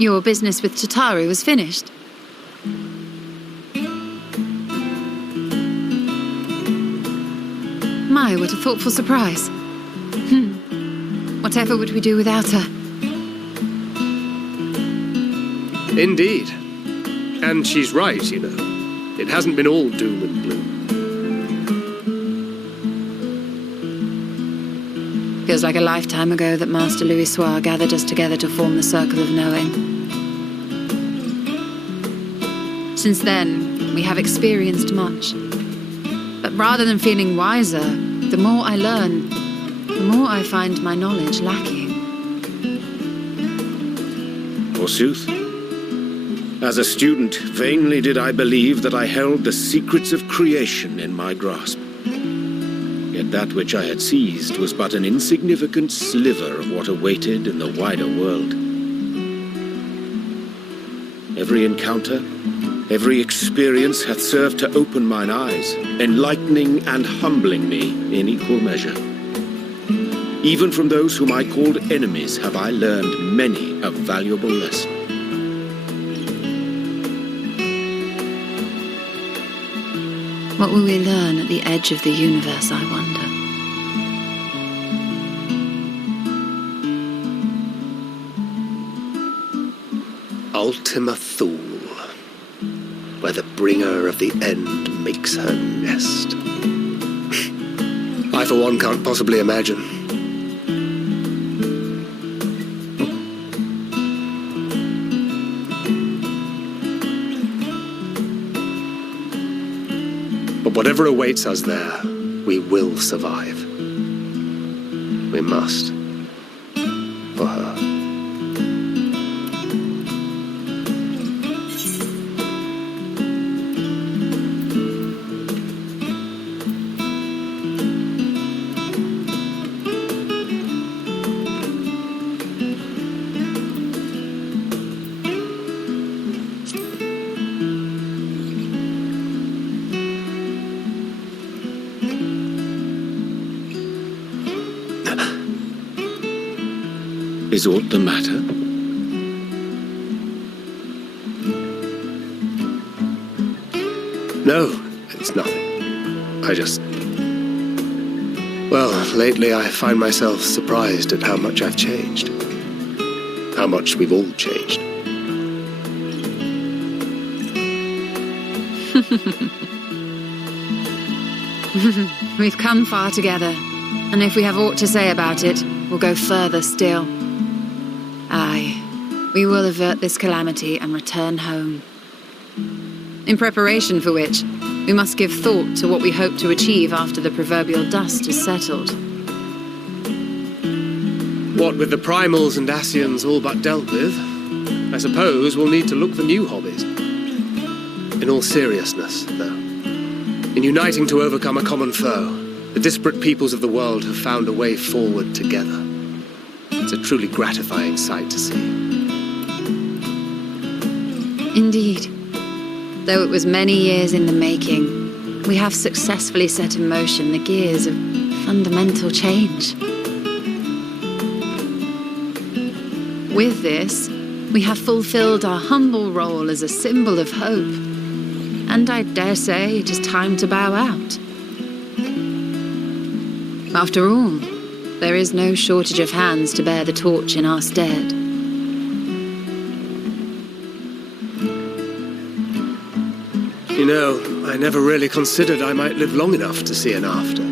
Your business with Tataru was finished. My, what a thoughtful surprise. Whatever would we do without her? Indeed. And she's right, you know. It hasn't been all doom and gloom. Feels like a lifetime ago that Master Louis Soir gathered us together to form the Circle of Knowing. Since then, we have experienced much. But rather than feeling wiser, the more I learn, the more I find my knowledge lacking. Forsooth. As a student, vainly did I believe that I held the secrets of creation in my grasp. Yet that which I had seized was but an insignificant sliver of what awaited in the wider world. Every encounter, every experience hath served to open mine eyes, enlightening and humbling me in equal measure. Even from those whom I called enemies have I learned many a valuable lesson. What will we learn at the edge of the universe, I wonder? Ultima Thule, where the bringer of the end makes her nest. I, for one, can't possibly imagine. But whatever awaits us there, we will survive. We must. For her. Is aught the matter? No, it's nothing. I just... Well, lately I find myself surprised at how much I've changed. How much we've all changed. We've come far together, and if we have aught to say about it, we'll go further still. Aye, we will avert this calamity and return home. In preparation for which, we must give thought to what we hope to achieve after the proverbial dust is settled. What with the primals and Asians all but dealt with, I suppose we'll need to look for new hobbies. In all seriousness, though, in uniting to overcome a common foe, the disparate peoples of the world have found a way forward together. It's a truly gratifying sight to see. Indeed. Though it was many years in the making, we have successfully set in motion the gears of fundamental change. With this, we have fulfilled our humble role as a symbol of hope. And I dare say it is time to bow out. After all, there is no shortage of hands to bear the torch in our stead. You know, I never really considered I might live long enough to see an after.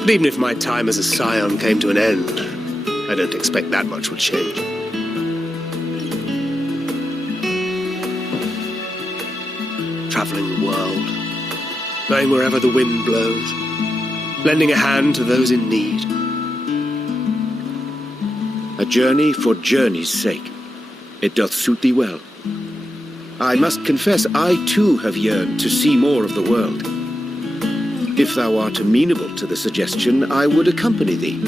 But even if my time as a scion came to an end, I don't expect that much would change. Traveling the world, going wherever the wind blows, lending a hand to those in need. A journey for journey's sake. It doth suit thee well. I must confess, I too have yearned to see more of the world. If thou art amenable to the suggestion, I would accompany thee.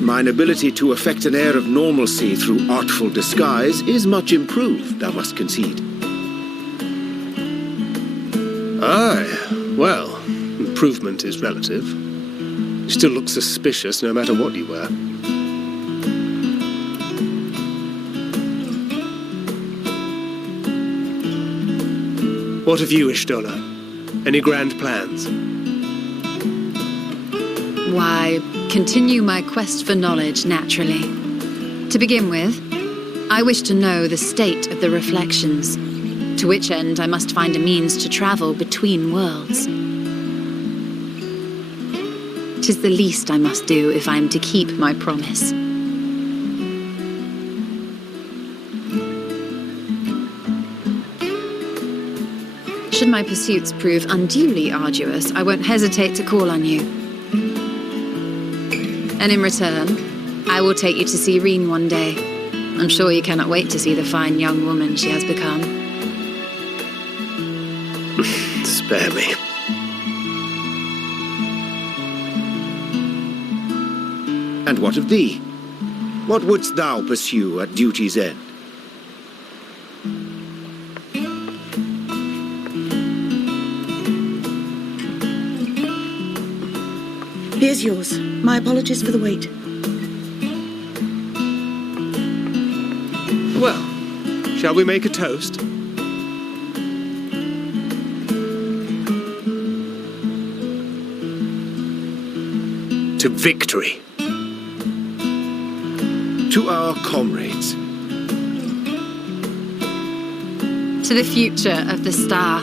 Mine ability to affect an air of normalcy through artful disguise is much improved, thou must concede. Aye, well, improvement is relative. You still look suspicious no matter what you wear. What of you, Ishtola? Any grand plans? Why, continue my quest for knowledge, naturally. To begin with, I wish to know the state of the reflections, to which end I must find a means to travel between worlds. 'Tis the least I must do if I am to keep my promise. Should my pursuits prove unduly arduous, I won't hesitate to call on you. And in return, I will take you to see Reen one day. I'm sure you cannot wait to see the fine young woman she has become. Spare me. And what of thee? What wouldst thou pursue at duty's end? Here's yours. My apologies for the wait. Well, shall we make a toast? To victory. To our comrades. To the future of the star.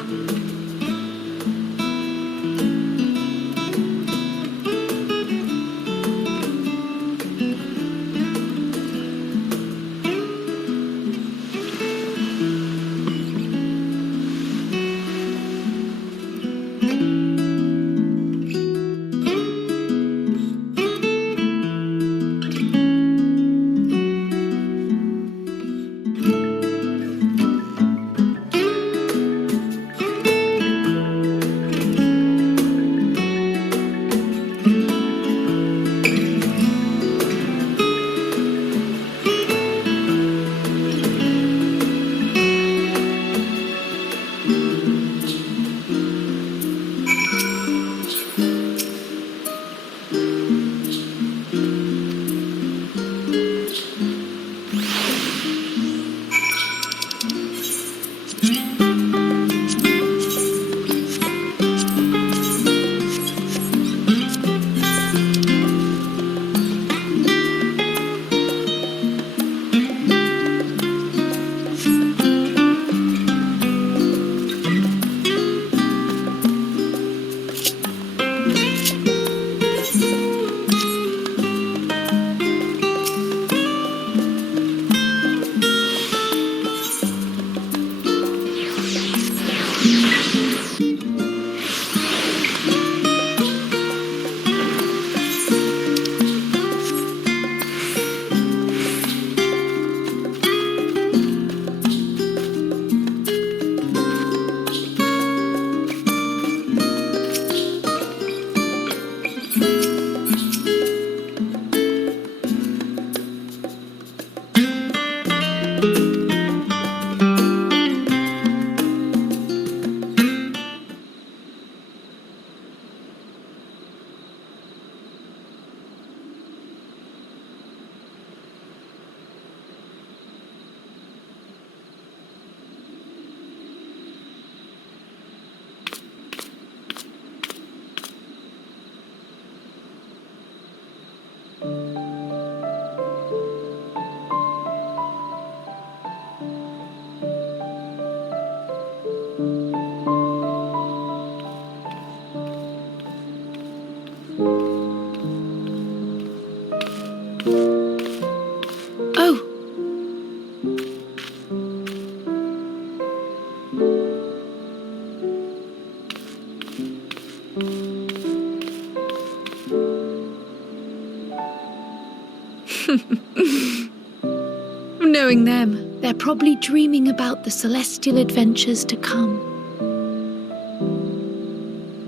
Knowing them, they're they're probably dreaming about the celestial adventures to come.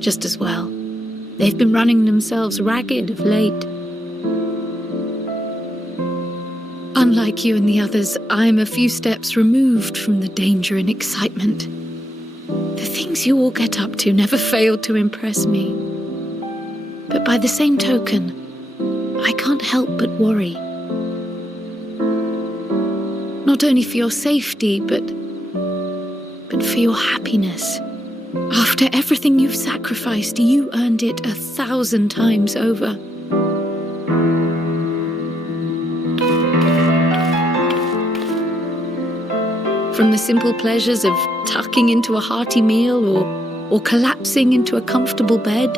Just as well. They've been running themselves ragged of late. Unlike you and the others, I'm a few steps removed from the danger and excitement. The things you all get up to never fail to impress me. But by the same token, I can't help but worry. Not only for your safety, but for your happiness. After everything you've sacrificed, you earned it 1,000 times over. From the simple pleasures of tucking into a hearty meal or collapsing into a comfortable bed,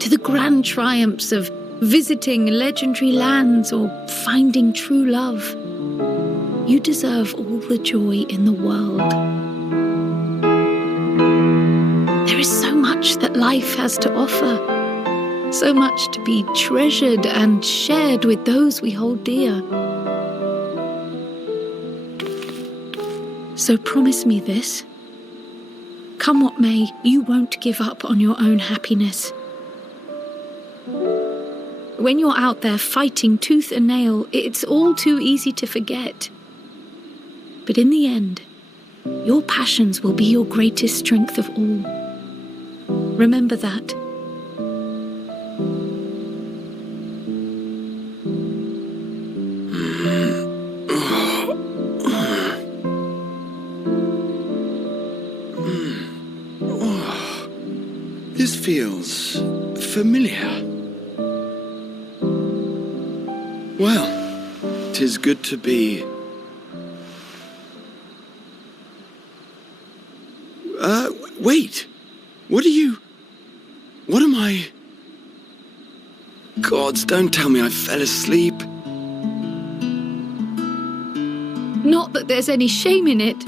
to the grand triumphs of visiting legendary lands or finding true love, you deserve all the joy in the world. There is so much that life has to offer, so much to be treasured and shared with those we hold dear. So promise me this. Come what may, you won't give up on your own happiness. When you're out there fighting tooth and nail, it's all too easy to forget. But in the end, your passions will be your greatest strength of all. Remember that. This feels familiar. Well, 'tis good to be... wait! What am I... Gods, don't tell me I fell asleep. Not that there's any shame in it,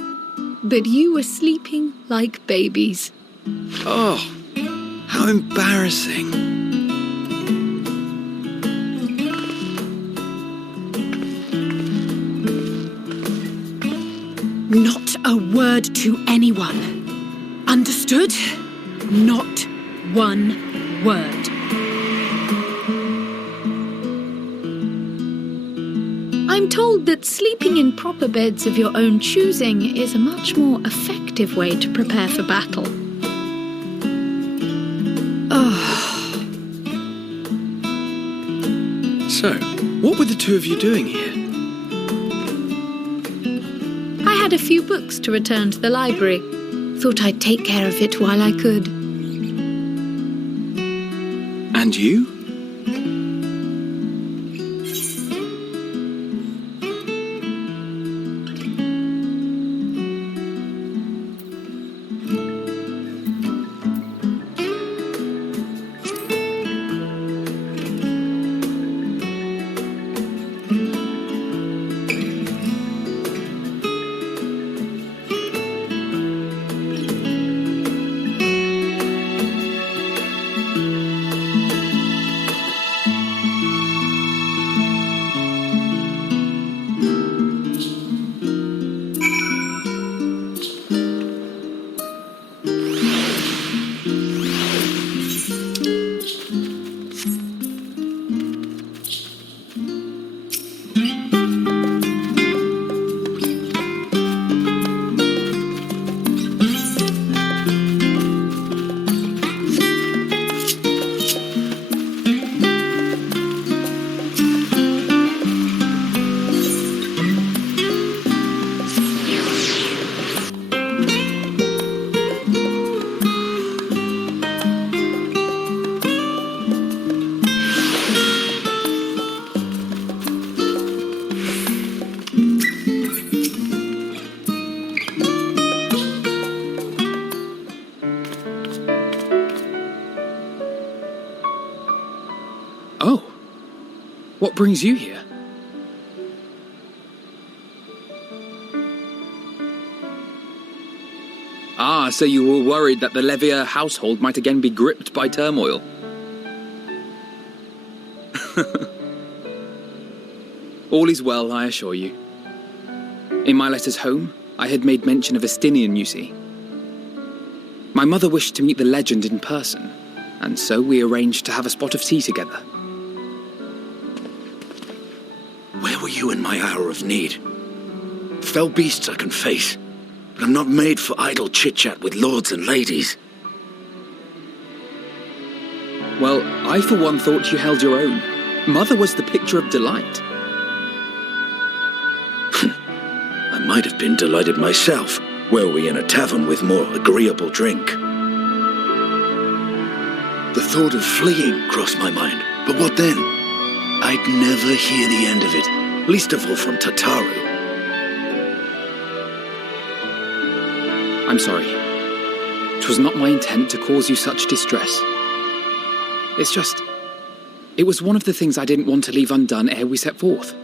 but you were sleeping like babies. Oh, how embarrassing. Not a word to anyone. Understood? Not one word. I'm told that sleeping in proper beds of your own choosing is a much more effective way to prepare for battle. So, what were the two of you doing here? I had a few books to return to the library. Thought I'd take care of it while I could. And you? Oh, what brings you here? Ah, so you were worried that the Levier household might again be gripped by turmoil. All is well, I assure you. In my letters home, I had made mention of Estinian, you see. My mother wished to meet the legend in person, and so we arranged to have a spot of tea together. Where were you in my hour of need? Fell beasts I can face, but I'm not made for idle chit-chat with lords and ladies. Well, I for one thought you held your own. Mother was the picture of delight. I might have been delighted myself, were we in a tavern with more agreeable drink. The thought of fleeing crossed my mind, but what then? I'd never hear the end of it, least of all from Tataru. I'm sorry. 'Twas not my intent to cause you such distress. It's just... it was one of the things I didn't want to leave undone ere we set forth.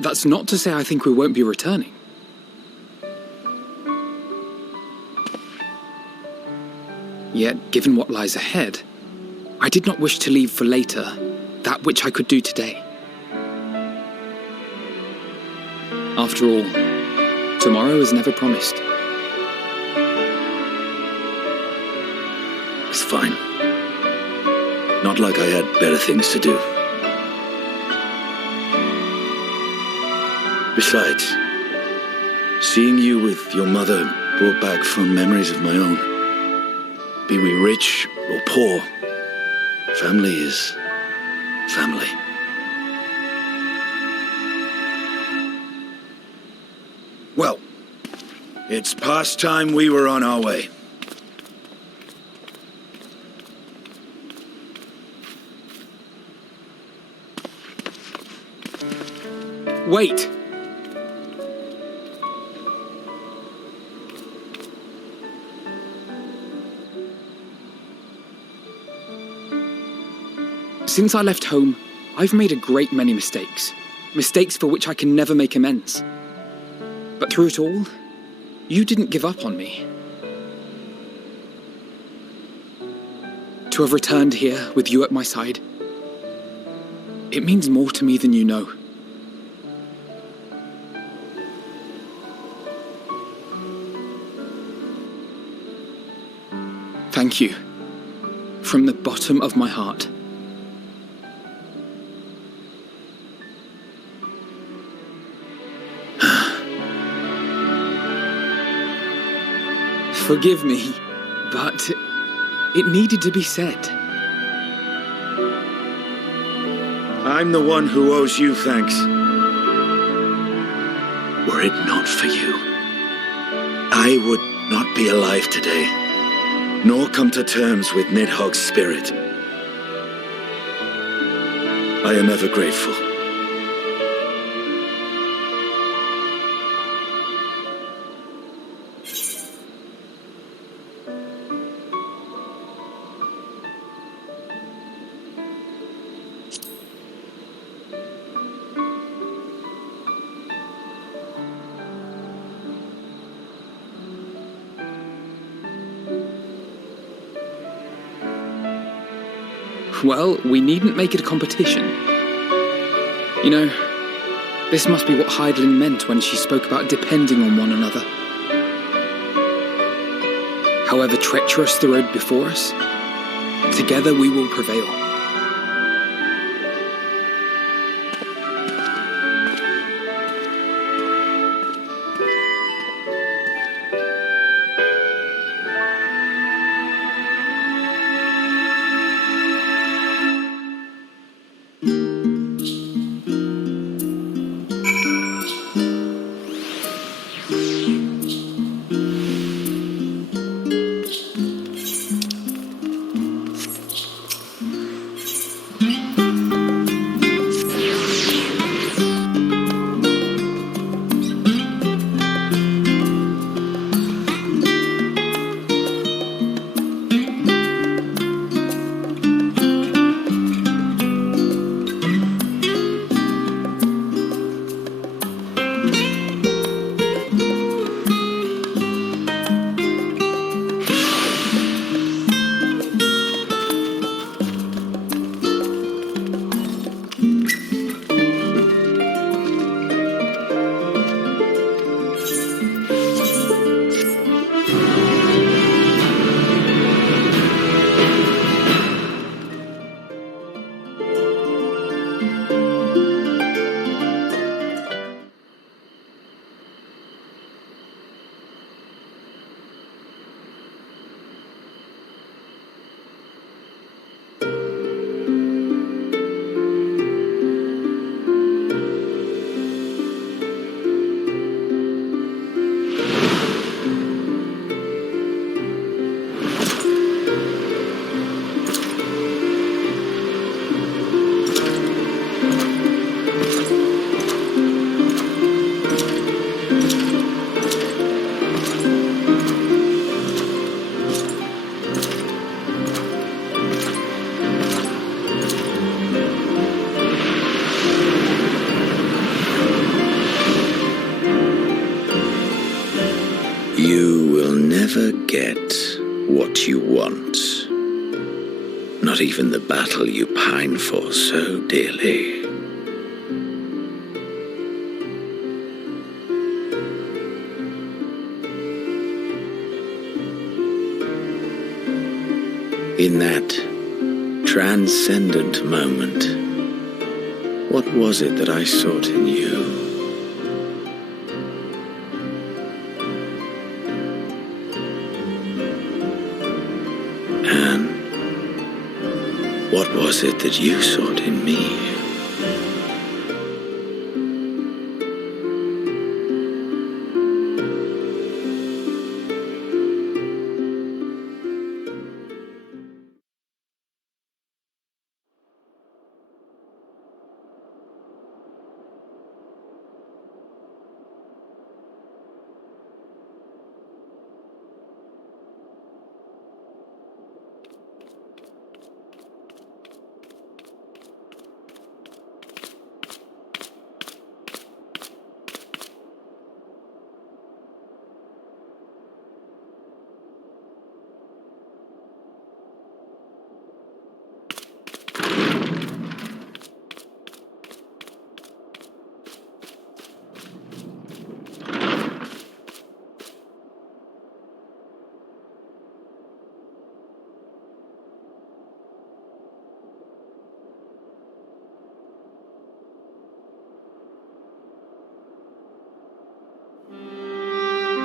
That's not to say I think we won't be returning. Yet, given what lies ahead, I did not wish to leave for later that which I could do today. After all, tomorrow is never promised. It's fine. Not like I had better things to do. Besides, seeing you with your mother brought back fond memories of my own. Be we rich or poor, family is family. Well, it's past time we were on our way. Wait! Since I left home, I've made a great many mistakes. Mistakes for which I can never make amends. But through it all, you didn't give up on me. To have returned here with you at my side, it means more to me than you know. Thank you, from the bottom of my heart. Forgive me, but it needed to be said. I'm the one who owes you thanks. Were it not for you, I would not be alive today, nor come to terms with Nidhogg's spirit. I am ever grateful. Well, we needn't make it a competition. You know, this must be what Heidelin meant when she spoke about depending on one another. However treacherous the road before us, together we will prevail. never get what you want. Not even the battle you pine for so dearly. In that transcendent moment, what was it that I sought in you? And what was it that you sought in me?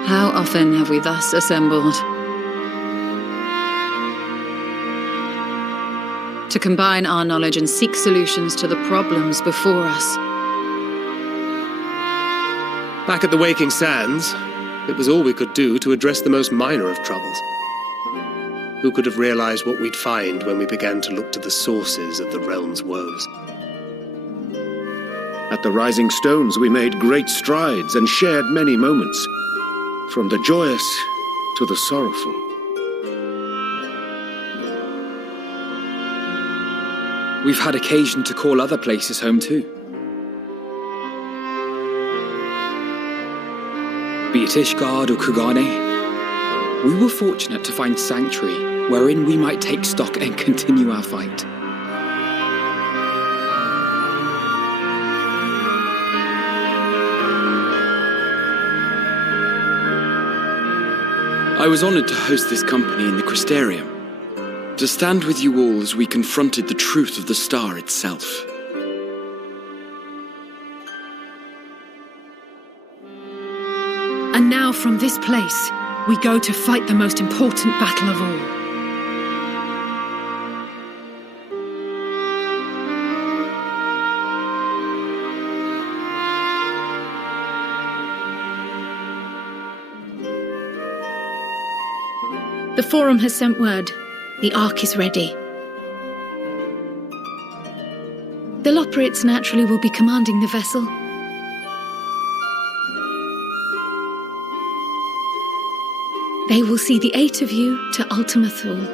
How often have we thus assembled? To combine our knowledge and seek solutions to the problems before us. Back at the Waking Sands, it was all we could do to address the most minor of troubles. Who could have realized what we'd find when we began to look to the sources of the realm's woes? At the Rising Stones, we made great strides and shared many moments, from the joyous to the sorrowful. We've had occasion to call other places home too. Be it Ishgard or Kugane, we were fortunate to find sanctuary wherein we might take stock and continue our fight. I was honored to host this company in the Crystarium, to stand with you all as we confronted the truth of the star itself. And now from this place, we go to fight the most important battle of all. The Forum has sent word. The Ark is ready. The Loporrits naturally will be commanding the vessel. They will see the 8 of you to Ultima Thule.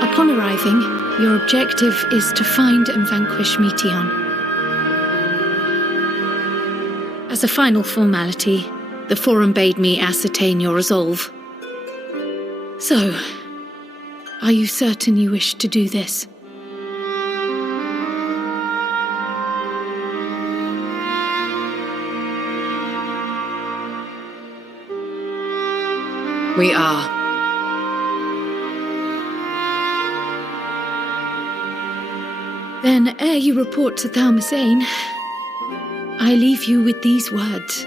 Upon arriving, your objective is to find and vanquish Meteon. As a final formality, the Forum bade me ascertain your resolve. So, are you certain you wish to do this? We are. Then, ere you report to Thalmasane, I leave you with these words.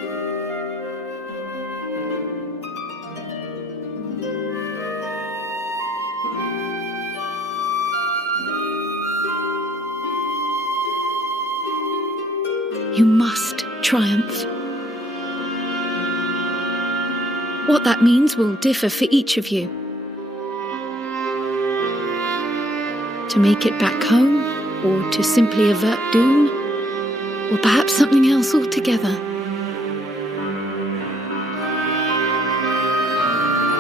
You must triumph. What that means will differ for each of you. To make it back home, or to simply avert doom, or perhaps something else altogether.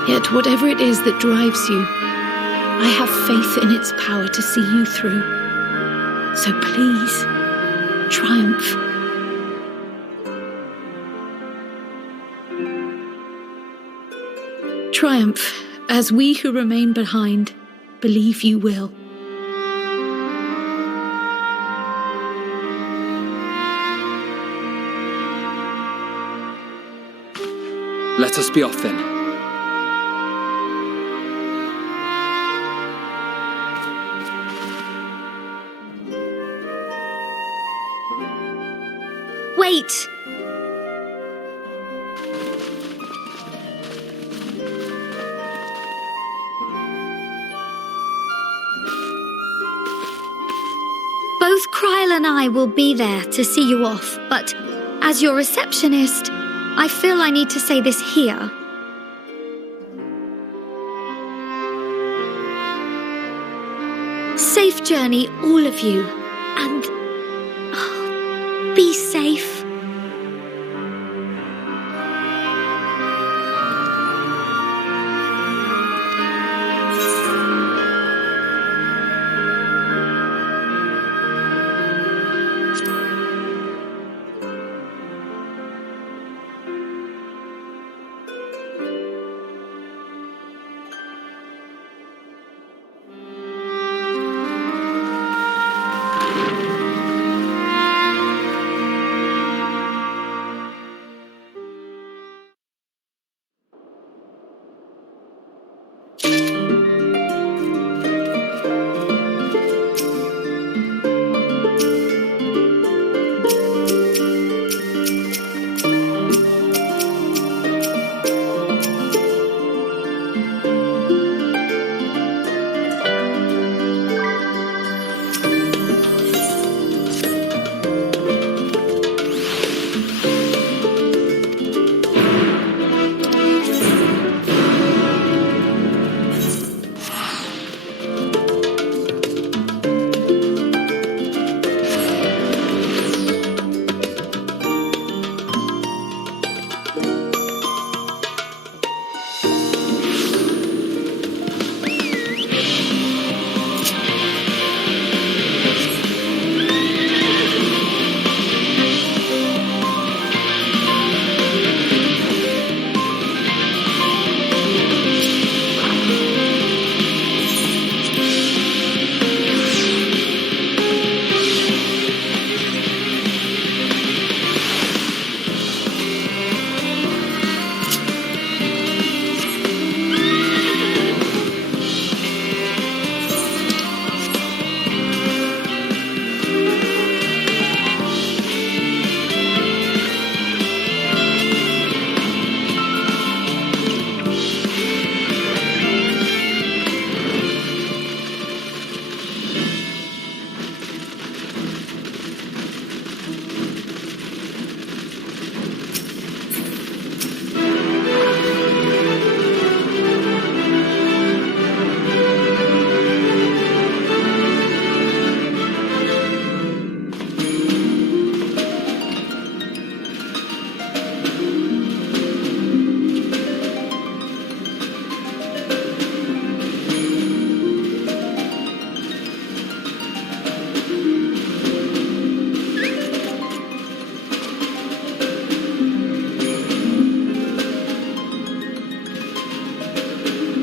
Yet whatever it is that drives you, I have faith in its power to see you through. So please, triumph. Triumph, as we who remain behind believe you will. Let us be off then. Wait! Both Kryl and I will be there to see you off, but as your receptionist, I feel I need to say this here. Safe journey, all of you, and be safe.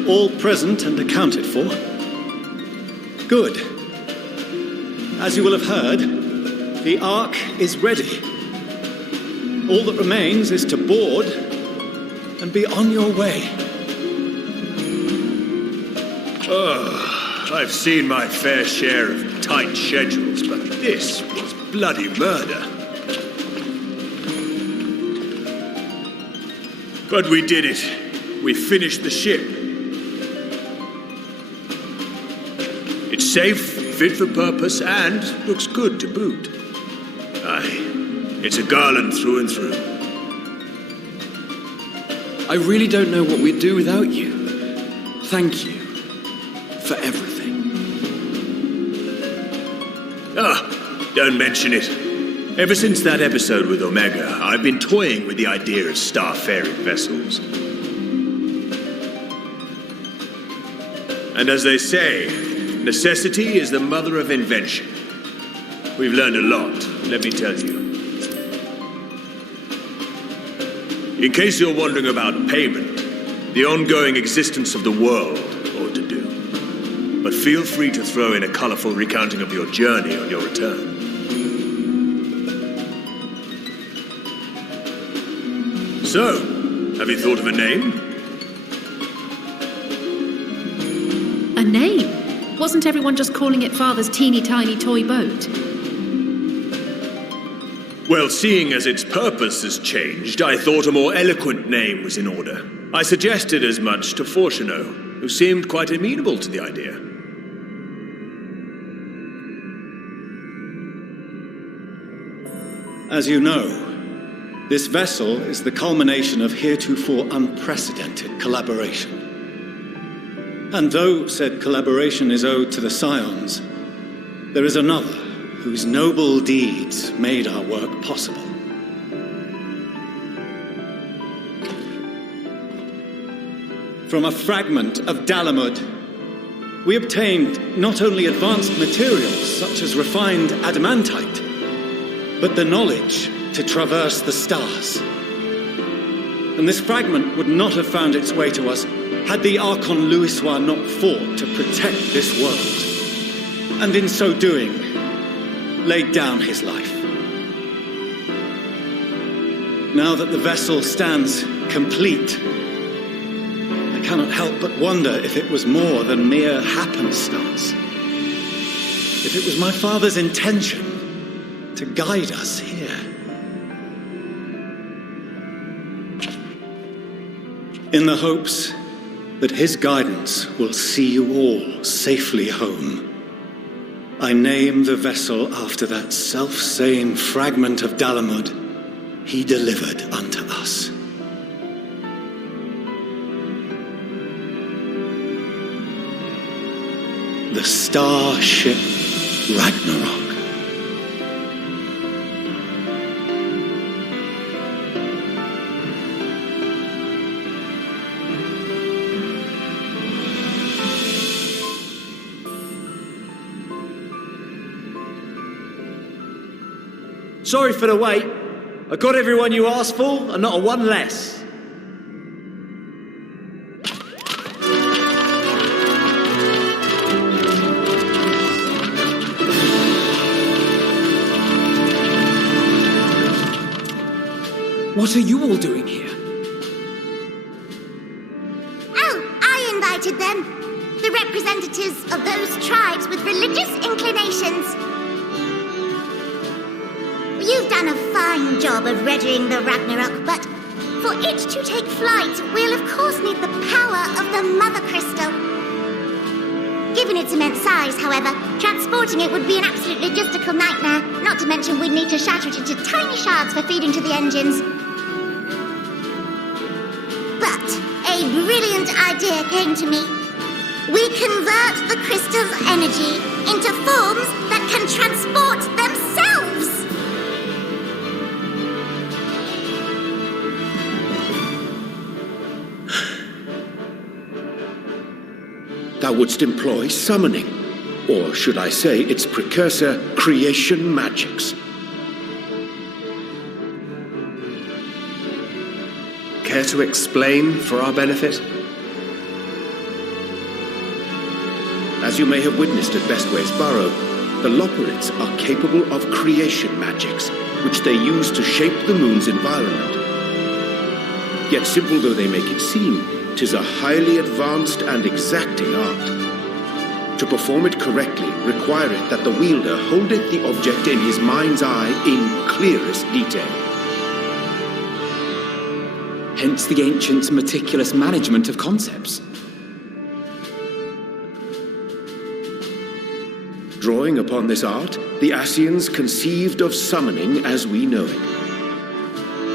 All present and accounted for? Good. As you will have heard, the Ark is ready. All that remains is to board and be on your way. I've seen my fair share of tight schedules, but this was bloody murder. But we did it. We finished the ship. It's safe, fit for purpose, and looks good to boot. Aye, it's a garland through and through. I really don't know what we'd do without you. Thank you for everything. Don't mention it. Ever since that episode with Omega, I've been toying with the idea of star-faring vessels. And as they say, necessity is the mother of invention. We've learned a lot, let me tell you. In case you're wondering about payment, the ongoing existence of the world ought to do. But feel free to throw in a colorful recounting of your journey on your return. So, have you thought of a name? A name? Wasn't everyone just calling it Father's teeny tiny toy boat? Well, seeing as its purpose has changed, I thought a more eloquent name was in order. I suggested as much to Fortuno, who seemed quite amenable to the idea. As you know, this vessel is the culmination of heretofore unprecedented collaboration. And though said collaboration is owed to the Scions, there is another whose noble deeds made our work possible. From a fragment of Dalamud, we obtained not only advanced materials such as refined adamantite, but the knowledge to traverse the stars. And this fragment would not have found its way to us had the Archon Louisois not fought to protect this world, and in so doing, laid down his life. Now that the vessel stands complete, I cannot help but wonder if it was more than mere happenstance. If it was my father's intention to guide us here. In the hopes that his guidance will see you all safely home, I name the vessel after that self-same fragment of Dalamud he delivered unto us. The starship Ragnarok. Sorry for the wait. I got everyone you asked for, and not a one less. What are you all doing here? Oh, I invited them. The representatives of those tribes with religious inclinations. You've done a fine job of readying the Ragnarok, but for it to take flight, we'll of course need the power of the Mother Crystal. Given its immense size, however, transporting it would be an absolute logistical nightmare, not to mention we'd need to shatter it into tiny shards for feeding to the engines. But a brilliant idea came to me. We convert the crystal's energy into forms that can transport themselves! Thou wouldst employ summoning, or should I say its precursor, creation magics. Care to explain for our benefit? As you may have witnessed at Bestways Burrow, the Loperids are capable of creation magics, which they use to shape the moon's environment. Yet simple though they make it seem, 'tis a highly advanced and exacting art. To perform it correctly requireth that the wielder holdeth the object in his mind's eye in clearest detail. Hence the ancients' meticulous management of concepts. Drawing upon this art, the Ascians conceived of summoning as we know it.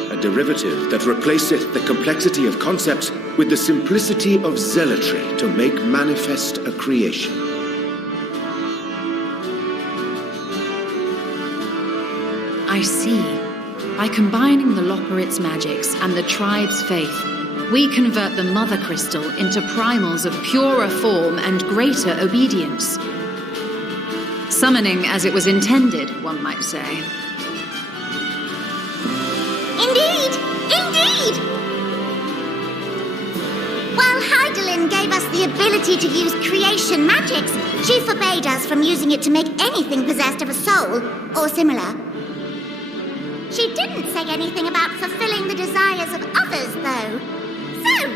A derivative that replaceth the complexity of concepts with the simplicity of zealotry to make manifest a creation. I see. By combining the Loporrit's magics and the tribe's faith, we convert the Mother Crystal into primals of purer form and greater obedience. Summoning as it was intended, one might say. Indeed! Indeed! While Heidelin gave us the ability to use creation magics, she forbade us from using it to make anything possessed of a soul, or similar. She didn't say anything about fulfilling the desires of others, though. So,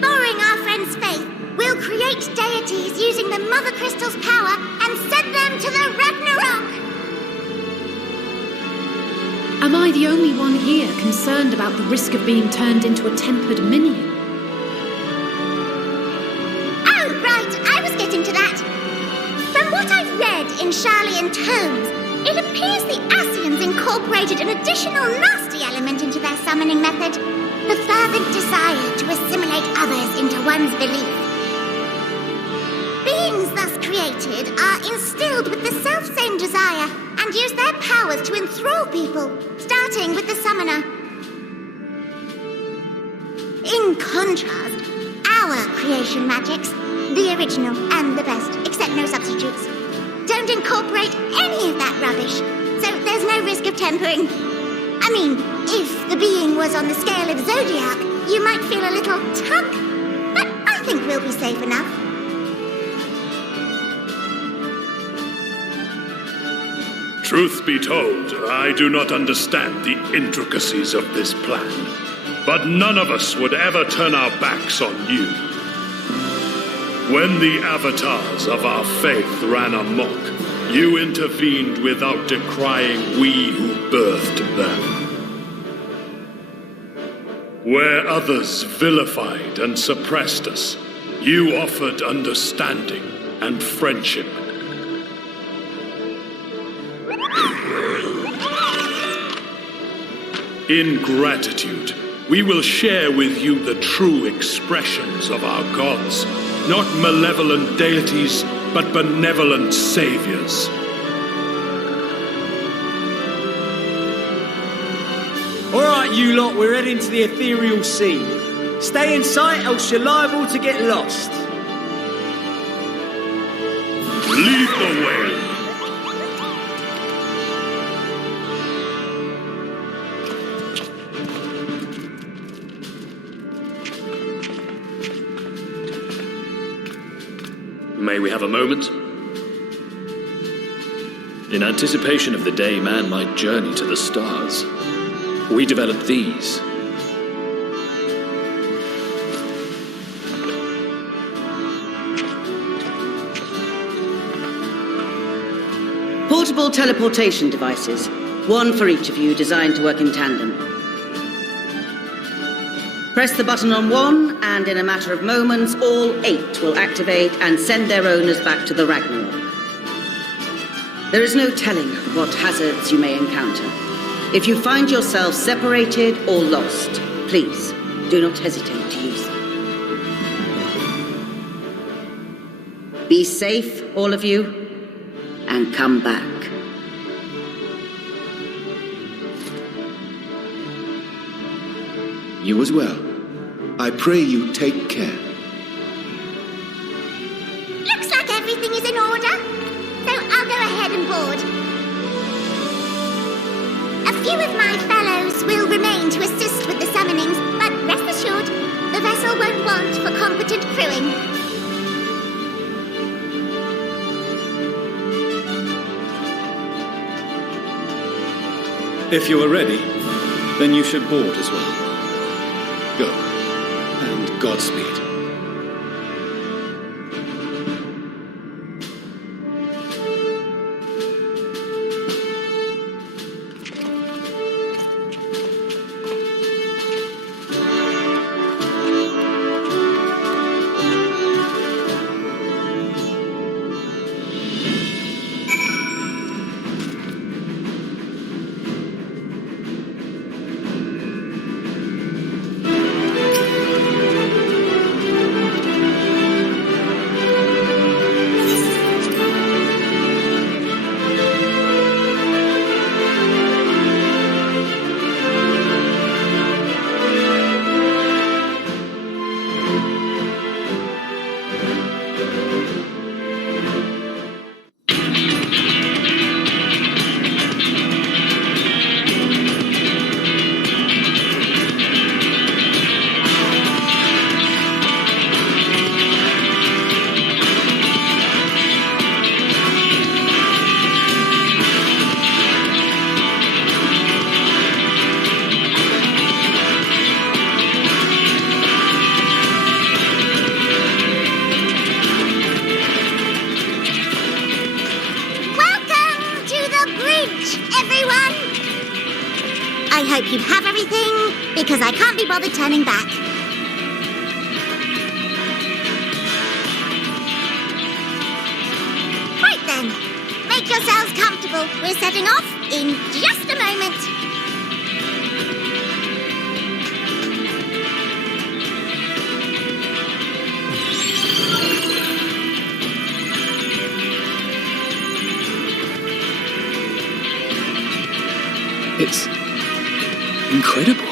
borrowing our friend's faith, we'll create deities using the Mother Crystal's power and send them to the Ragnarok! Am I the only one here concerned about the risk of being turned into a tempered minion? Oh, right, I was getting to that. From what I've read in Sharlayan tomes, it appears the Ascians incorporated an additional nasty element into their summoning method. The fervent desire to assimilate others into one's belief. Beings thus created are instilled with the self-same desire and use their powers to enthrall people, starting with the summoner. In contrast, our creation magics, the original and the best, except no substitutes, don't incorporate any of that rubbish, so there's no risk of tempering. I mean, if the being was on the scale of Zodiac, you might feel a little tug, but I think we'll be safe enough. Truth be told, I do not understand the intricacies of this plan, but none of us would ever turn our backs on you. When the avatars of our faith ran amok, you intervened without decrying we who birthed them. Where others vilified and suppressed us, you offered understanding and friendship. In gratitude, we will share with you the true expressions of our gods, not malevolent deities, but benevolent saviors. All right, you lot, we're heading to the ethereal sea. Stay in sight, else you're liable to get lost. Lead the way. May we have a moment? In anticipation of the day man might journey to the stars, we developed these. Portable teleportation devices, one for each of you, designed to work in tandem. Press the button on one, and in a matter of moments, all 8 will activate and send their owners back to the Ragnarok. There is no telling what hazards you may encounter. If you find yourself separated or lost, please do not hesitate to use them. Be safe, all of you, and come back. You as well. I pray you take care. Looks like everything is in order, so I'll go ahead and board. A few of my fellows will remain to assist with the summonings, but rest assured, the vessel won't want for competent crewing. If you are ready, then you should board as well. Go, and Godspeed. everyone! I hope you have everything, because I can't be bothered turning back. Right then, make yourselves comfortable. We're setting off in just a moment. It's incredible.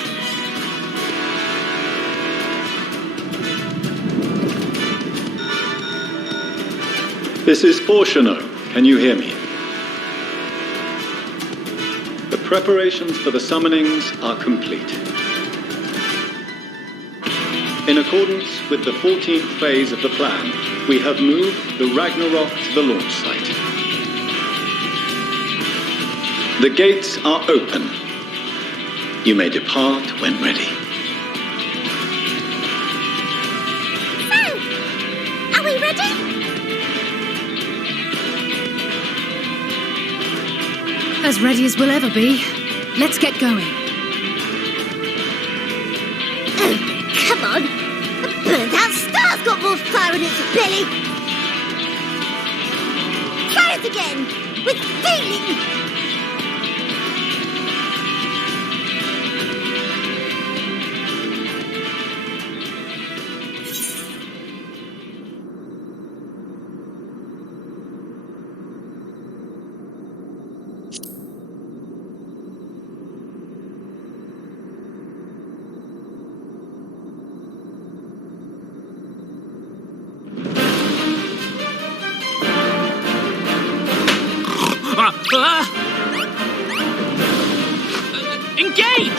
This is Portiono. Can you hear me? The preparations for the summonings are complete. In accordance with the 14th phase of the plan, we have moved the Ragnarok to the launch site. The gates are open. You may depart when ready. So, are we ready? As ready as we'll ever be. Let's get going. Oh, come on. The burnt-out star's got more fire in its belly. Try it again, with feeling. Engage!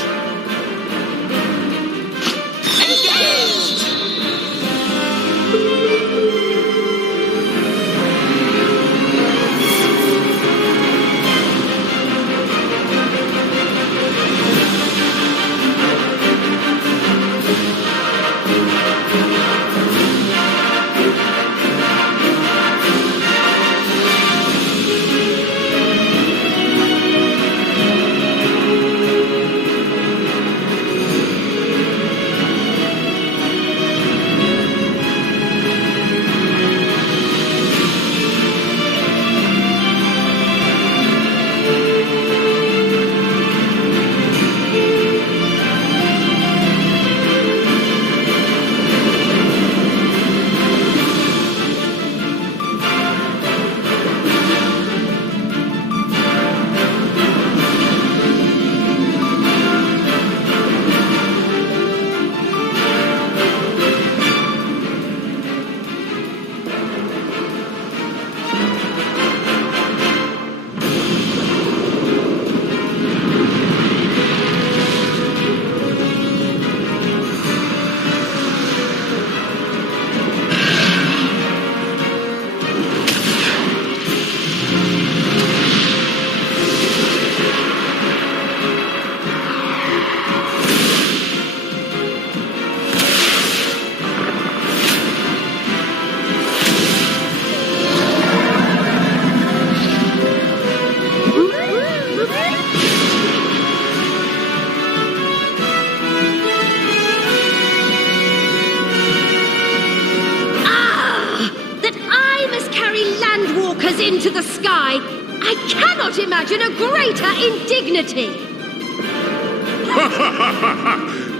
Into the sky, I cannot imagine a greater indignity.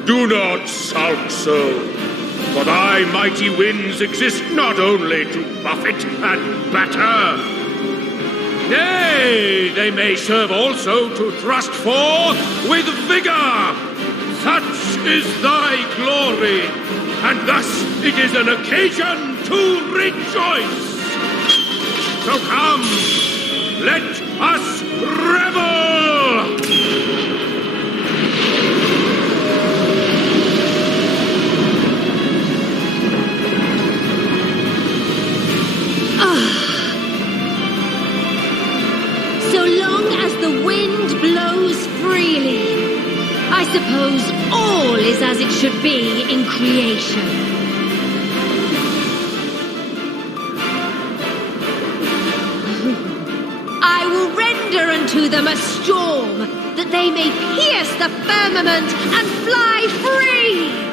Do not sulk so, for thy mighty winds exist not only to buffet and batter. Nay, they may serve also to thrust forth with vigor. Such is thy glory, and thus it is an occasion to rejoice. So come, let us revel! So long as the wind blows freely, I suppose all is as it should be in creation. I will render Render unto them a storm, that they may pierce the firmament and fly free!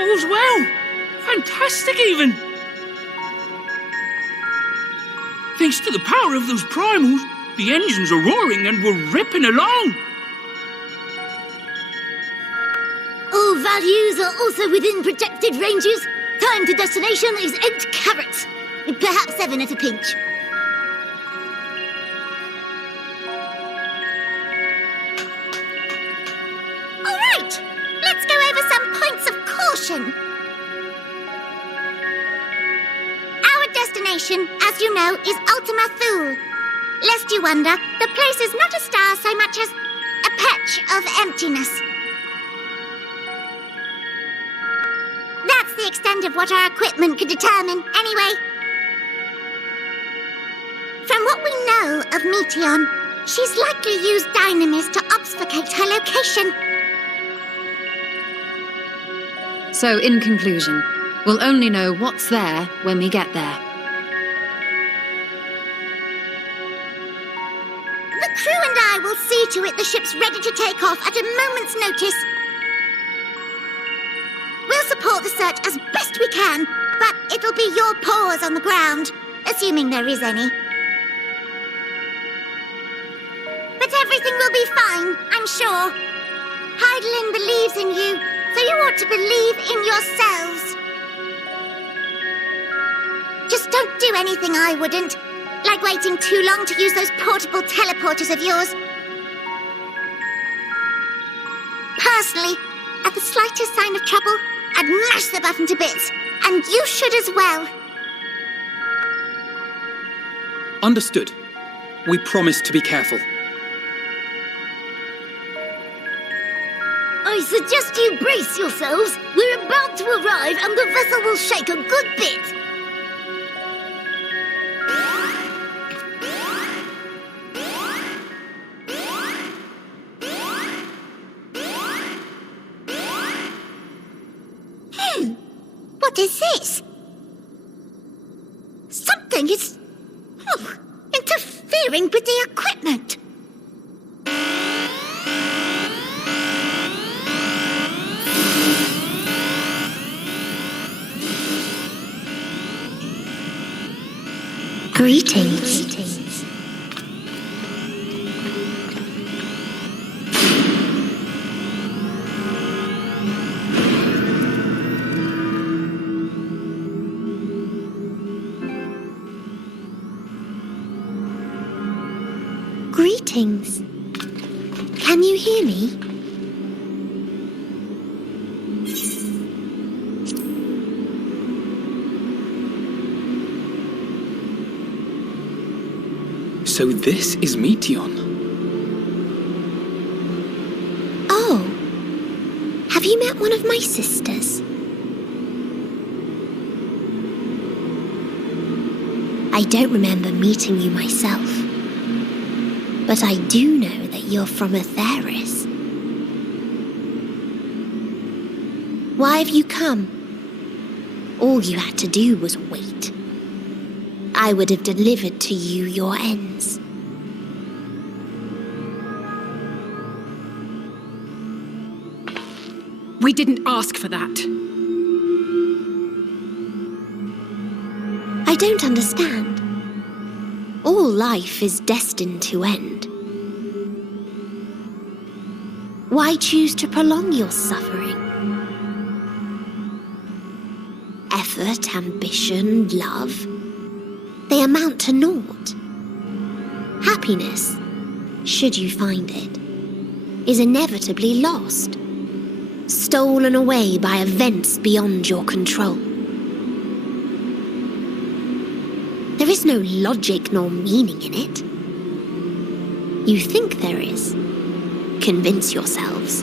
All's well. Fantastic, even. Thanks to the power of those primals, the engines are roaring and we're ripping along. All values are also within protected ranges. Time to destination is 8 carats. Perhaps 7 at a pinch. All right, let's go over some points of caution. Our destination, as you know, is Ultima Thule. Lest you wonder, the place is not a star so much as a patch of emptiness. That's the extent of what our equipment could determine, anyway. From what we know of Meteon, she's likely used dynamis to obfuscate her location. So, in conclusion, we'll only know what's there when we get there. The crew and I will see to it the ship's ready to take off at a moment's notice. We'll support the search as best we can, but it'll be your paws on the ground, assuming there is any. But everything will be fine, I'm sure. Heidelin believes in you, so you ought to believe in yourselves. Just don't do anything I wouldn't, like waiting too long to use those portable teleporters of yours. Personally, at the slightest sign of trouble, I'd mash the button to bits, and you should as well. Understood. We promise to be careful. I suggest you brace yourselves. We're about to arrive, and the vessel will shake a good bit. What is this? Something is interfering with the equipment. Greetings. Greetings. Can you hear me? So this is Meteon. Oh. Have you met one of my sisters? I don't remember meeting you myself. But I do know that you're from Atheris. Why have you come? All you had to do was wait. I would have delivered to you your ends. We didn't ask for that. I don't understand. All life is destined to end. Why choose to prolong your suffering? Effort, ambition, love, they amount to naught. Happiness, should you find it, is inevitably lost, stolen away by events beyond your control. There is no logic nor meaning in it. You think there is. Convince yourselves.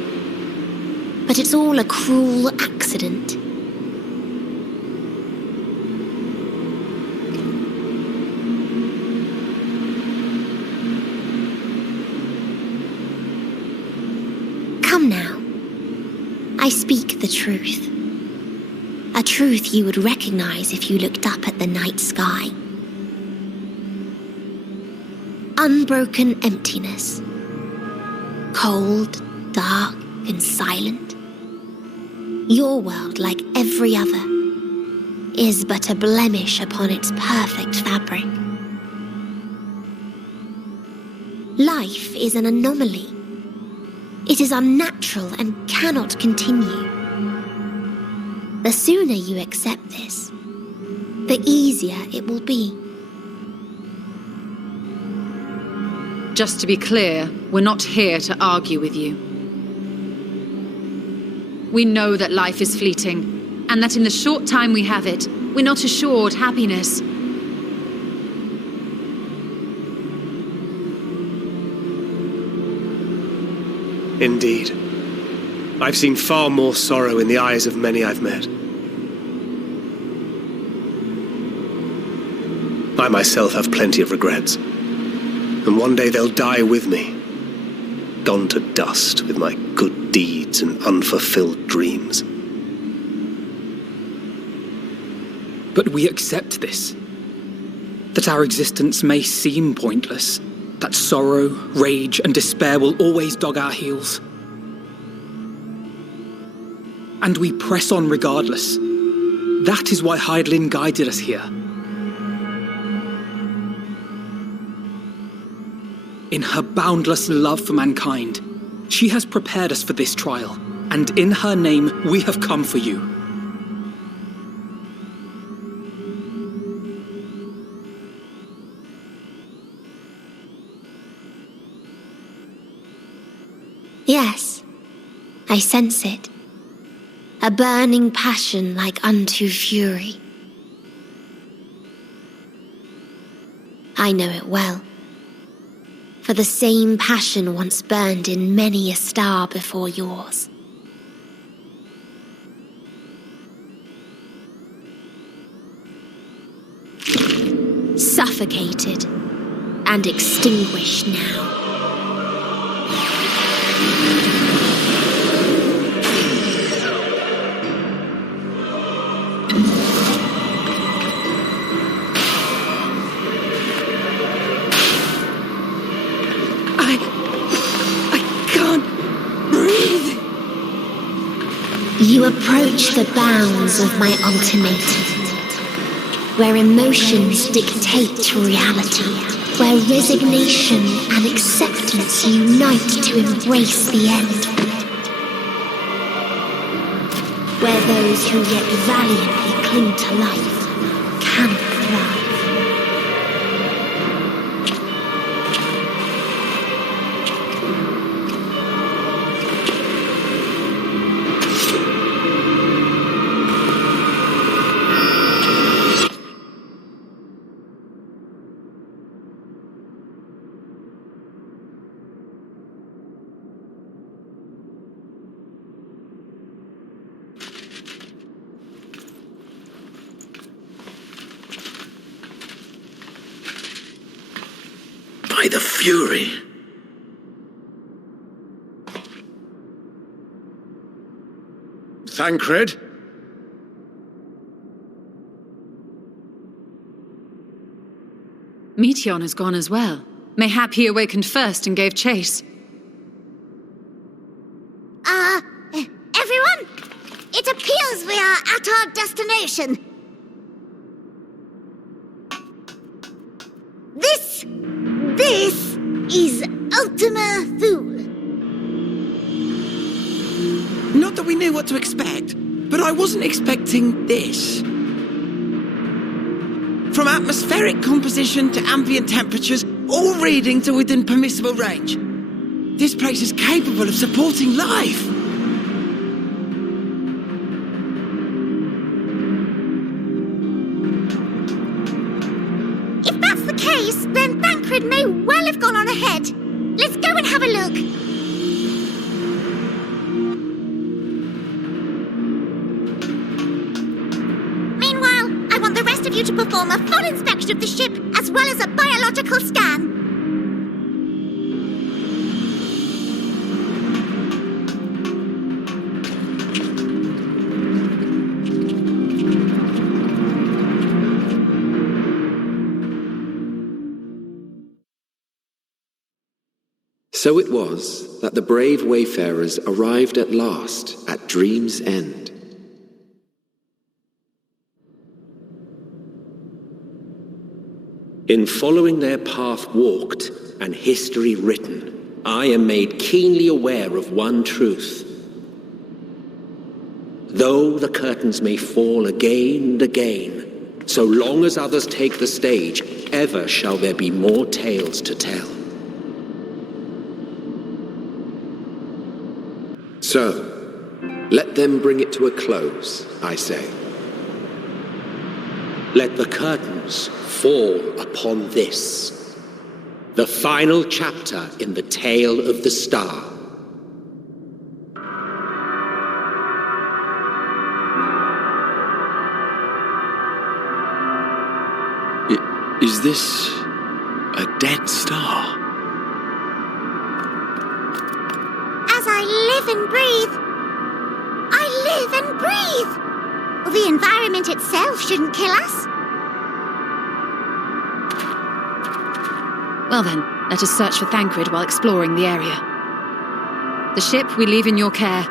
But it's all a cruel accident. Come now. I speak the truth. A truth you would recognize if you looked up at the night sky. Unbroken emptiness. Cold, dark, and silent. Your world, like every other, is but a blemish upon its perfect fabric. Life is an anomaly. It is unnatural and cannot continue. The sooner you accept this, the easier it will be. Just to be clear, we're not here to argue with you. We know that life is fleeting, and that in the short time we have it, we're not assured happiness. Indeed. I've seen far more sorrow in the eyes of many I've met. I myself have plenty of regrets. And one day they'll die with me, gone to dust with my good deeds and unfulfilled dreams. But we accept this. That our existence may seem pointless. That sorrow, rage, and despair will always dog our heels. And we press on regardless. That is why Hydaelyn guided us here. In her boundless love for mankind, she has prepared us for this trial, and in her name we have come for you. Yes, I sense it. A burning passion like unto fury. I know it well. For the same passion once burned in many a star before yours. Suffocated and extinguished now. You approach the bounds of my ultimatum, where emotions dictate reality, where resignation and acceptance unite to embrace the end, where those who yet valiantly cling to life can thrive. By the Fury. Thancred? Meteon has gone as well. Mayhap he awakened first and gave chase. Everyone? It appears we are at our destination. This is Ultima Thule. Not that we knew what to expect, but I wasn't expecting this. From atmospheric composition to ambient temperatures, all reading to within permissible range. This place is capable of supporting life. If that's the case, then Thancred may well have gone on ahead. Let's go and have a look. Meanwhile, I want the rest of you to perform a full inspection of the ship, as well as a biological scan. So it was that the brave wayfarers arrived at last at Dream's End. In following their path walked and history written, I am made keenly aware of one truth. Though the curtains may fall again and again, so long as others take the stage, ever shall there be more tales to tell. So, let them bring it to a close, I say. Let the curtains fall upon this, the final chapter in the tale of the star. Is this a dead star? As I live and breathe, I live and breathe. The environment itself shouldn't kill us. Well then, let us search for Thancred while exploring the area. The ship we leave in your care.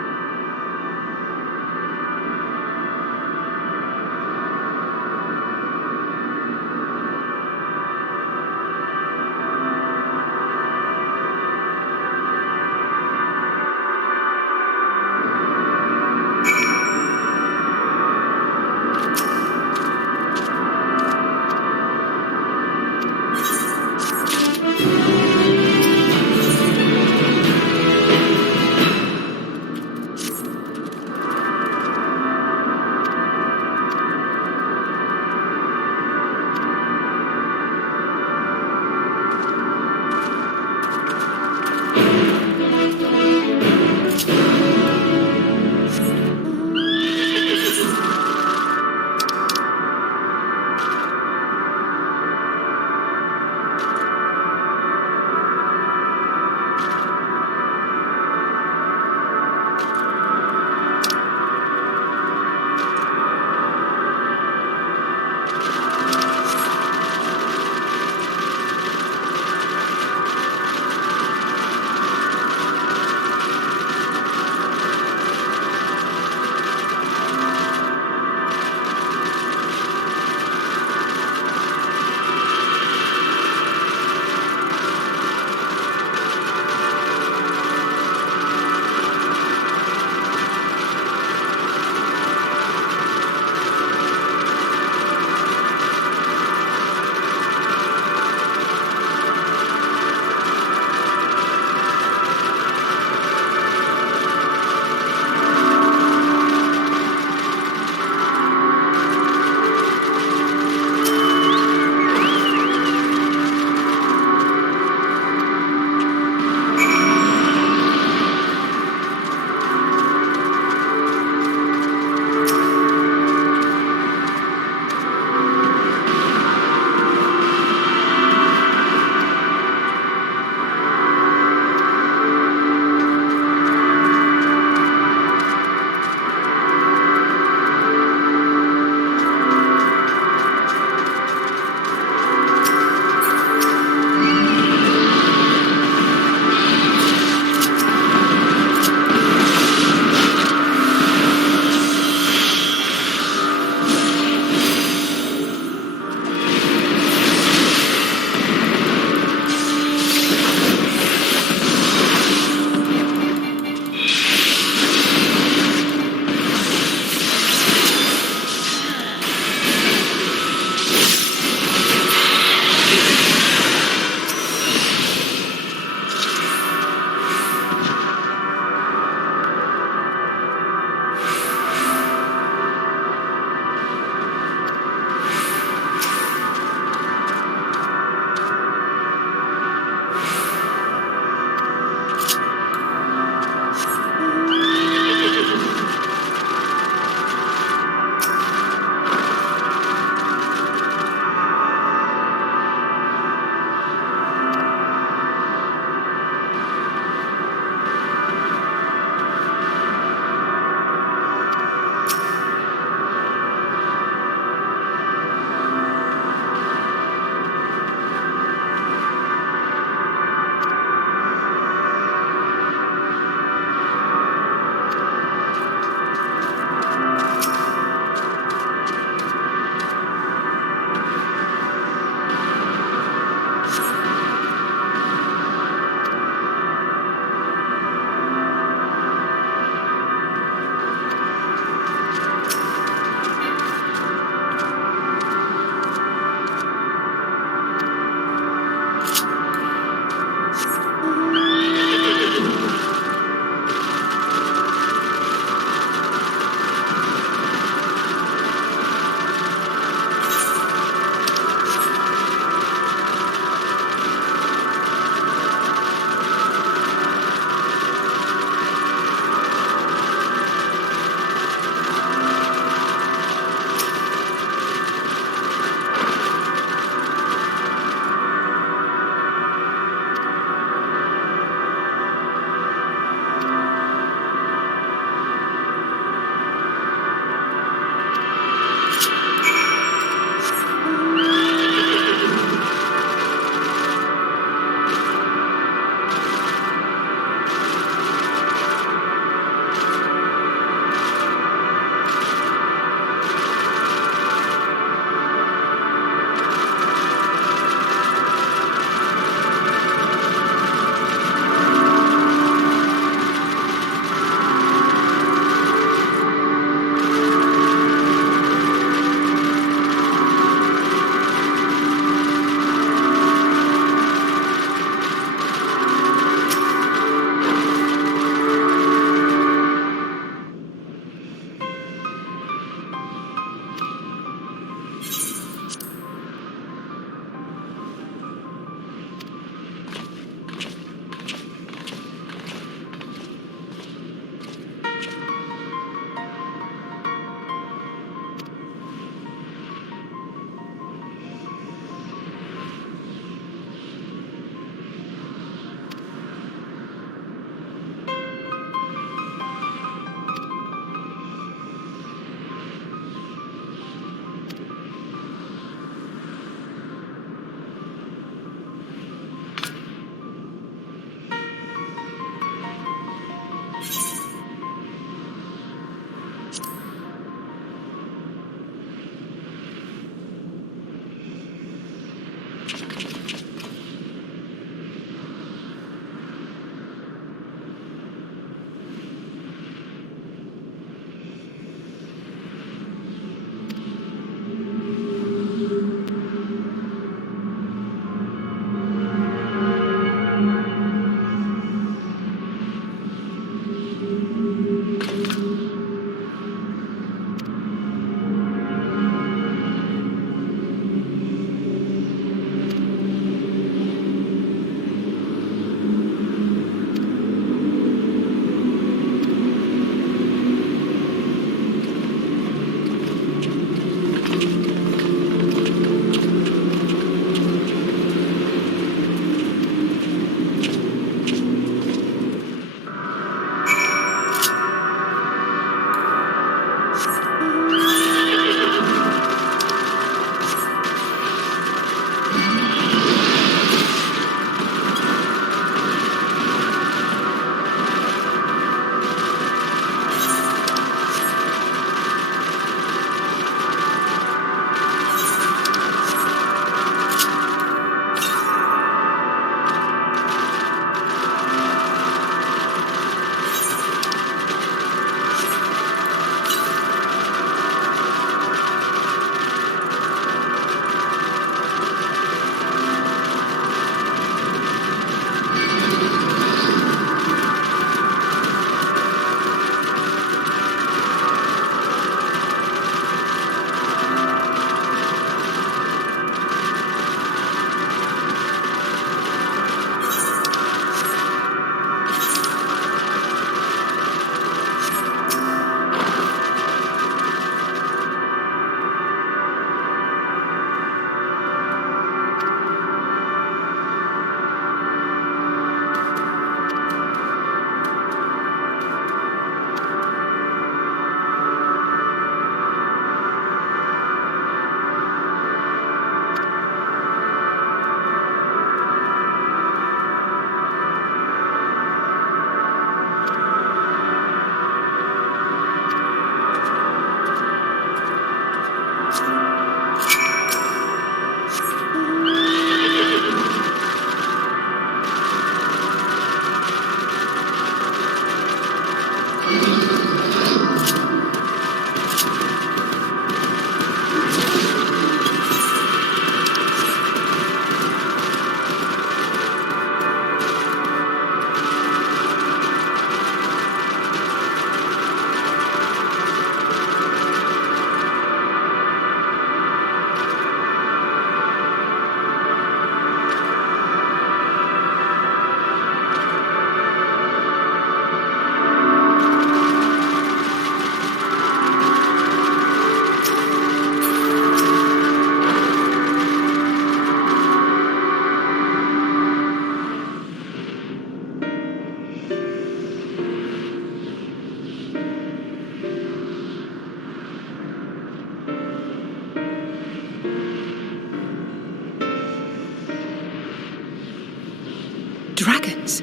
Dragons?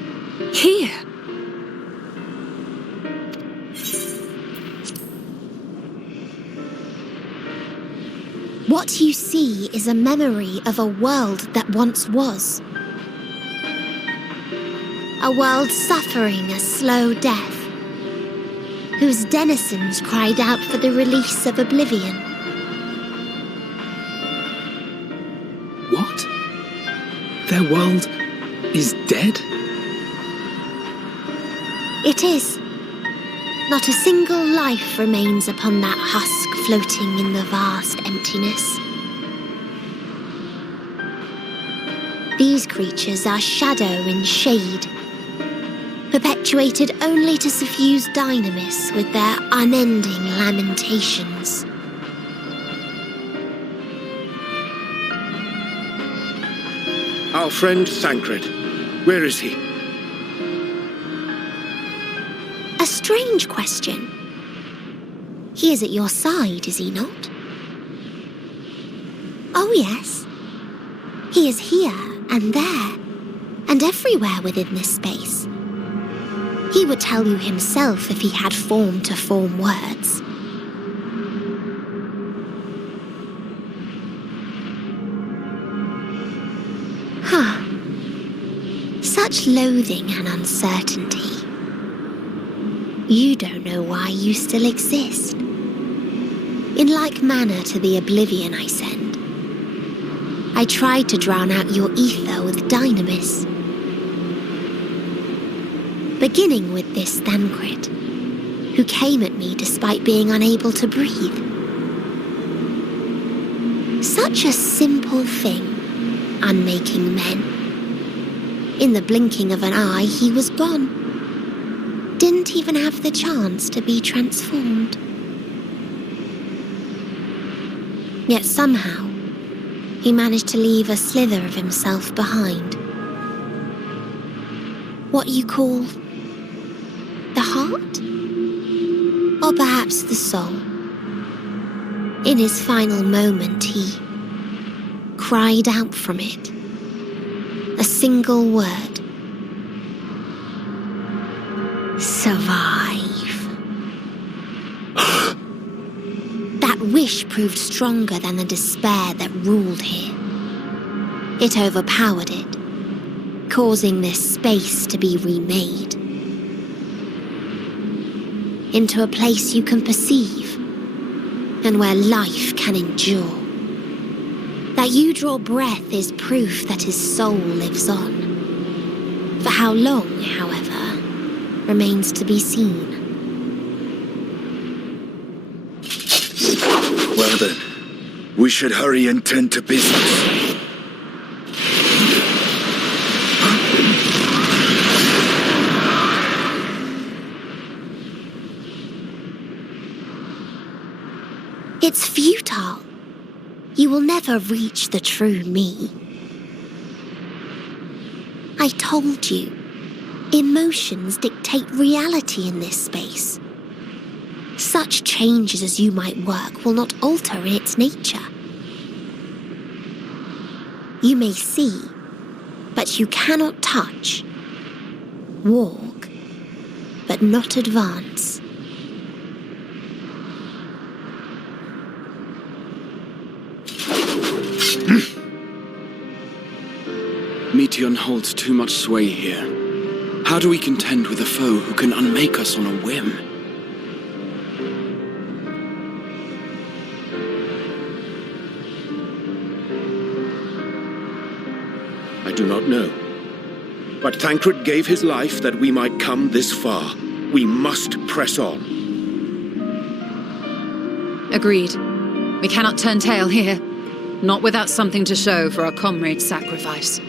Here? What you see is a memory of a world that once was. A world suffering a slow death, whose denizens cried out for the release of oblivion. What? Their world is dead? It is. Not a single life remains upon that husk floating in the vast emptiness. These creatures are shadow and shade, perpetuated only to suffuse dynamis with their unending lamentations. Our friend Thancred, where is he? A strange question. He is at your side, is he not? Oh yes. He is here and there, and everywhere within this space. He would tell you himself if he had form to form words. Such loathing and uncertainty. You don't know why you still exist. In like manner to the oblivion I send, I tried to drown out your ether with dynamis. Beginning with this Thancred, who came at me despite being unable to breathe. Such a simple thing, unmaking men. In the blinking of an eye, he was gone. Didn't even have the chance to be transformed. Yet somehow, he managed to leave a slither of himself behind. What you call the heart? Or perhaps the soul. In his final moment, he cried out from it. A single word. Survive. That wish proved stronger than the despair that ruled here. It overpowered it, causing this space to be remade into a place you can perceive and where life can endure. That you draw breath is proof that his soul lives on. For how long, however, remains to be seen. Well then, we should hurry and tend to business. It's futile. You will never reach the true me. I told you, emotions dictate reality in this space. Such changes as you might work will not alter its nature. You may see, but you cannot touch. Walk, but not advance. Meteon holds too much sway here. How do we contend with a foe who can unmake us on a whim? not know. But Thancred gave his life that we might come this far. We must press on. Agreed. We cannot turn tail here. Not without something to show for our comrade's sacrifice.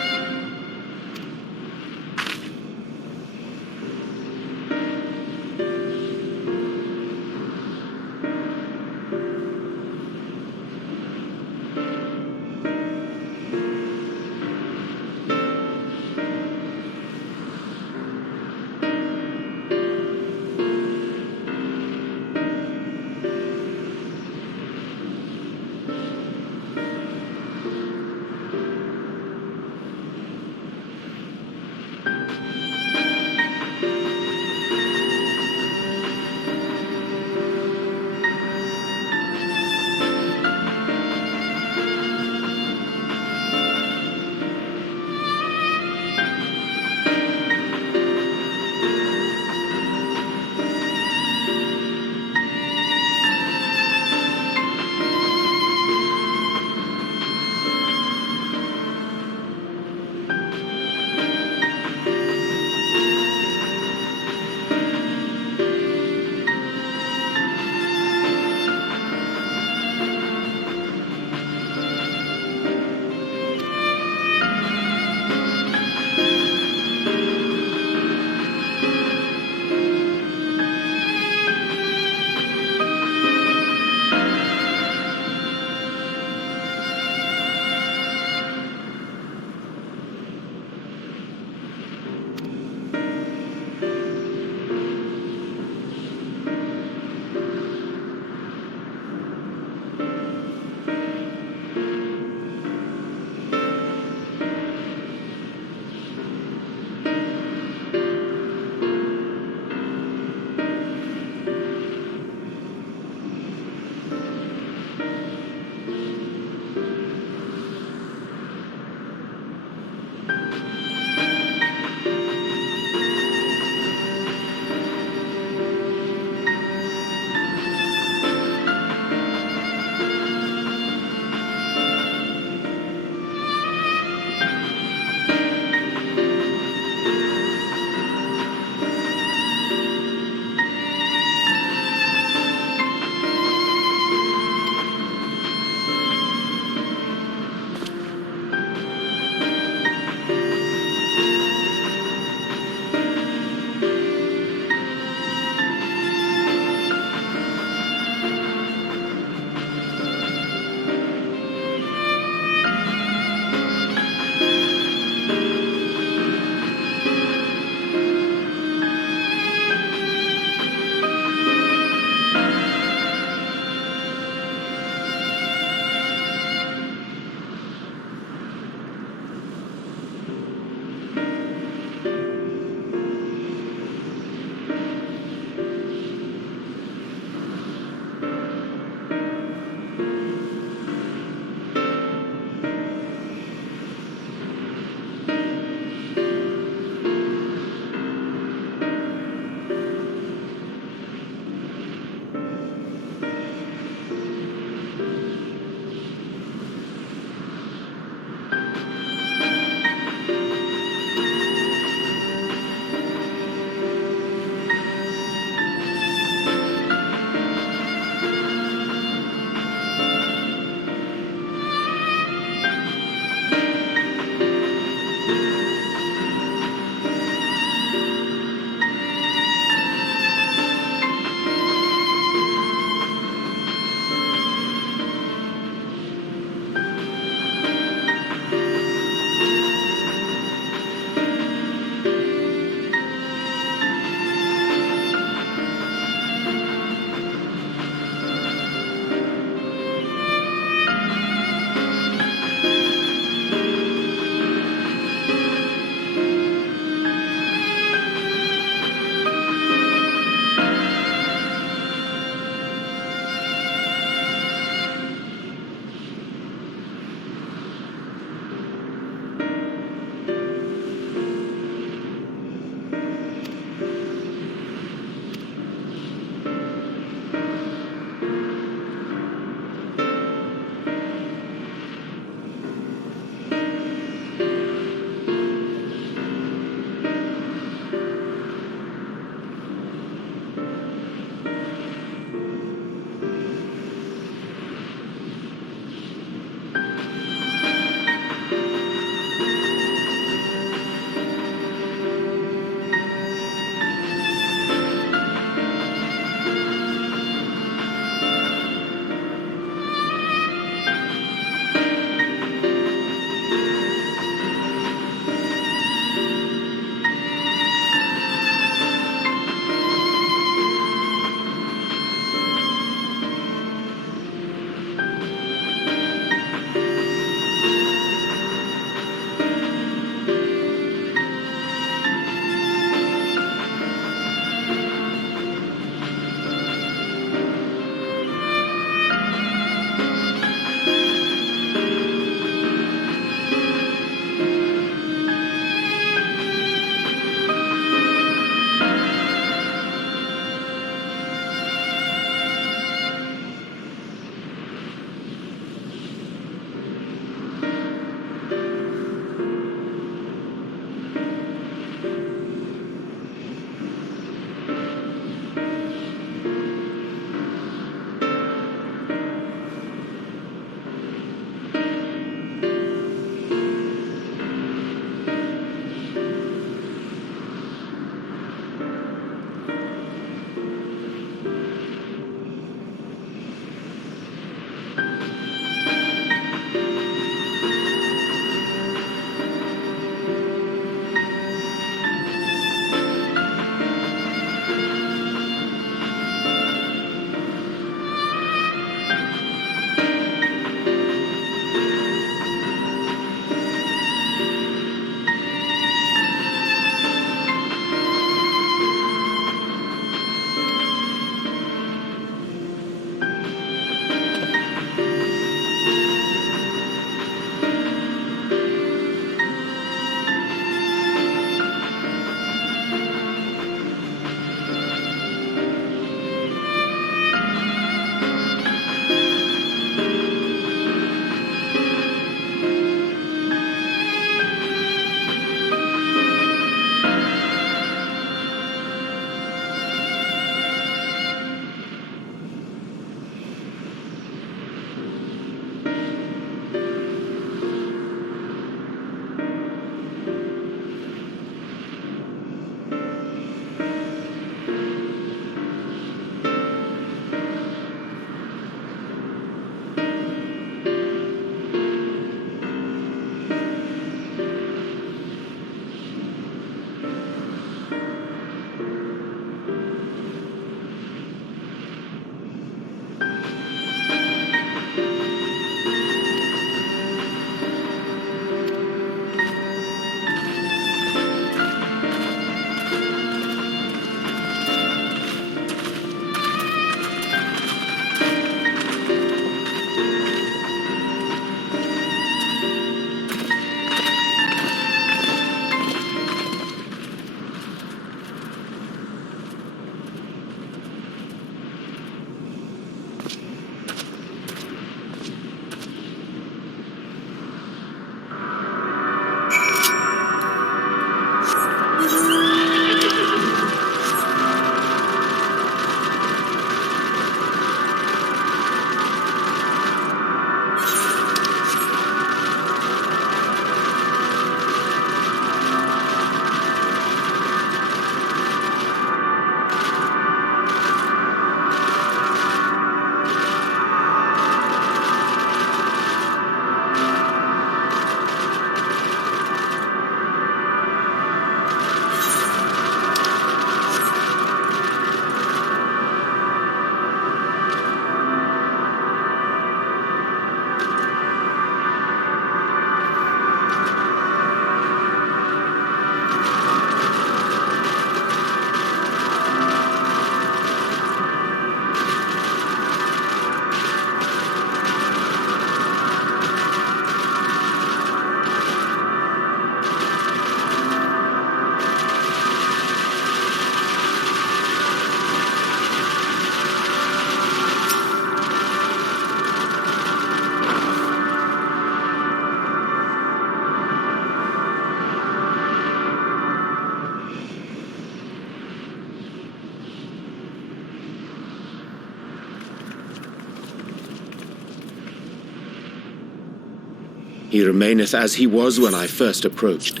he remaineth as he was when I first approached,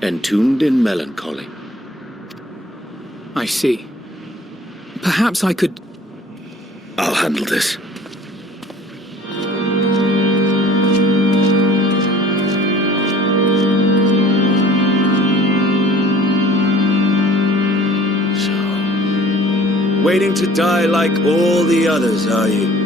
entombed in melancholy. I see. Perhaps I could... I'll handle this. Waiting to die like all the others, are you?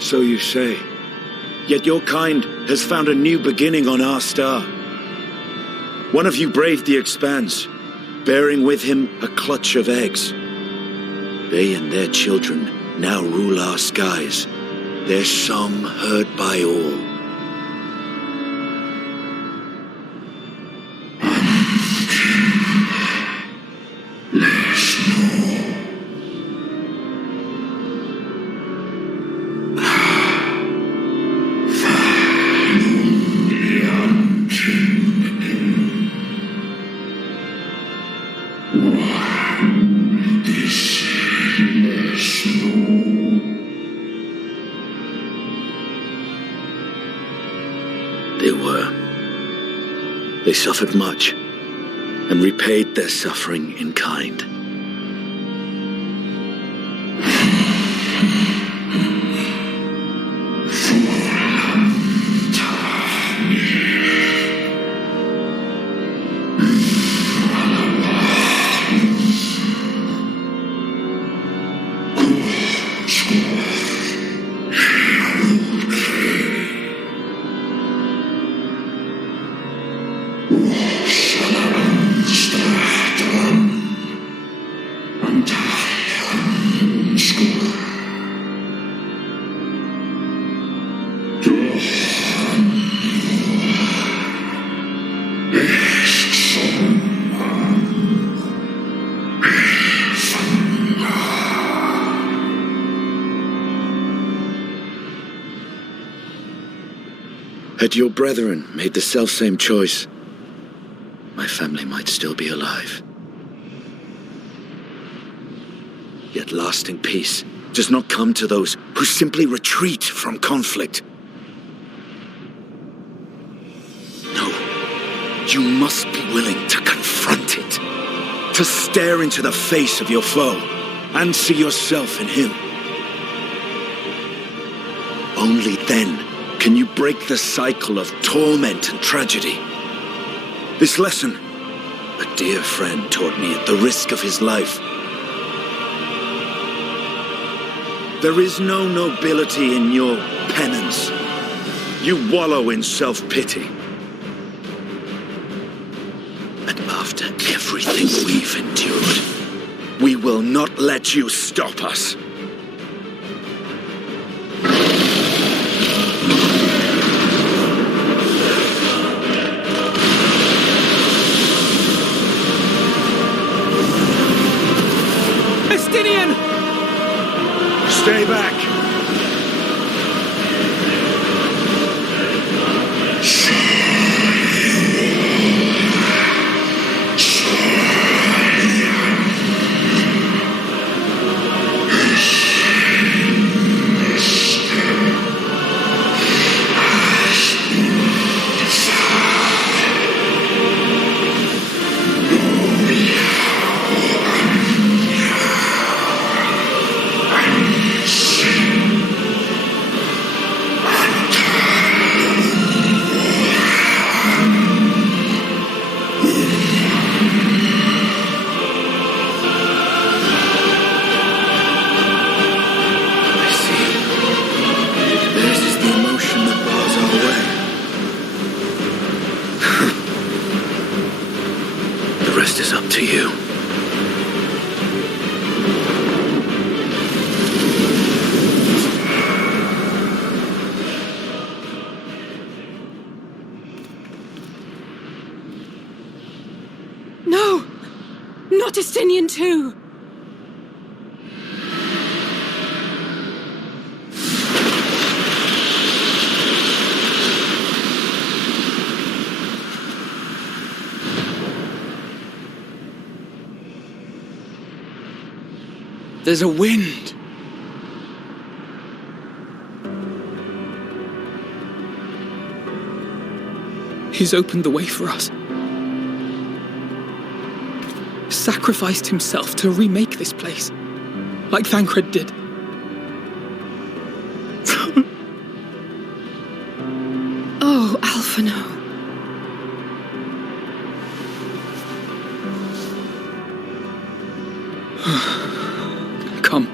So you say. Yet your kind has found a new beginning on our star. One of you braved the expanse, bearing with him a clutch of eggs. They and their children now rule our skies, their song heard by all. They suffered much, and repaid their suffering in kind. Had your brethren made the selfsame choice, my family might still be alive. Yet lasting peace does not come to those who simply retreat from conflict. No, you must be willing to confront it, to stare into the face of your foe and see yourself in him. Only then can you break the cycle of torment and tragedy. This lesson, a dear friend taught me at the risk of his life. There is no nobility in your penance. You wallow in self-pity. And after everything we've endured, we will not let you stop us. Stay back! No! Not Estinian too! There's a wind. He's opened the way for us. Sacrificed himself to remake this place, like Thancred did. Oh, Alphino. Come,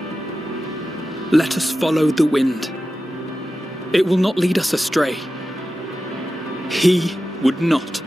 let us follow the wind. It will not lead us astray. He would not.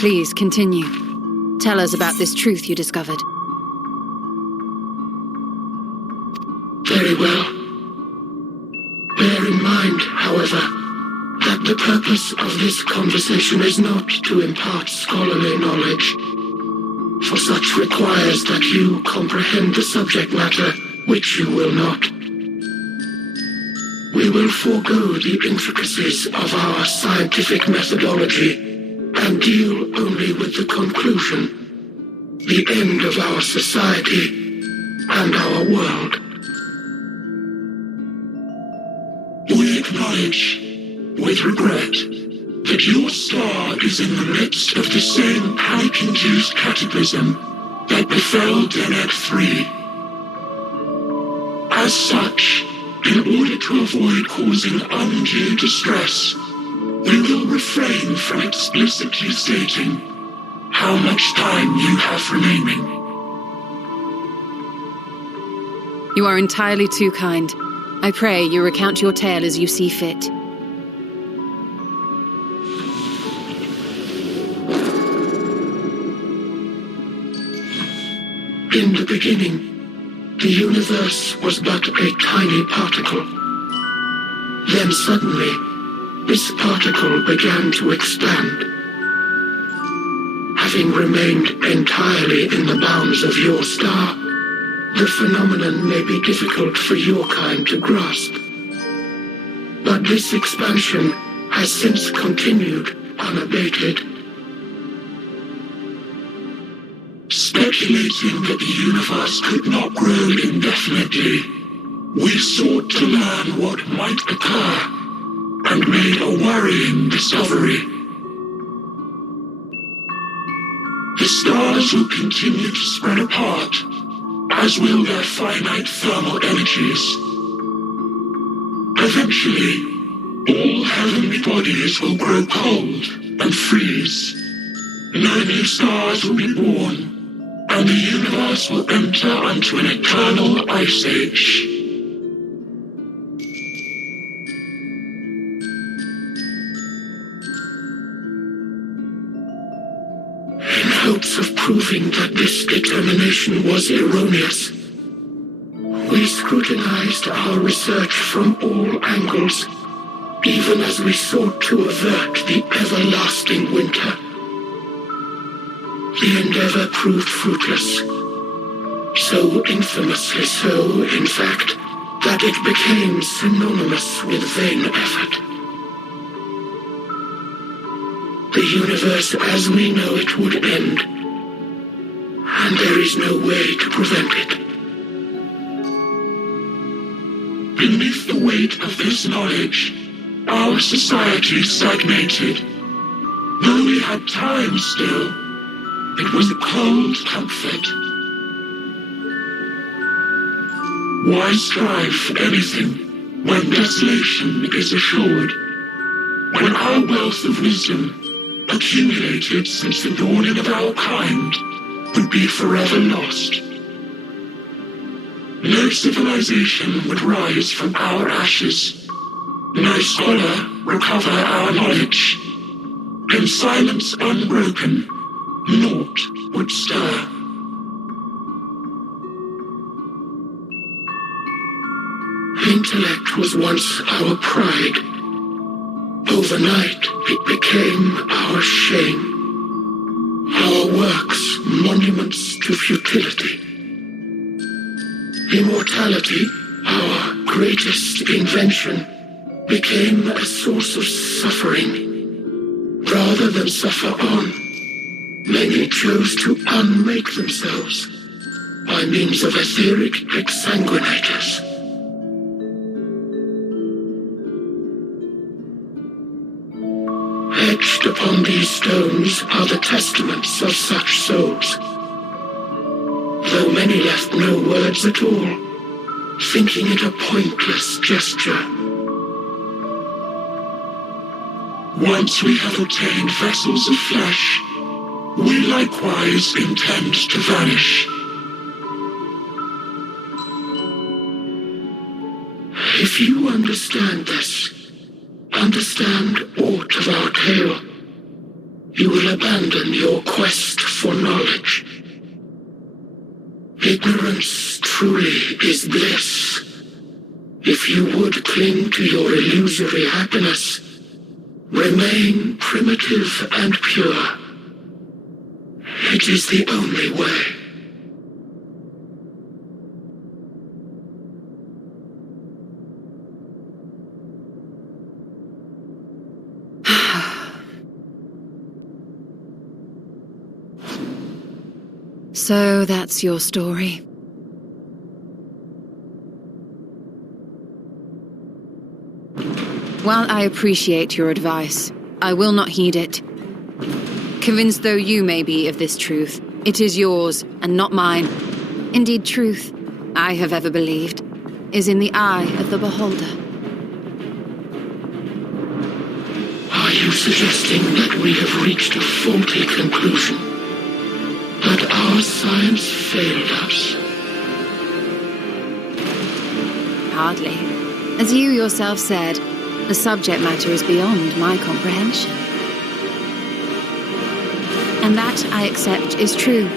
Please, continue. Tell us about this truth you discovered. Very well. Bear in mind, however, that the purpose of this conversation is not to impart scholarly knowledge, for such requires that you comprehend the subject matter, which you will not. We will forego the intricacies of our scientific methodology and deal only with the conclusion, the end of our society and our world. We acknowledge, with regret, that your star is in the midst of the same panic-induced cataclysm that befell Deneb III. As such, in order to avoid causing undue distress, we will refrain from explicitly stating how much time you have remaining. You are entirely too kind. I pray you recount your tale as you see fit. In the beginning, the universe was but a tiny particle. Then suddenly, this particle began to expand. Having remained entirely in the bounds of your star, the phenomenon may be difficult for your kind to grasp. But this expansion has since continued unabated. Speculating that the universe could not grow indefinitely, we sought to learn what might occur, and made a worrying discovery. The stars will continue to spread apart, as will their finite thermal energies. Eventually, all heavenly bodies will grow cold and freeze. No new stars will be born, and the universe will enter into an eternal ice age. In hopes of proving that this determination was erroneous, we scrutinized our research from all angles, even as we sought to avert the everlasting winter. The endeavor proved fruitless. So infamously so, in fact, that it became synonymous with vain effort. The universe as we know it would end, and there is no way to prevent it. Beneath the weight of this knowledge, our society stagnated. Though we had time still, it was a cold comfort. Why strive for anything when desolation is assured? When our wealth of wisdom, accumulated since the dawning of our kind, would be forever lost? No civilization would rise from our ashes. No scholar recover our knowledge. In silence unbroken, naught would stir. Intellect was once our pride. Overnight, it became our shame. Our works, monuments to futility. Immortality, our greatest invention, became a source of suffering. Rather than suffer on, many chose to unmake themselves by means of etheric exsanguinators. Etched upon these stones are the testaments of such souls, though many left no words at all, thinking it a pointless gesture. Once we have obtained vessels of flesh, we likewise intend to vanish. If you understand this, understand aught of our tale, you will abandon your quest for knowledge. Ignorance truly is bliss. If you would cling to your illusory happiness, remain primitive and pure. It is the only way. So that's your story. While I appreciate your advice, I will not heed it. Convinced though you may be of this truth, it is yours and not mine. Indeed, truth, I have ever believed, is in the eye of the beholder. Are you suggesting that we have reached a faulty conclusion? That our science failed us? Hardly. As you yourself said, the subject matter is beyond my comprehension. And that, I accept, is true.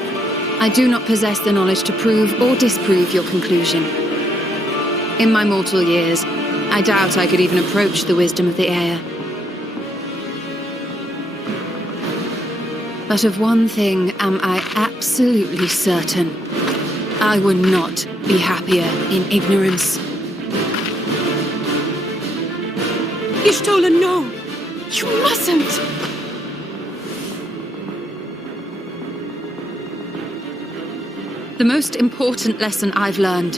I do not possess the knowledge to prove or disprove your conclusion. In my mortal years, I doubt I could even approach the wisdom of the air. But of one thing am I absolutely certain. I would not be happier in ignorance. Ishtola, no! You mustn't! The most important lesson I've learned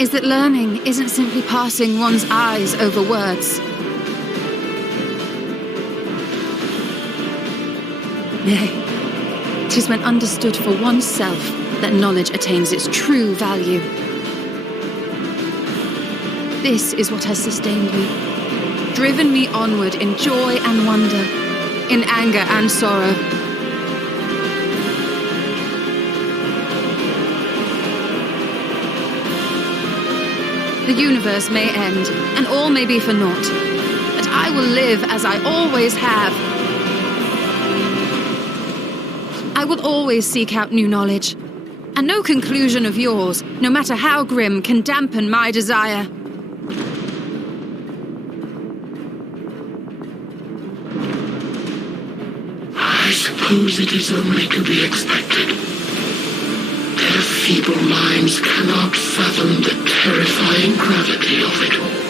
is that learning isn't simply passing one's eyes over words. Nay, 'tis when understood for oneself that knowledge attains its true value. This is what has sustained me, driven me onward in joy and wonder, in anger and sorrow. The universe may end, and all may be for naught, but I will live as I always have. I will always seek out new knowledge, and no conclusion of yours, no matter how grim, can dampen my desire. I suppose it is only to be expected. Their feeble minds cannot fathom the terrifying gravity of it all.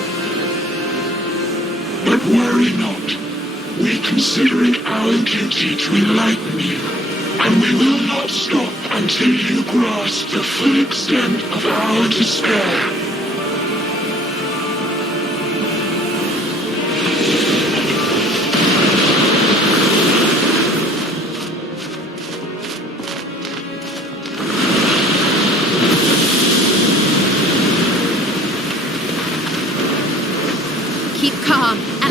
But worry not. We consider it our duty to enlighten you, and we will not stop until you grasp the full extent of our despair.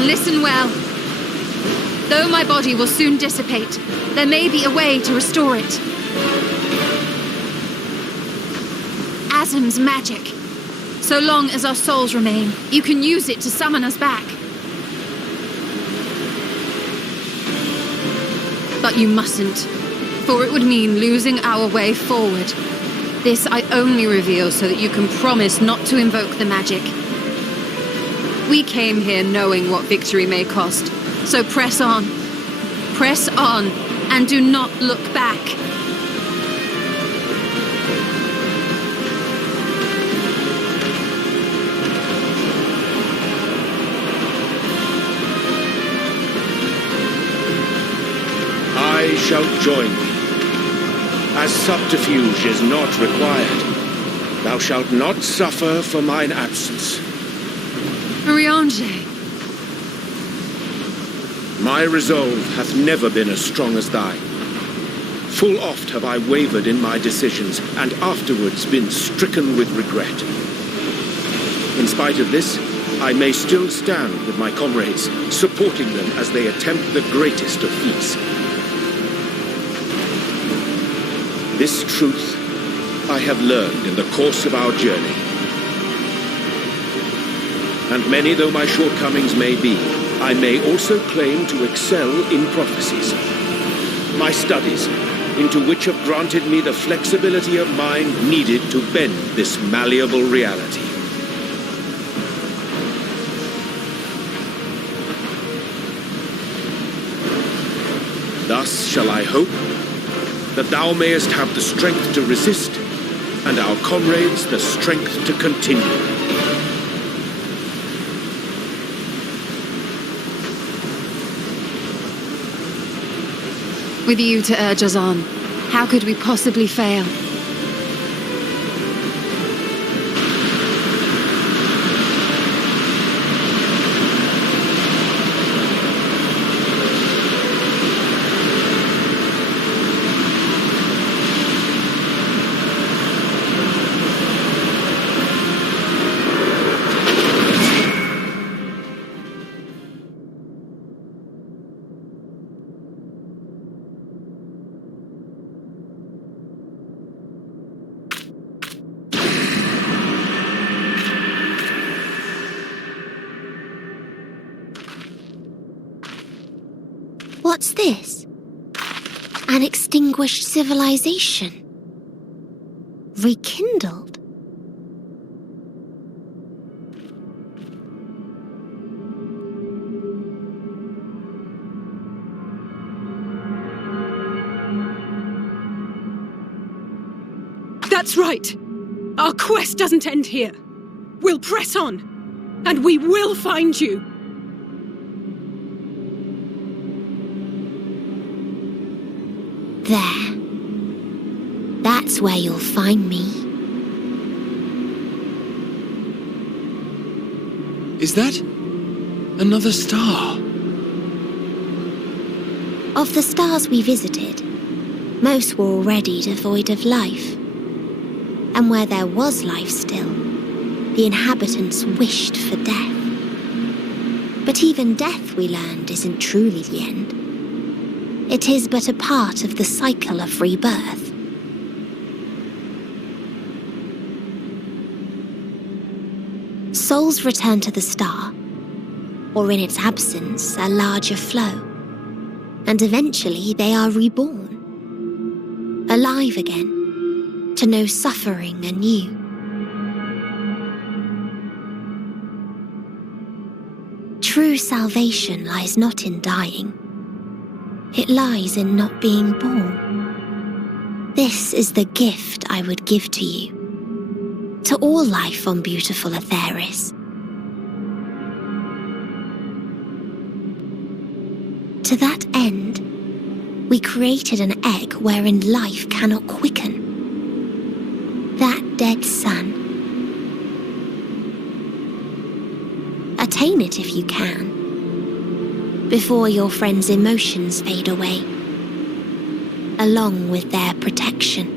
Listen well. Though my body will soon dissipate, there may be a way to restore it. Asm's magic. So long as our souls remain, you can use it to summon us back. But you mustn't, for it would mean losing our way forward. This I only reveal so that you can promise not to invoke the magic. We came here knowing what victory may cost, so press on, and do not look back. I shall join thee. As subterfuge is not required, thou shalt not suffer for mine absence. Urianger. My resolve hath never been as strong as thine. Full oft have I wavered in my decisions, and afterwards been stricken with regret. In spite of this, I may still stand with my comrades, supporting them as they attempt the greatest of feats. This truth I have learned in the course of our journey. And many though my shortcomings may be, I may also claim to excel in prophecies. My studies, into which have granted me the flexibility of mind needed to bend this malleable reality. Thus shall I hope that thou mayest have the strength to resist, and our comrades the strength to continue. With you to urge us on, how could we possibly fail? What's this? An extinguished civilization? Rekindled? That's right. Our quest doesn't end here. We'll press on, and we will find you. There. That That's where you'll find me. Is that another star? Of the stars we visited, most were already devoid of life. And where there was life still, the inhabitants wished for death. But even death, we learned, isn't truly the end. It is but a part of the cycle of rebirth. Souls return to the star, or in its absence, a larger flow. And eventually they are reborn, alive again, to know suffering anew. True salvation lies not in dying. It lies in not being born. This is the gift I would give to you, to all life on beautiful Etheris. To that end, we created an egg wherein life cannot quicken. That dead sun. Attain it if you can, before your friends' emotions fade away, along with their protection.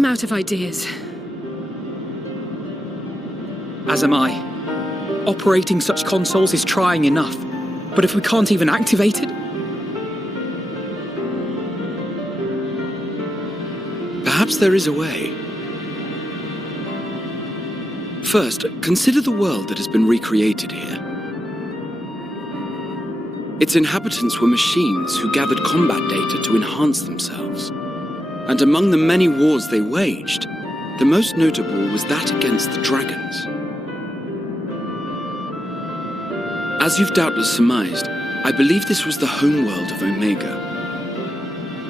I'm out of ideas. As am I. Operating such consoles is trying enough. But if we can't even activate it? Perhaps there is a way. First, consider the world that has been recreated here. Its inhabitants were machines who gathered combat data to enhance themselves. And among the many wars they waged, the most notable was that against the dragons. As you've doubtless surmised, I believe this was the homeworld of Omega.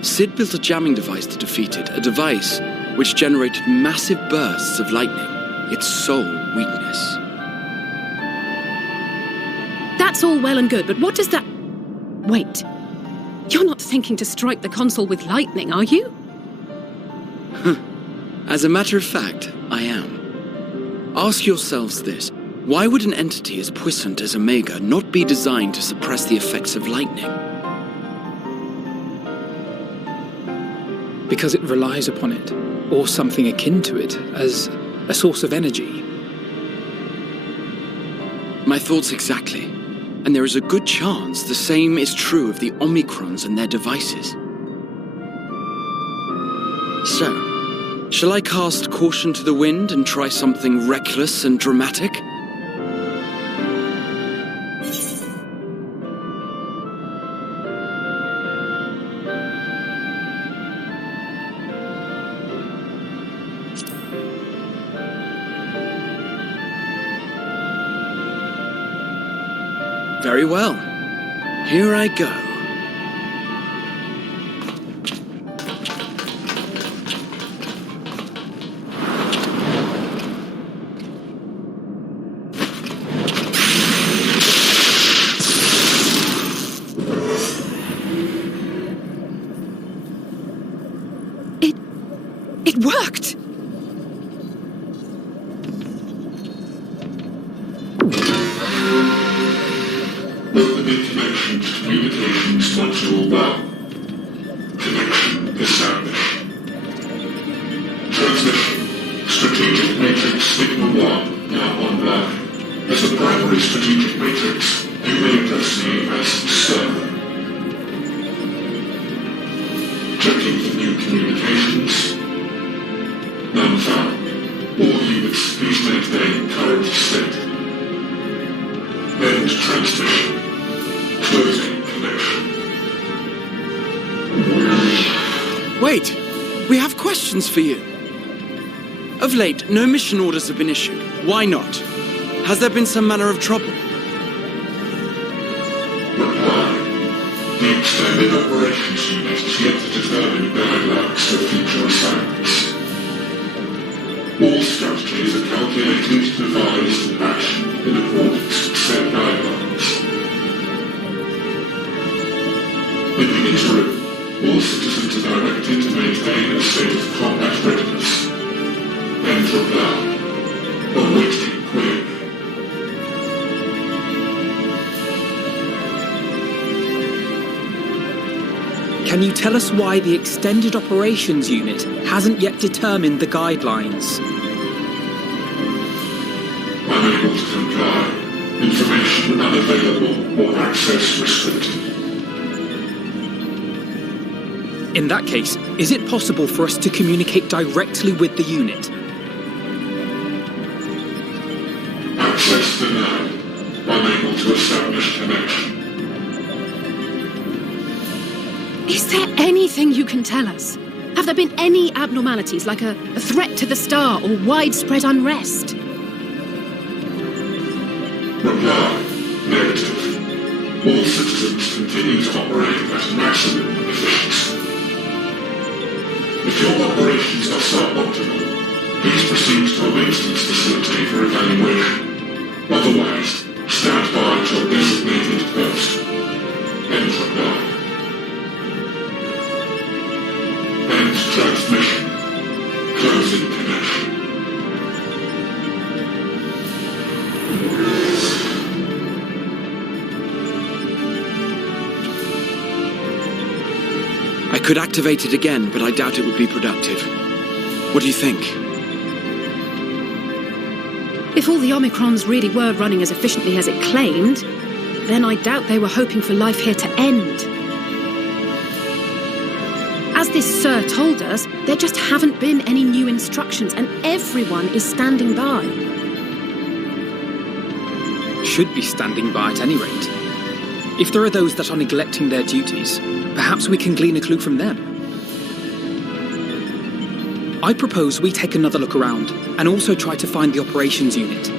Sid built a jamming device to defeat it, a device which generated massive bursts of lightning, its sole weakness. That's all well and good, but what does that... Wait. You're not thinking to strike the console with lightning, are you? As a matter of fact, I am. Ask yourselves this. Why would an entity as puissant as Omega not be designed to suppress the effects of lightning? Because it relies upon it, or something akin to it, as a source of energy. My thoughts exactly. And there is a good chance the same is true of the Omicrons and their devices. So, shall I cast caution to the wind and try something reckless and dramatic? Very well. Here I go. It worked! Open information to communications module 1. Connection established. Transmission. Strategic matrix signal 1 now online. As a primary strategic matrix, you may address me as Sir. Checking for new communications. None found. All units please maintain current state. End transmission. Closing connection. Wait! We have questions for you. Of late, no mission orders have been issued. Why not? Has there been some manner of trouble? Reply. The Extended Operations Unit is yet to determine guidelines for future assignments. All strategies are calculated, devised, and actioned in accordance with said guidelines. In the interim, all citizens are directed to maintain a state of combat readiness. End reply. Awaiting query. Can you tell us why the Extended Operations Unit hasn't yet determined the guidelines? Unable to comply. Information unavailable or access restricted. In that case, is it possible for us to communicate directly with the unit? Access denied. Unable to establish connection. Is there anything you can tell us? Have there been any abnormalities, like a threat to the star or widespread unrest? Reply. Negative. All citizens continue to operate at maximum efficiency. If your operations are suboptimal, please proceed to a maintenance facility for evaluation. Otherwise, stand by at your designated post. End reply. End transmission. Closing connection. I could activate it again, but I doubt it would be productive. What do you think? If all the Omicrons really were running as efficiently as it claimed, then I doubt they were hoping for life here to end. As this Sir told us, there just haven't been any new instructions, and everyone is standing by. Should be standing by at any rate. If there are those that are neglecting their duties, perhaps we can glean a clue from them. I propose we take another look around, and also try to find the operations unit.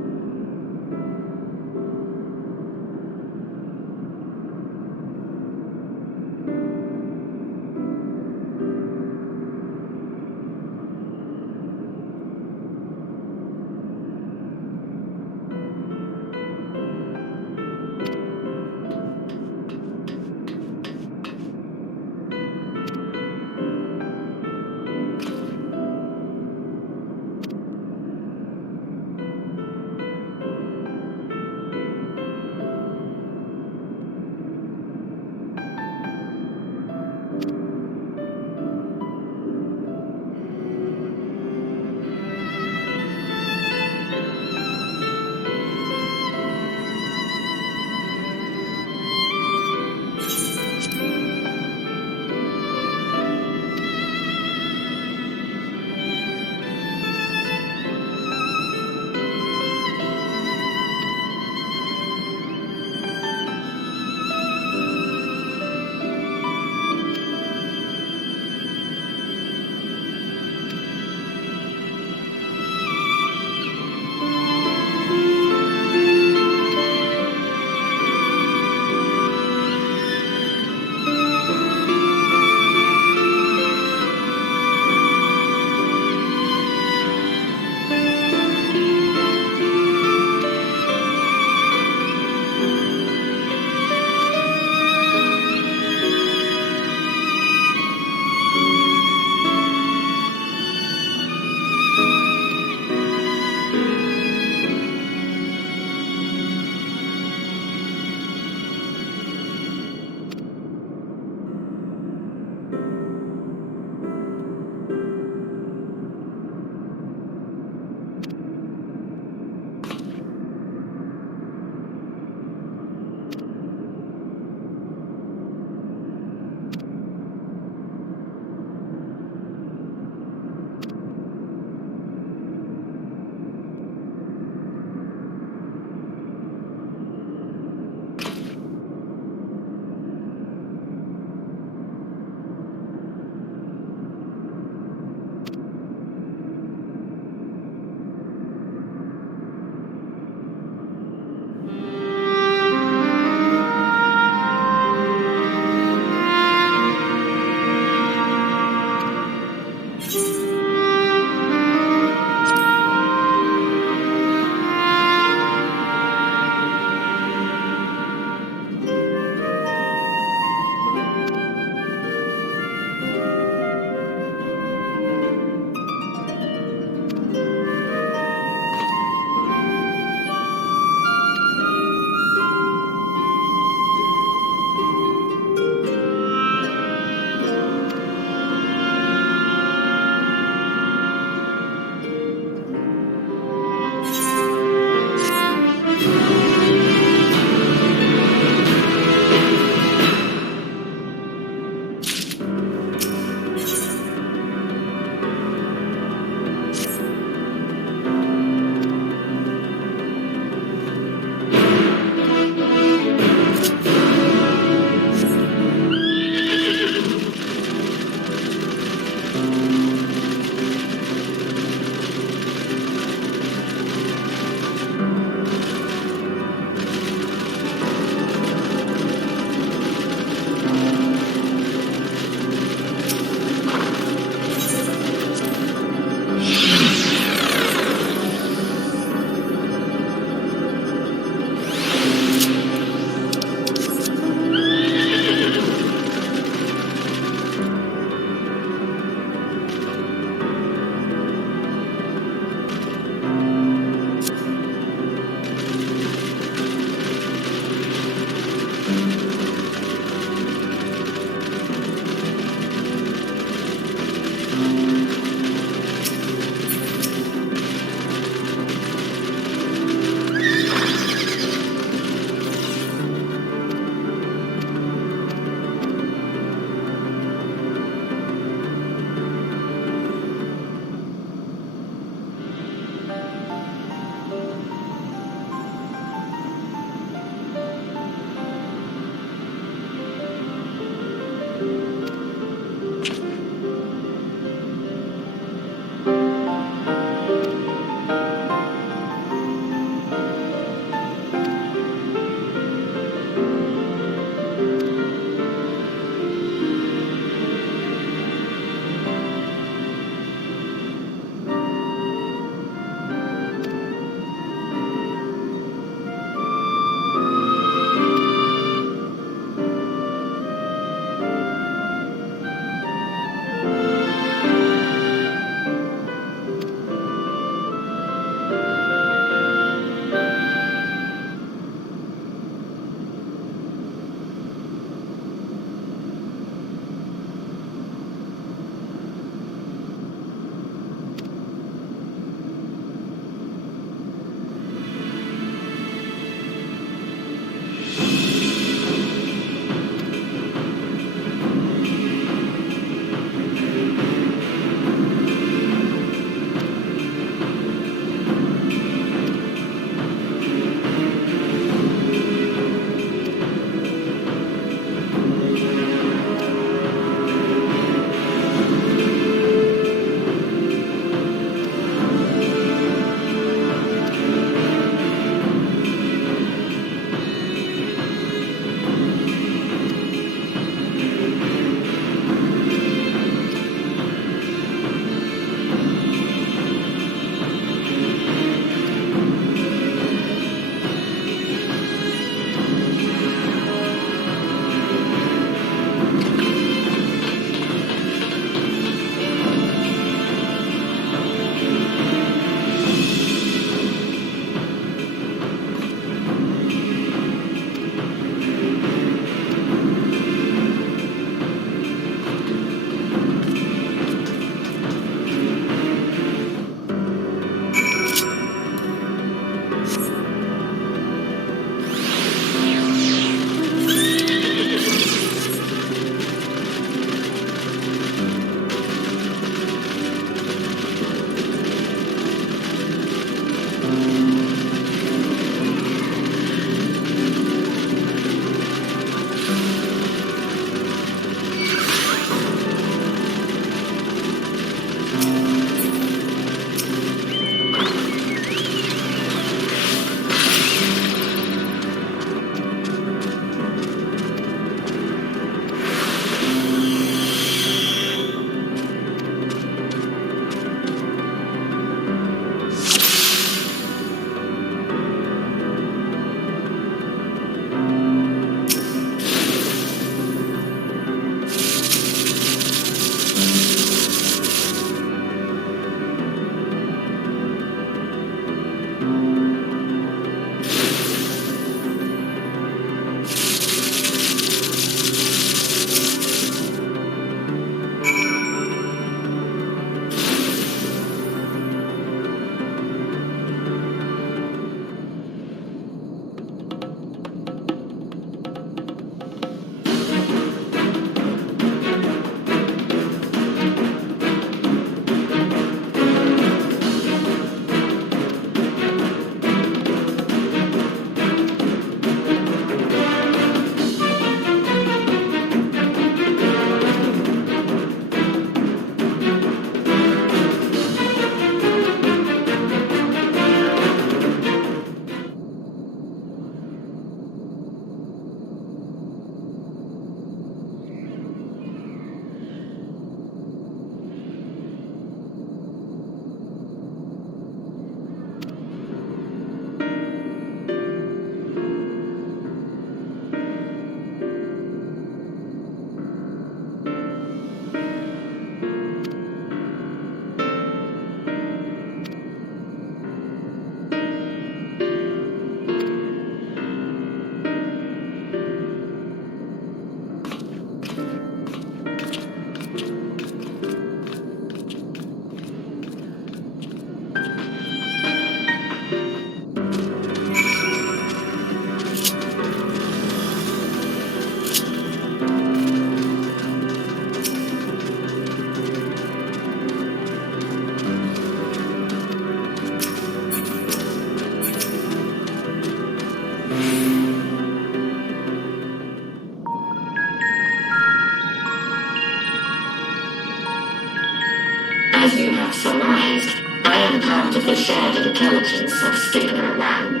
As you have surmised, I am part of the shared intelligence of Stigma 1.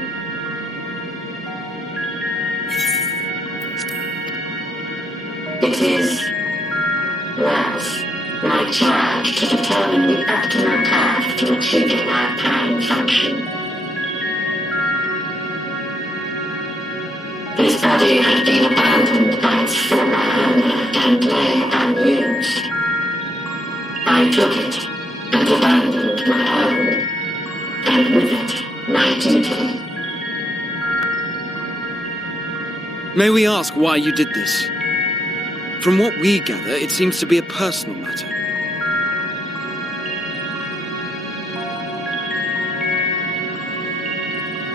It is, was, my charge to determine the optimal path to achieving our prime function. This body had been abandoned by its former owner and lay unused. I took it and abandoned my own, and with it, my duty. May we ask why you did this? From what we gather, it seems to be a personal matter.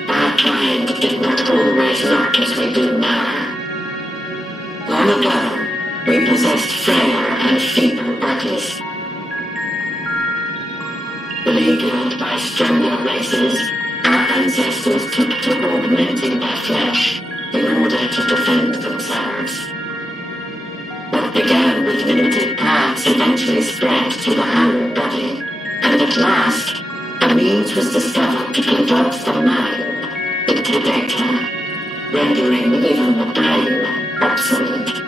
Our kind did not always look as we do now. Long ago, we possessed frail and feeble bodies. Beleaguered by stronger races, our ancestors took to augmenting their flesh in order to defend themselves. What began with limited parts eventually spread to the whole body, and at last, a means was discovered to convert the mind into data, rendering even the brain obsolete.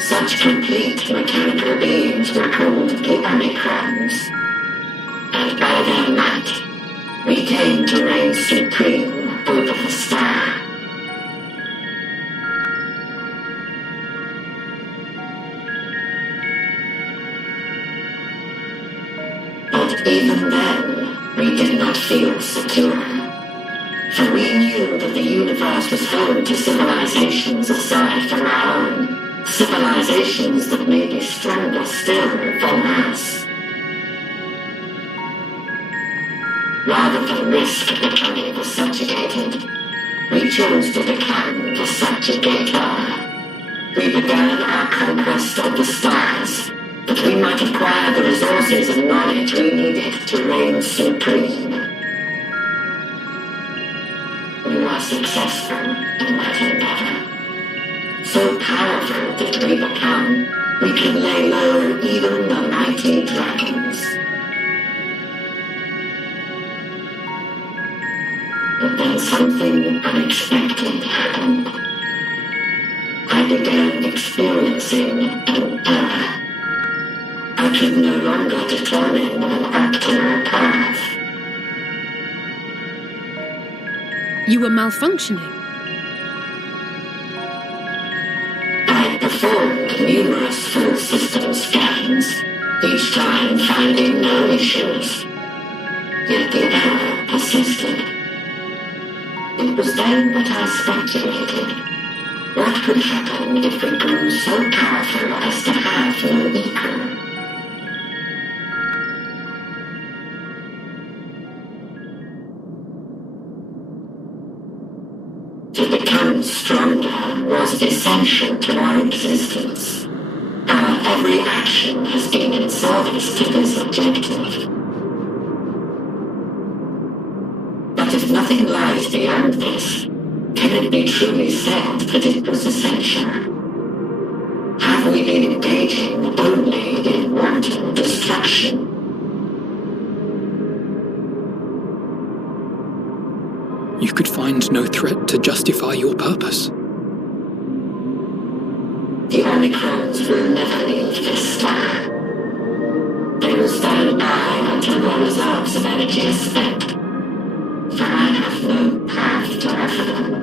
Such complete mechanical beings were called the Omicrons, and by their might, we came to reign supreme over the star. But even then, we did not feel secure, for we knew that the universe was home to civilizations aside from our own. Civilizations that may be stronger still than us. Rather than risk becoming subjugated, we chose to become the subjugator. We began our conquest of the stars, that we might acquire the resources and knowledge we needed to reign supreme. We were successful in that endeavor. So powerful did we become, we could lay low even the mighty dragons. But then something unexpected happened. I began experiencing an error. I could no longer determine an optimal path. You were malfunctioning. I performed numerous full system scans, each time finding no issues. Yet the error persisted. It was then that I speculated. What could happen if we grew so powerful as to have no equal? To become stronger was essential to our existence. Our every action has been in service to this objective. But if nothing lies beyond this, can it be truly said that it was essential? Have we been engaging only in wanton destruction? You could find no threat to justify your purpose. The Omicrons will never leave this star. They will stand by until their reserves of energy is spent. For I have no path to offer them.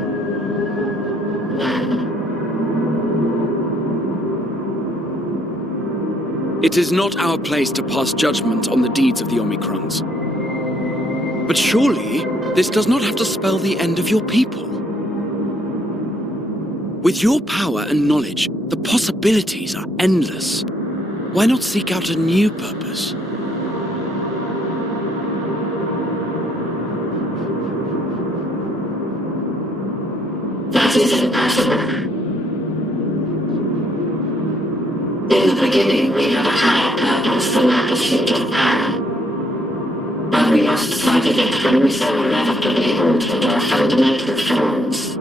It is not our place to pass judgment on the deeds of the Omicrons. But surely, this does not have to spell the end of your people. With your power and knowledge, the possibilities are endless. Why not seek out a new purpose? That is impossible. In the beginning, we had a higher purpose than our pursuit of power. But we lost sight of it when we so irrevocably altered our fundamental forms.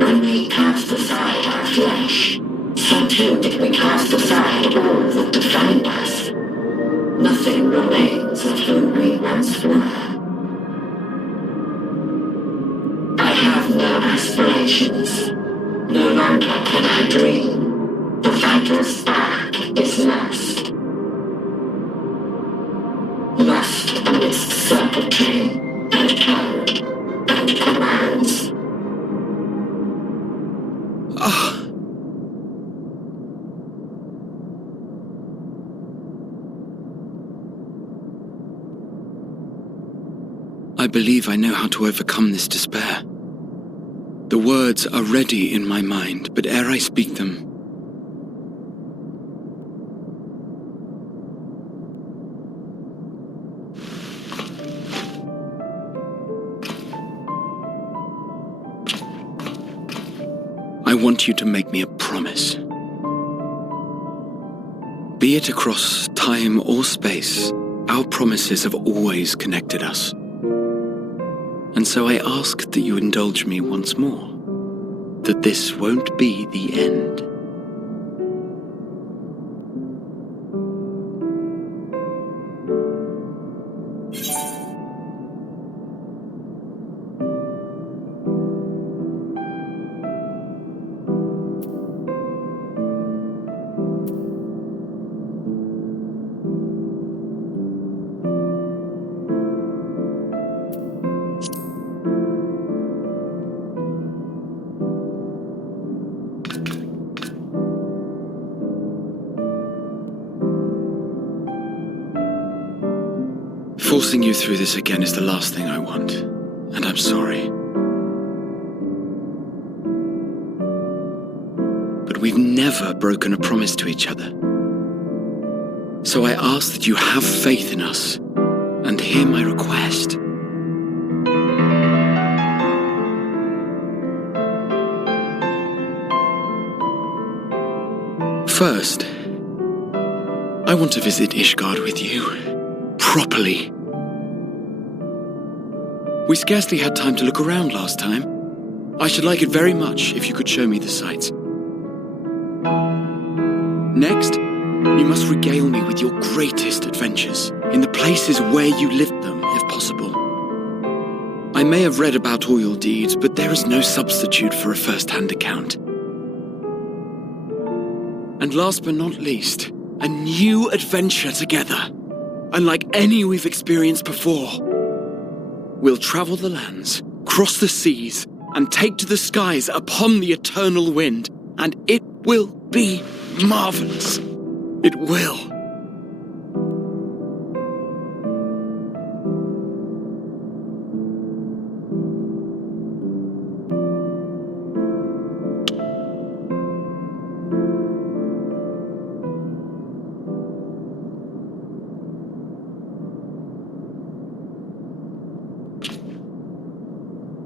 When we cast aside our flesh, so too did we cast aside all that defined us. Nothing remains of who we once were. I have no aspirations. No longer can I dream. The vital spark is lost. Lost amidst circuitry and code and commands. I believe I know how to overcome this despair. The words are ready in my mind, but ere I speak them, I want you to make me a promise. Be it across time or space, our promises have always connected us. And so I ask that you indulge me once more, that this won't be the end. Forcing you through this again is the last thing I want, and I'm sorry. But we've never broken a promise to each other. So I ask that you have faith in us and hear my request. First, I want to visit Ishgard with you, properly. We scarcely had time to look around last time. I should like it very much if you could show me the sights. Next, you must regale me with your greatest adventures, in the places where you lived them, if possible. I may have read about all your deeds, but there is no substitute for a first-hand account. And last but not least, a new adventure together, unlike any we've experienced before. We'll travel the lands, cross the seas, and take to the skies upon the eternal wind, and it will be marvelous. It will.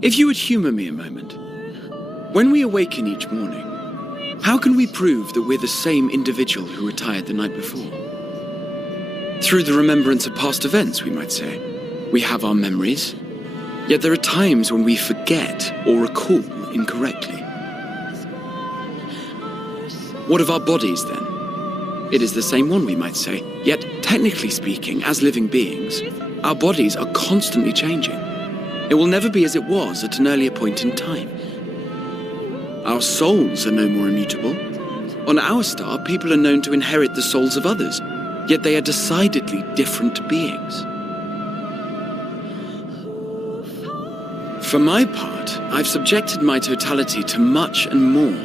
If you would humor me a moment. When we awaken each morning, how can we prove that we're the same individual who retired the night before? Through the remembrance of past events, we might say. We have our memories, yet there are times when we forget or recall incorrectly. What of our bodies, then? It is the same one, we might say, yet technically speaking, as living beings, our bodies are constantly changing. It will never be as it was at an earlier point in time. Our souls are no more immutable. On our star, people are known to inherit the souls of others, yet they are decidedly different beings. For my part, I've subjected my totality to much and more.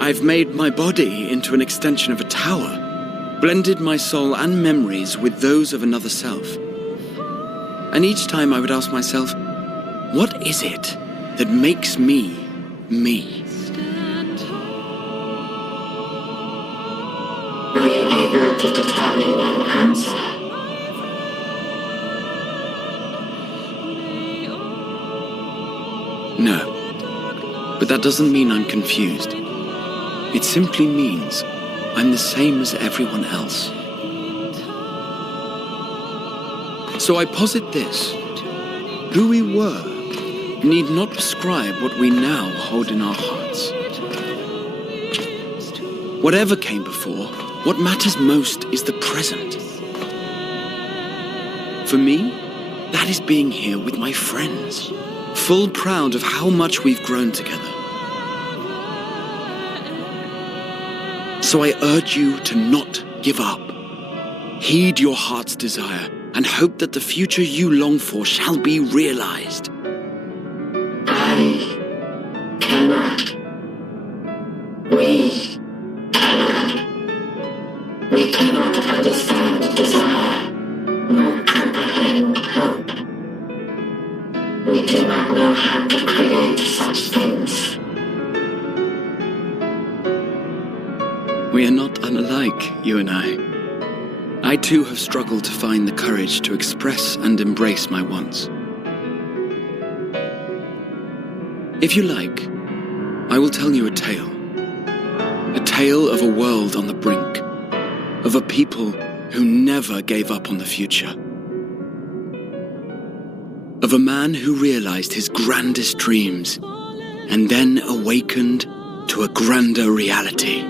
I've made my body into an extension of a tower, blended my soul and memories with those of another self. And each time I would ask myself, what is it that makes me, me? Are you able to determine an answer? No, but that doesn't mean I'm confused. It simply means I'm the same as everyone else. So I posit this. Who we were need not prescribe what we now hold in our hearts. Whatever came before, what matters most is the present. For me, that is being here with my friends, full proud of how much we've grown together. So I urge you to not give up. Heed your heart's desire and hope that the future you long for shall be realized. I cannot. We cannot. We cannot understand desire, nor comprehend hope. We do not know how to create such things. We are not unlike, you and I. I too have struggled to find the courage to express and embrace my wants. If you like, I will tell you a tale. A tale of a world on the brink, of a people who never gave up on the future. Of a man who realized his grandest dreams and then awakened to a grander reality.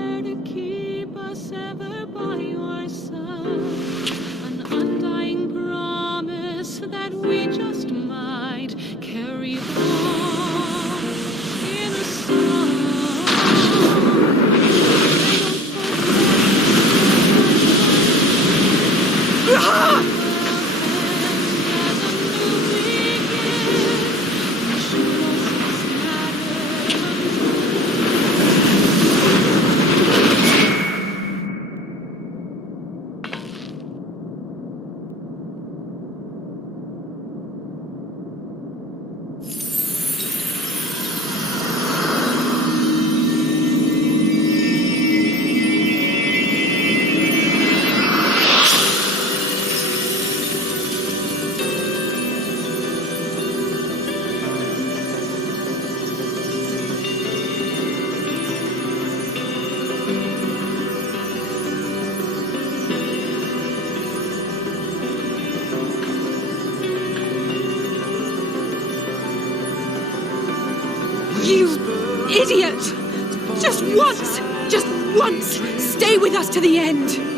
You idiot! Just once, stay with us to the end.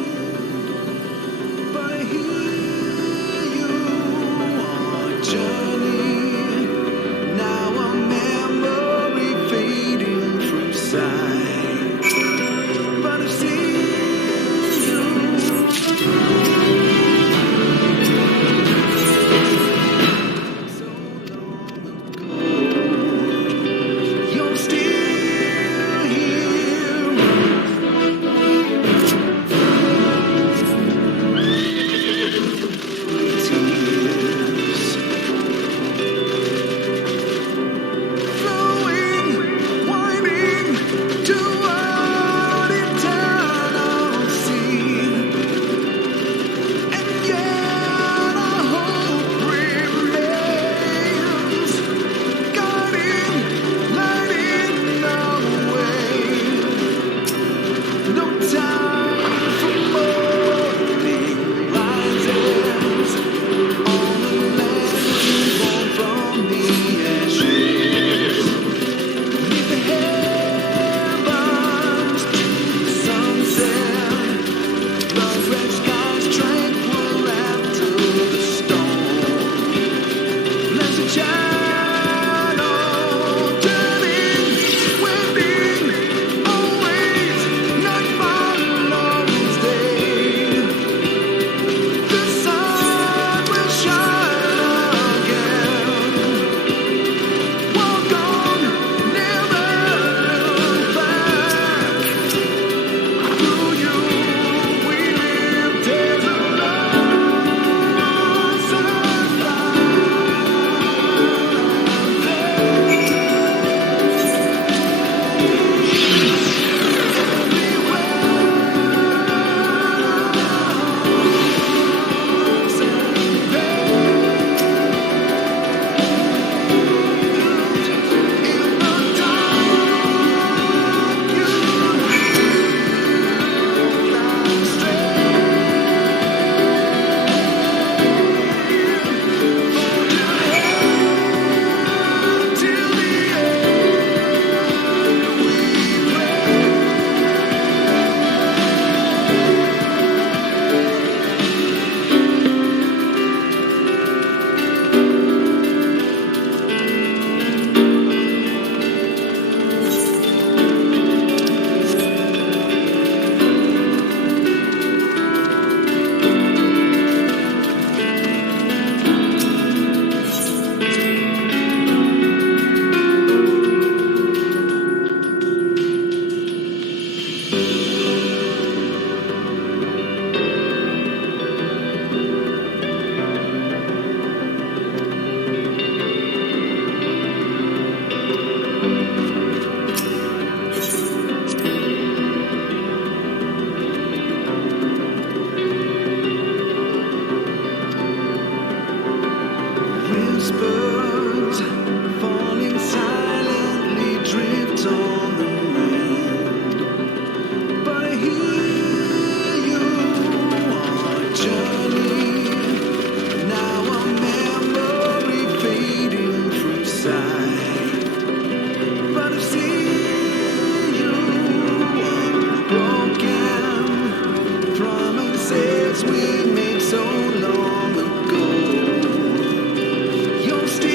we made so long ago. You're still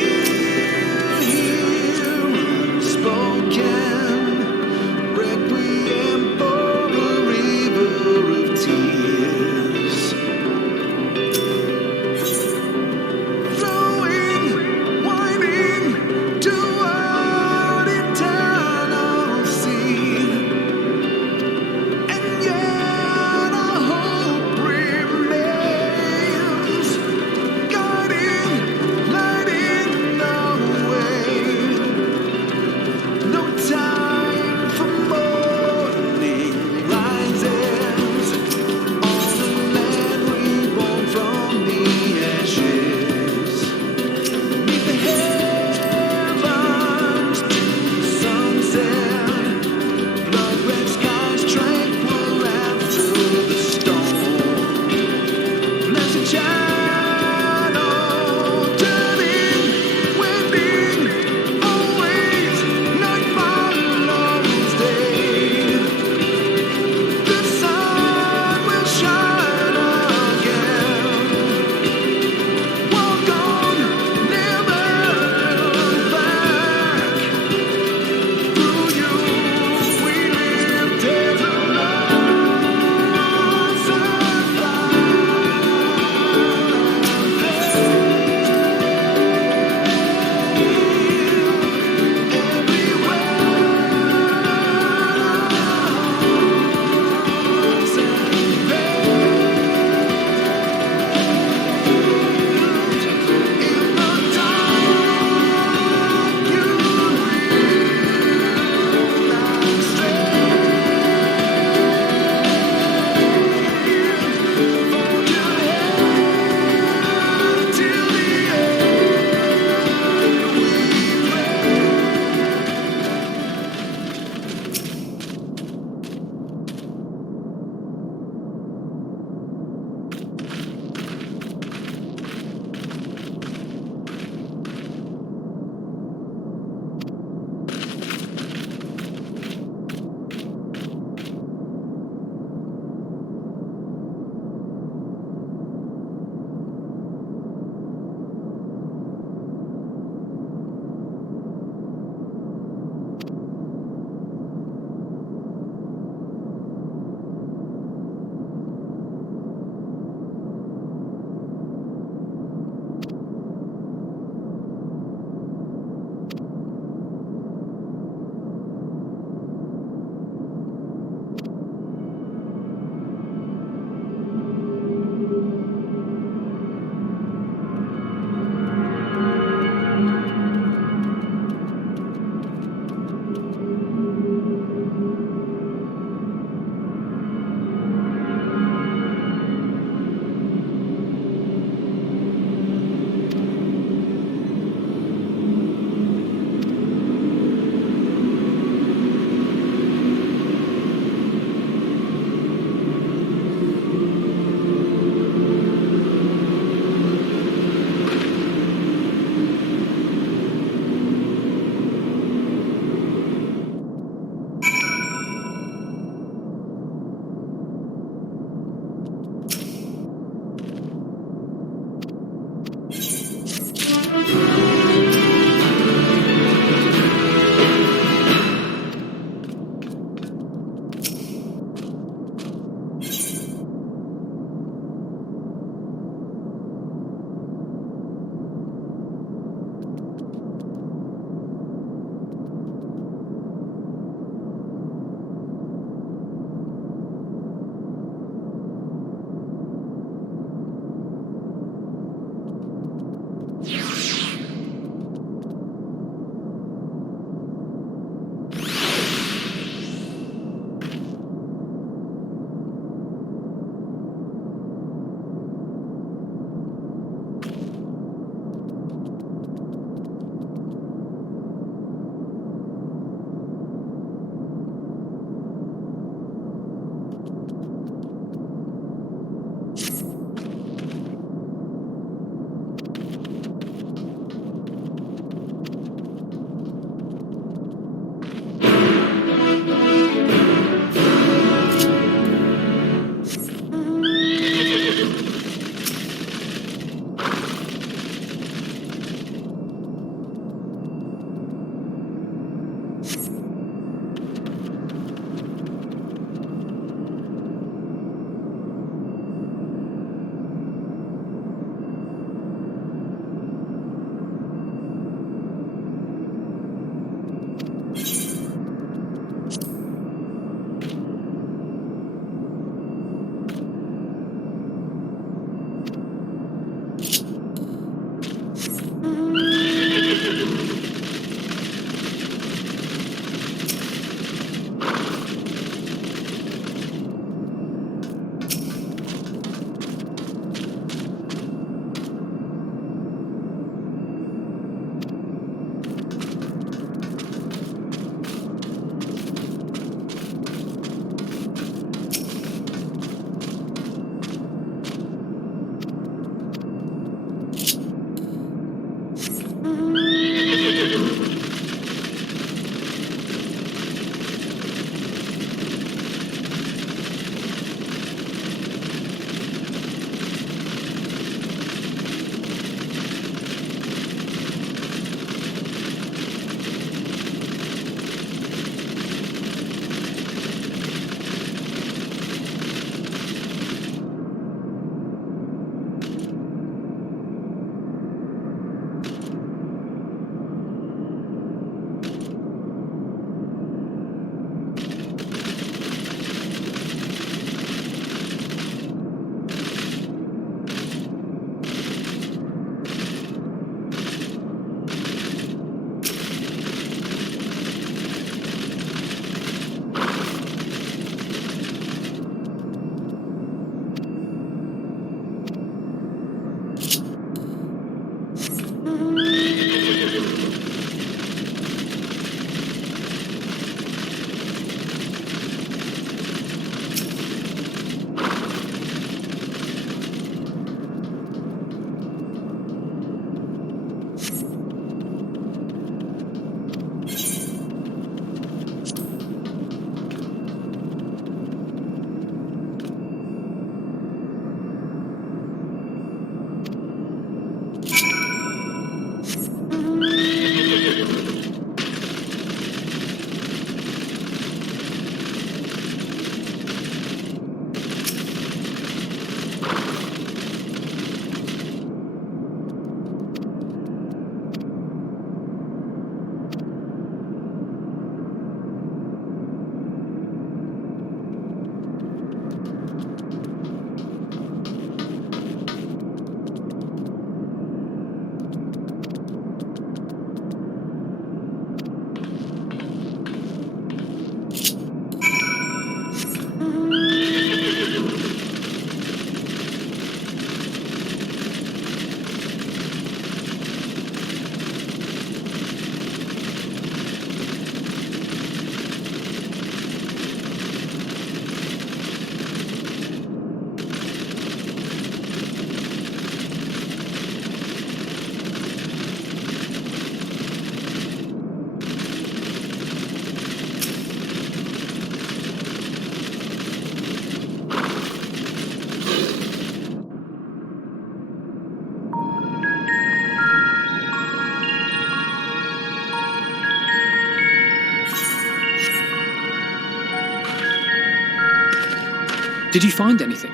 Did you find anything?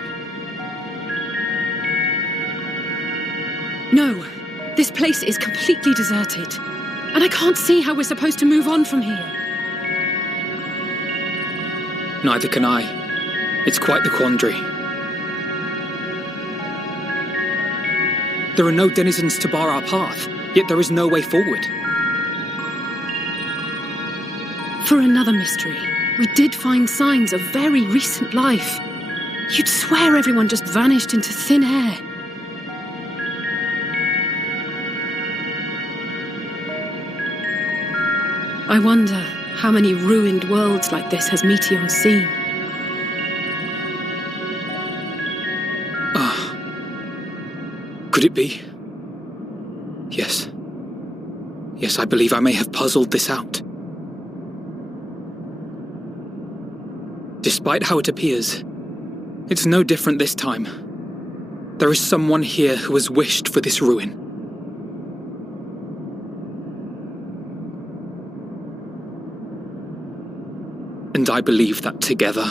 No. This place is completely deserted. And I can't see how we're supposed to move on from here. Neither can I. It's quite the quandary. There are no denizens to bar our path, yet there is no way forward. For another mystery, we did find signs of very recent life. You'd swear everyone just vanished into thin air. I wonder how many ruined worlds like this has Meteion seen. Could it be? Yes. Yes, I believe I may have puzzled this out. Despite how it appears, it's no different this time. There is someone here who has wished for this ruin. And I believe that together,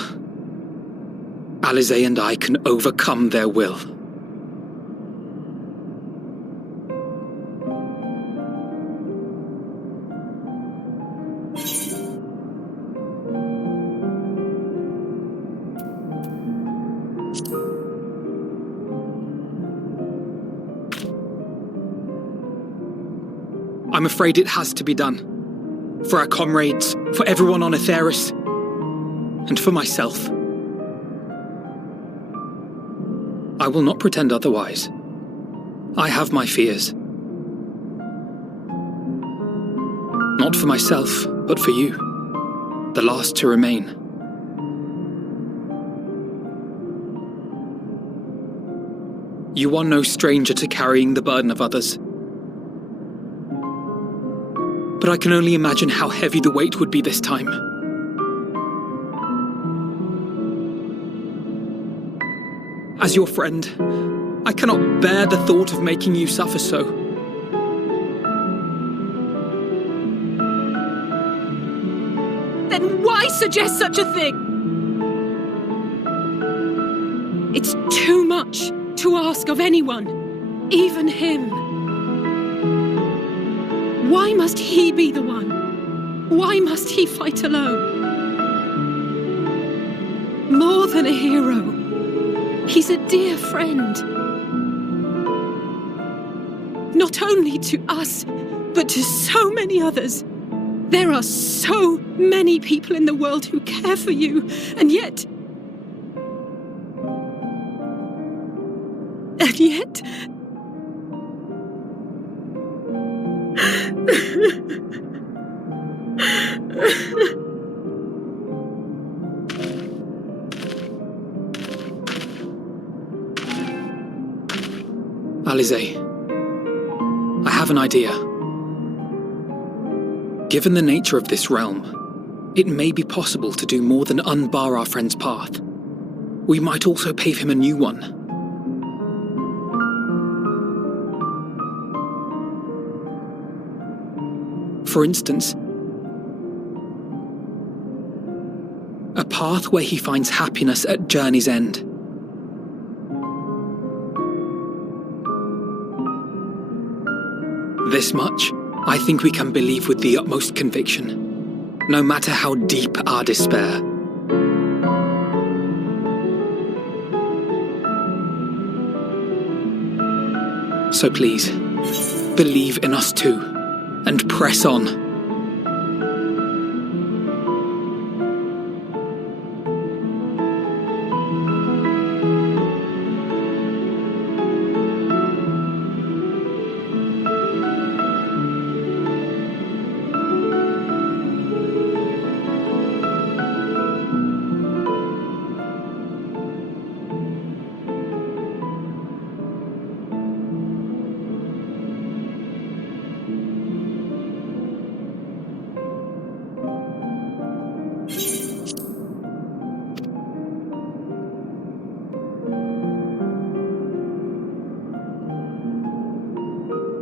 Alisaie and I can overcome their will. I'm afraid it has to be done. For our comrades, for everyone on Aetheris, and for myself. I will not pretend otherwise. I have my fears. Not for myself, but for you, the last to remain. You are no stranger to carrying the burden of others. But I can only imagine how heavy the weight would be this time. As your friend, I cannot bear the thought of making you suffer so. Then why suggest such a thing? It's too much to ask of anyone, even him. Why must he be the one? Why must he fight alone? More than a hero, he's a dear friend. Not only to us, but to so many others. There are so many people in the world who care for you, and yet... Alize, I have an idea. Given the nature of this realm, it may be possible to do more than unbar our friend's path. We might also pave him a new one. For instance, a path where he finds happiness at journey's end. This much, I think we can believe with the utmost conviction, no matter how deep our despair. So please, believe in us too, and press on.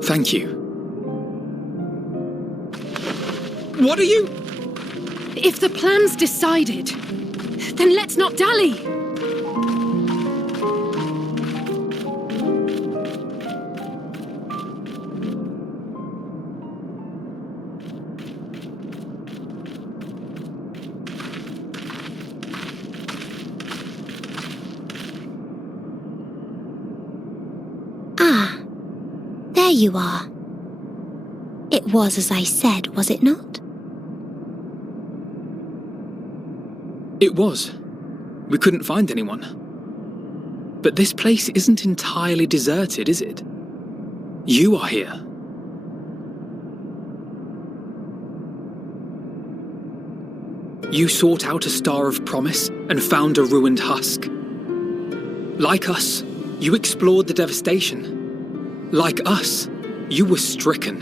Thank you. What are you? If the plan's decided, then let's not dally. There you are. It was as I said, was it not? It was. We couldn't find anyone. But this place isn't entirely deserted, is it? You are here. You sought out a star of promise and found a ruined husk. Like us, you explored the devastation. Like us, you were stricken.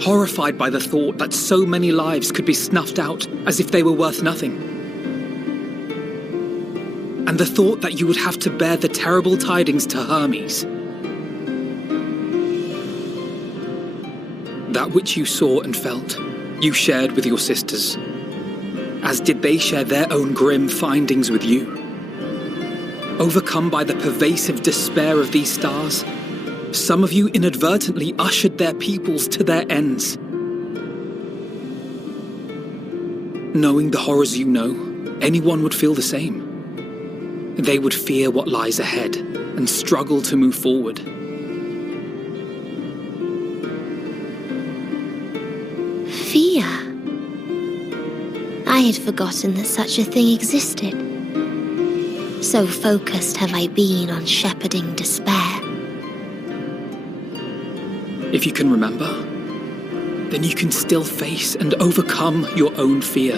Horrified by the thought that so many lives could be snuffed out as if they were worth nothing. And the thought that you would have to bear the terrible tidings to Hermes. That which you saw and felt, you shared with your sisters, as did they share their own grim findings with you. Overcome by the pervasive despair of these stars, some of you inadvertently ushered their peoples to their ends. Knowing the horrors you know, anyone would feel the same. They would fear what lies ahead and struggle to move forward. had forgotten that such a thing existed. So focused have I been on shepherding despair. If you can remember, then you can still face and overcome your own fear.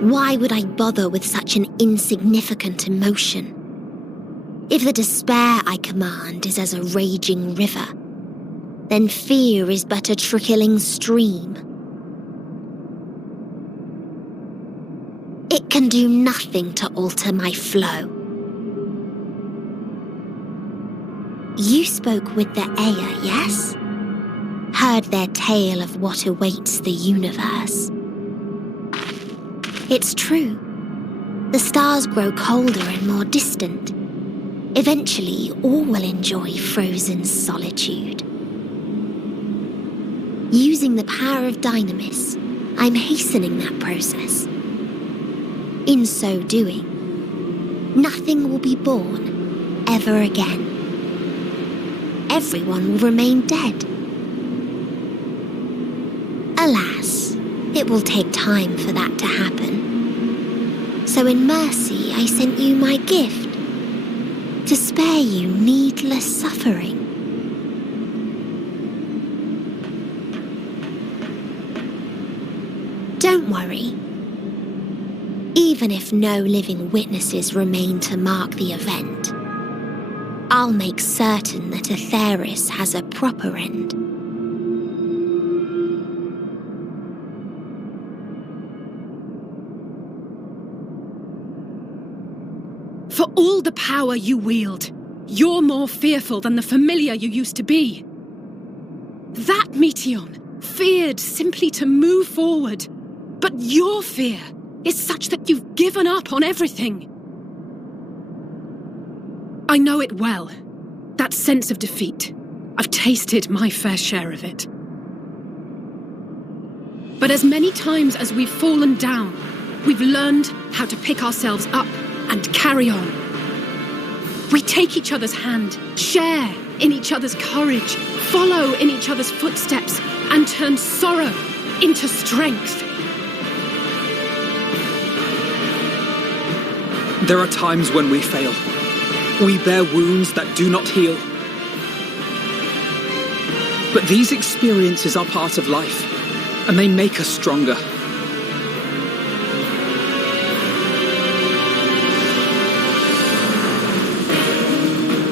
Why would I bother with such an insignificant emotion? If the despair I command is as a raging river, then fear is but a trickling stream. It can do nothing to alter my flow. You spoke with the Aya, yes? Heard their tale of what awaits the universe. It's true. The stars grow colder and more distant. Eventually, all will enjoy frozen solitude. Using the power of Dynamis, I'm hastening that process. In so doing, nothing will be born ever again. Everyone will remain dead. Alas, it will take time for that to happen. So in mercy, I sent you my gift, to spare you needless suffering. Don't worry. Even if no living witnesses remain to mark the event, I'll make certain that Aetheris has a proper end. For all the power you wield, you're more fearful than the familiar you used to be. That Meteion feared simply to move forward, but your fear is such that you've given up on everything. I know it well, that sense of defeat. I've tasted my fair share of it. But as many times as we've fallen down, we've learned how to pick ourselves up and carry on. We take each other's hand, share in each other's courage, follow in each other's footsteps, and turn sorrow into strength. There are times when we fail. We bear wounds that do not heal. But these experiences are part of life, and they make us stronger.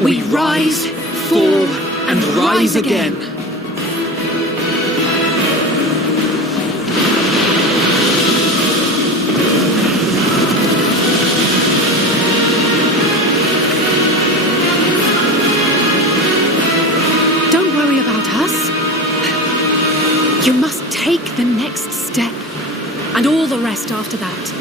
We rise, fall, and rise again. Don't worry about us. You must take the next step, and all the rest after that.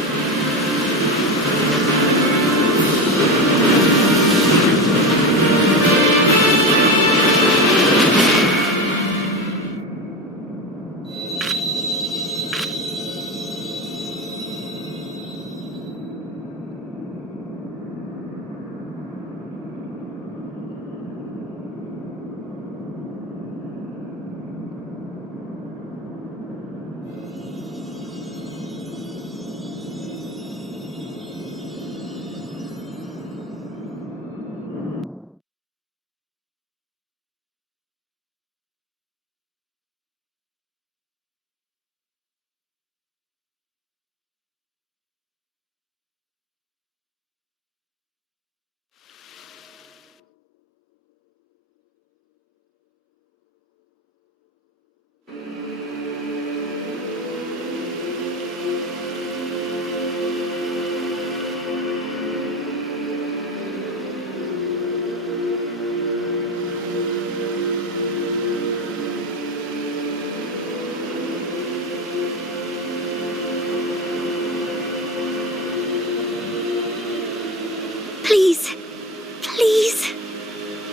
Please, please,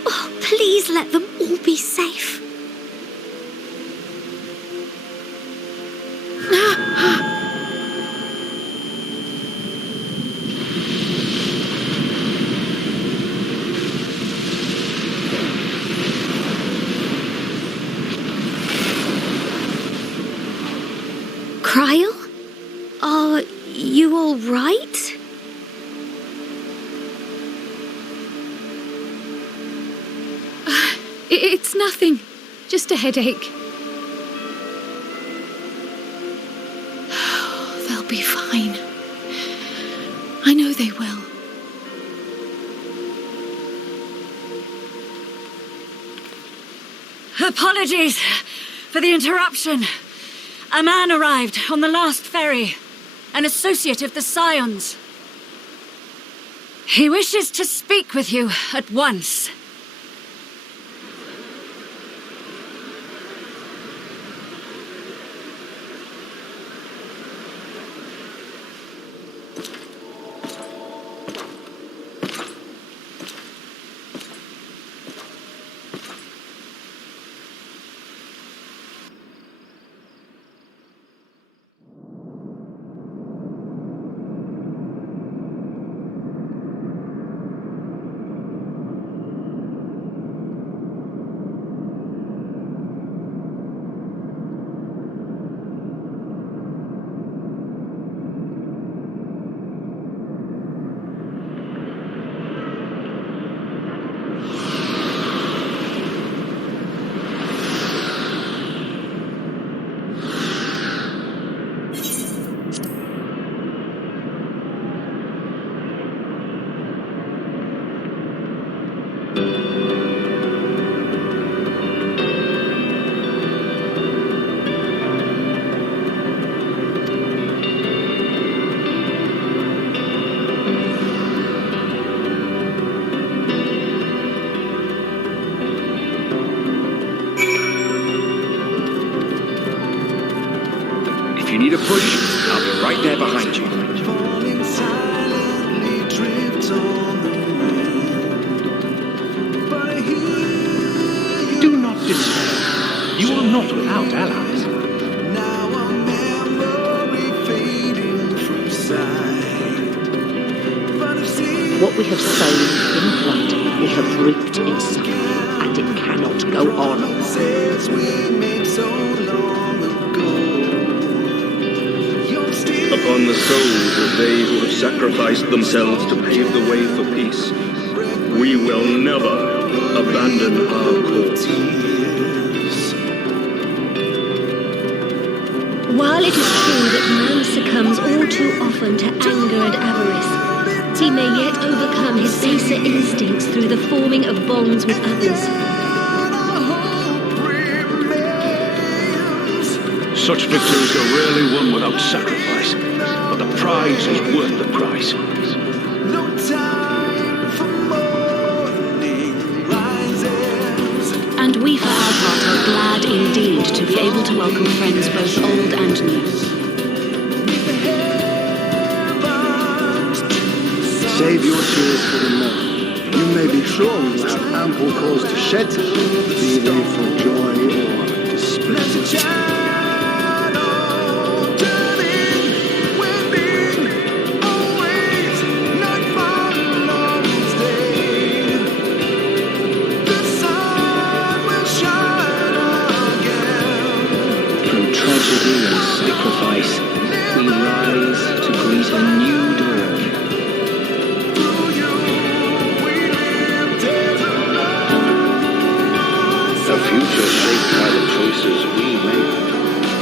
oh, please let them all be safe. right? It's nothing. Just a headache. They'll be fine. I know they will. Apologies for the interruption. A man arrived on the last ferry, an associate of the Scions. He wishes to speak with you at once. If you need a push, I'll be right there behind you. Do not despair. You are not without allies. What we have sown in blood, we have reaped in suffering, and it cannot go on. Upon the souls of they who have sacrificed themselves to pave the way for peace, we will never abandon our cause. While it is true that man succumbs all too often to anger and avarice, he may yet overcome his baser instincts through the forming of bonds with others. Such victories are rarely won without sacrifice, but the prize is worth the price. And we, for our part, are glad indeed to be able to welcome friends both old and new. Save your tears for the moment. You may be sure we will have ample cause to shed them, be they for joy or despair. Tragedy and sacrifice, we rise to greet a new dawn. A future shaped by the choices we make,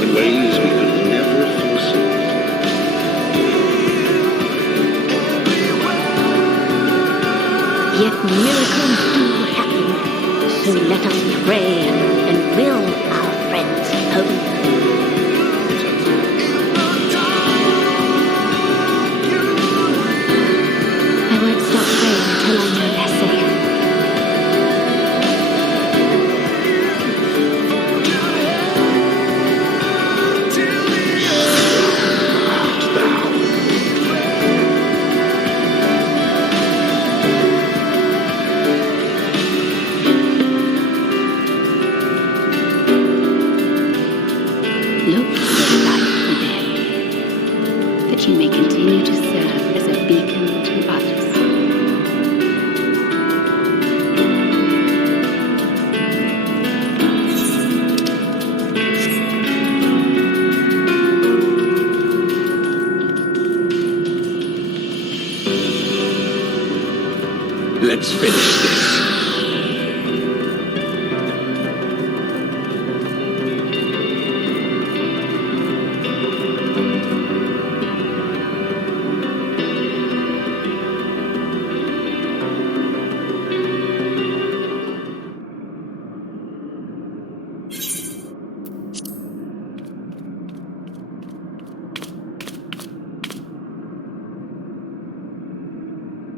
in ways we could never foresee. Yet miracles do happen, so let us pray and will our friends home. I won't stop praying until I know they're safe. Let's finish this.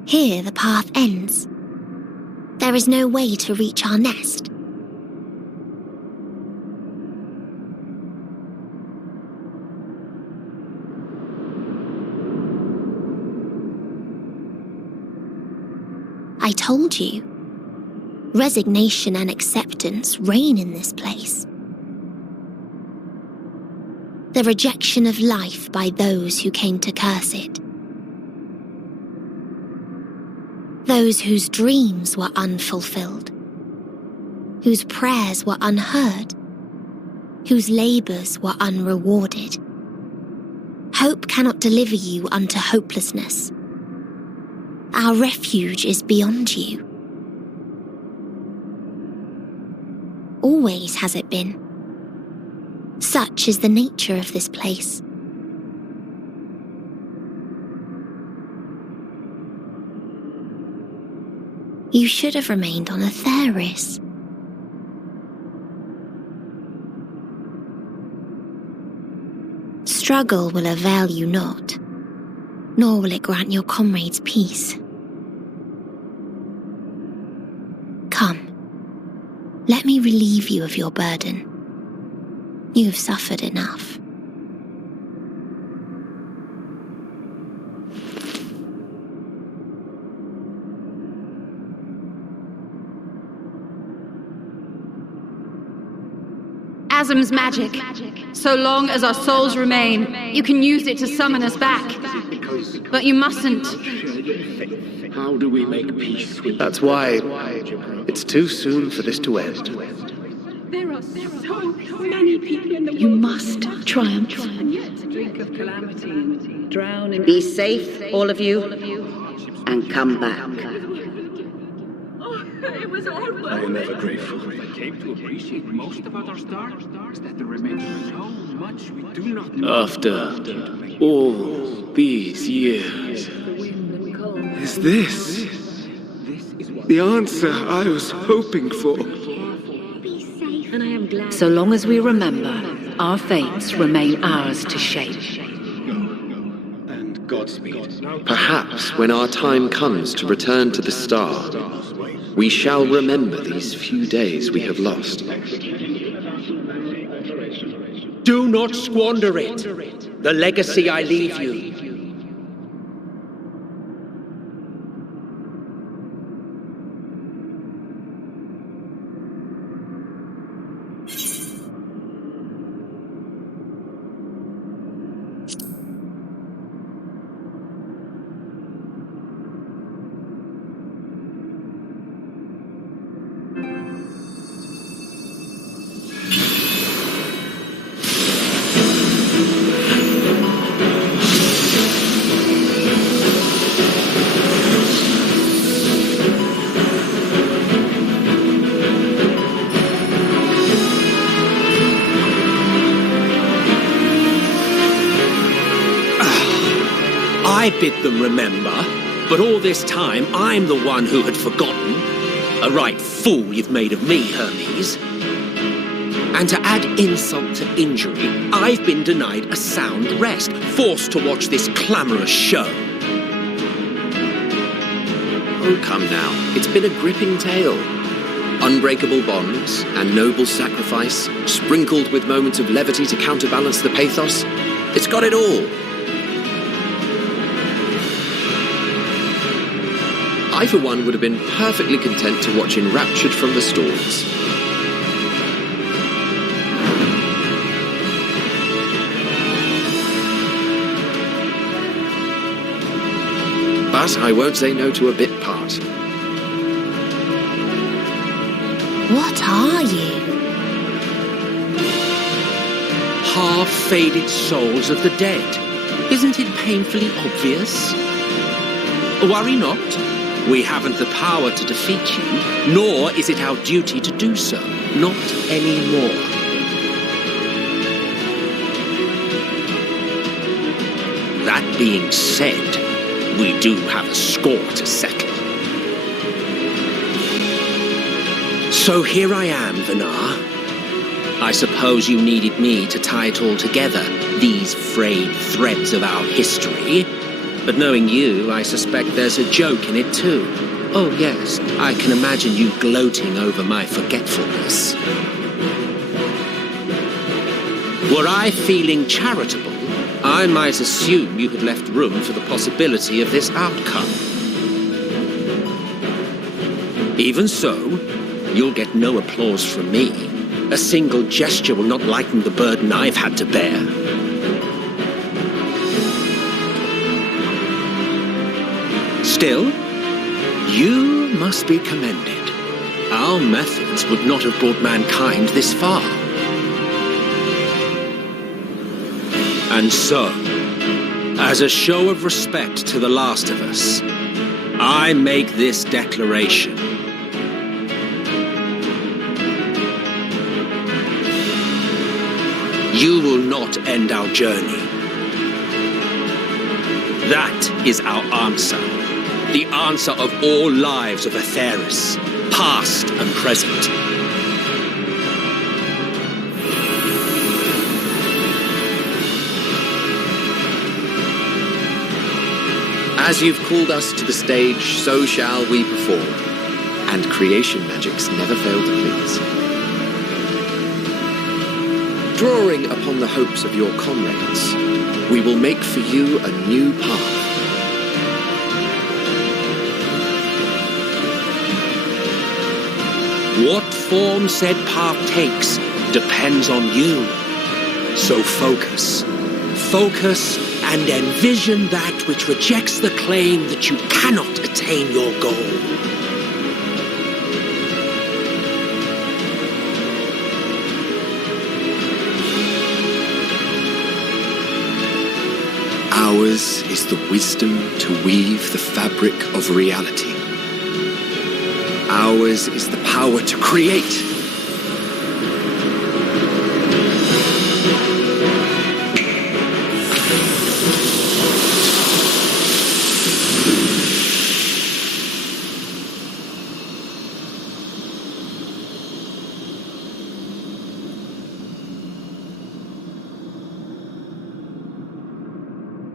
Here the path ends. There is no way to reach our nest. I told you. Resignation and acceptance reign in this place. The rejection of life by those who came to curse it. Those whose dreams were unfulfilled, whose prayers were unheard, whose labours were unrewarded. Hope cannot deliver you unto hopelessness. Our refuge is beyond you. Always has it been. Such is the nature of this place. You should have remained on Atheris. Struggle will avail you not, nor will it grant your comrades peace. Come, let me relieve you of your burden. You have suffered enough. Asm's magic. So long as our souls remain, you can use it to summon us back. But you mustn't. How do we make peace with... That's why it's too soon for this to end. There are so many people in the world. You must triumph. Drink of calamity. Drown in... Be safe, all of you, and come back. It was all worth I am ever grateful. I came to appreciate most about our stars, that there remains so much we do not know. After all these years, is this the answer I was hoping for? And I am glad. So long as we remember, our fates remain ours to shape. And Godspeed. Perhaps when our time comes to return to the star, we shall remember these few days we have lost. Do not squander it. The legacy I leave you. I bid them remember, but all this time I'm the one who had forgotten. A right fool you've made of me, Hermes. And to add insult to injury, I've been denied a sound rest, forced to watch this clamorous show. Oh, come now. It's been a gripping tale. Unbreakable bonds and noble sacrifice, sprinkled with moments of levity to counterbalance the pathos. It's got it all. I, for one, would have been perfectly content to watch enraptured from the stalls. But I won't say no to a bit part. What are you? Half-faded souls of the dead. Isn't it painfully obvious? Worry not. We haven't the power to defeat you, nor is it our duty to do so. Not anymore. That being said, we do have a score to settle. So here I am, Vinar. I suppose you needed me to tie it all together, these frayed threads of our history. But knowing you, I suspect there's a joke in it too. Oh yes, I can imagine you gloating over my forgetfulness. Were I feeling charitable, I might assume you had left room for the possibility of this outcome. Even so, you'll get no applause from me. A single gesture will not lighten the burden I've had to bear. Still, you must be commended. Our methods would not have brought mankind this far. And so, as a show of respect to the last of us, I make this declaration. You will not end our journey. That is our answer. The answer of all lives of Aetheris, past and present. As you've called us to the stage, so shall we perform. And creation magics never fail to please. Drawing upon the hopes of your comrades, we will make for you a new path. What form said path takes depends on you. So focus. Focus and envision that which rejects the claim that you cannot attain your goal. Ours is the wisdom to weave the fabric of reality. Ours is the power to create.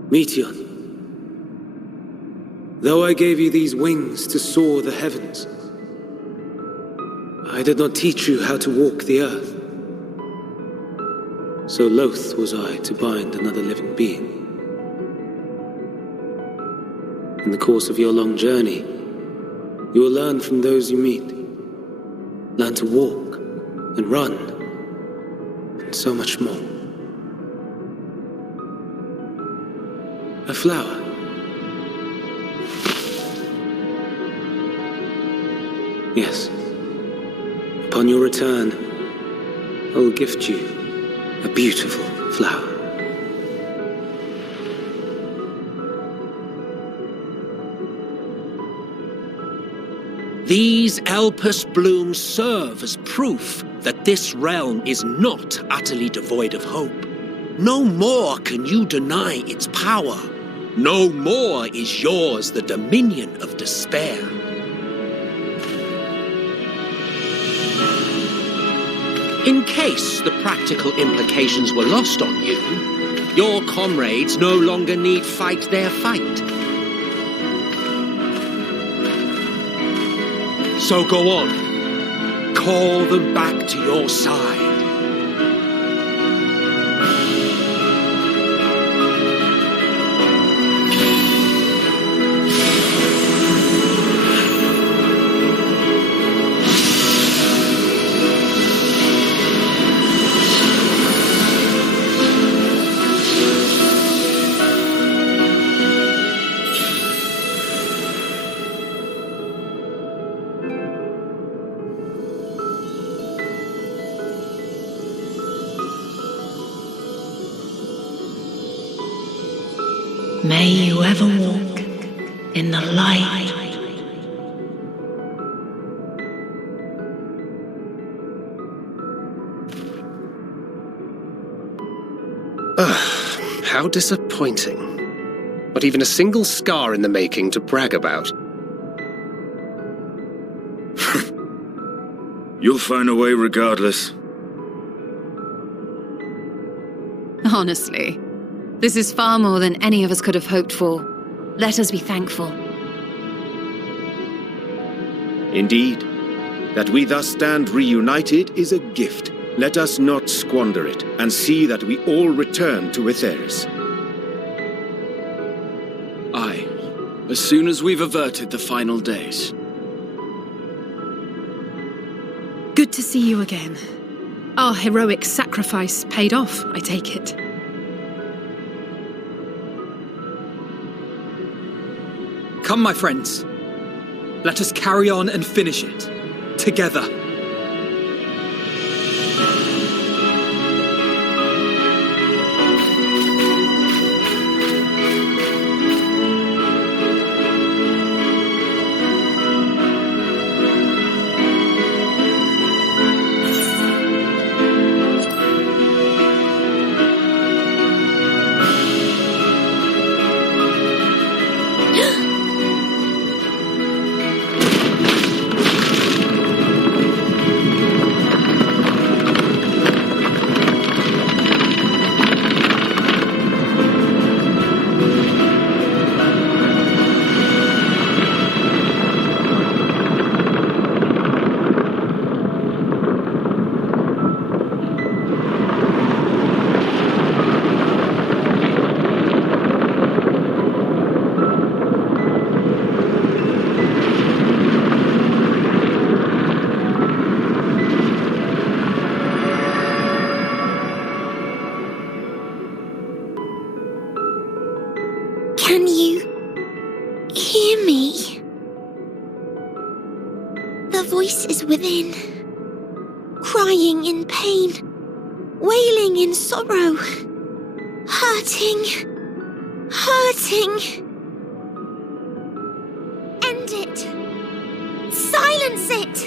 Meteor, though I gave you these wings to soar the heavens, I did not teach you how to walk the earth. So loath was I to bind another living being. In the course of your long journey, you will learn from those you meet. Learn to walk and run, and so much more. A flower. Yes. Upon your return, I will gift you a beautiful flower. These Elpis blooms serve as proof that this realm is not utterly devoid of hope. No more can you deny its power. No more is yours the dominion of despair. In case the practical implications were lost on you, your comrades no longer need fight their fight. So go on. Call them back to your side. May you ever walk in the light How disappointing. Not even a single scar in the making to brag about. You'll find a way regardless. Honestly, this is far more than any of us could have hoped for. Let us be thankful. Indeed. That we thus stand reunited is a gift. Let us not squander it, and see that we all return to Etheris. Aye, as soon as we've averted the final days. Good to see you again. Our heroic sacrifice paid off, I take it. Come, my friends. Let us carry on and finish it. Together. Can you hear me? The voices within, crying in pain, wailing in sorrow, hurting. End it. Silence it.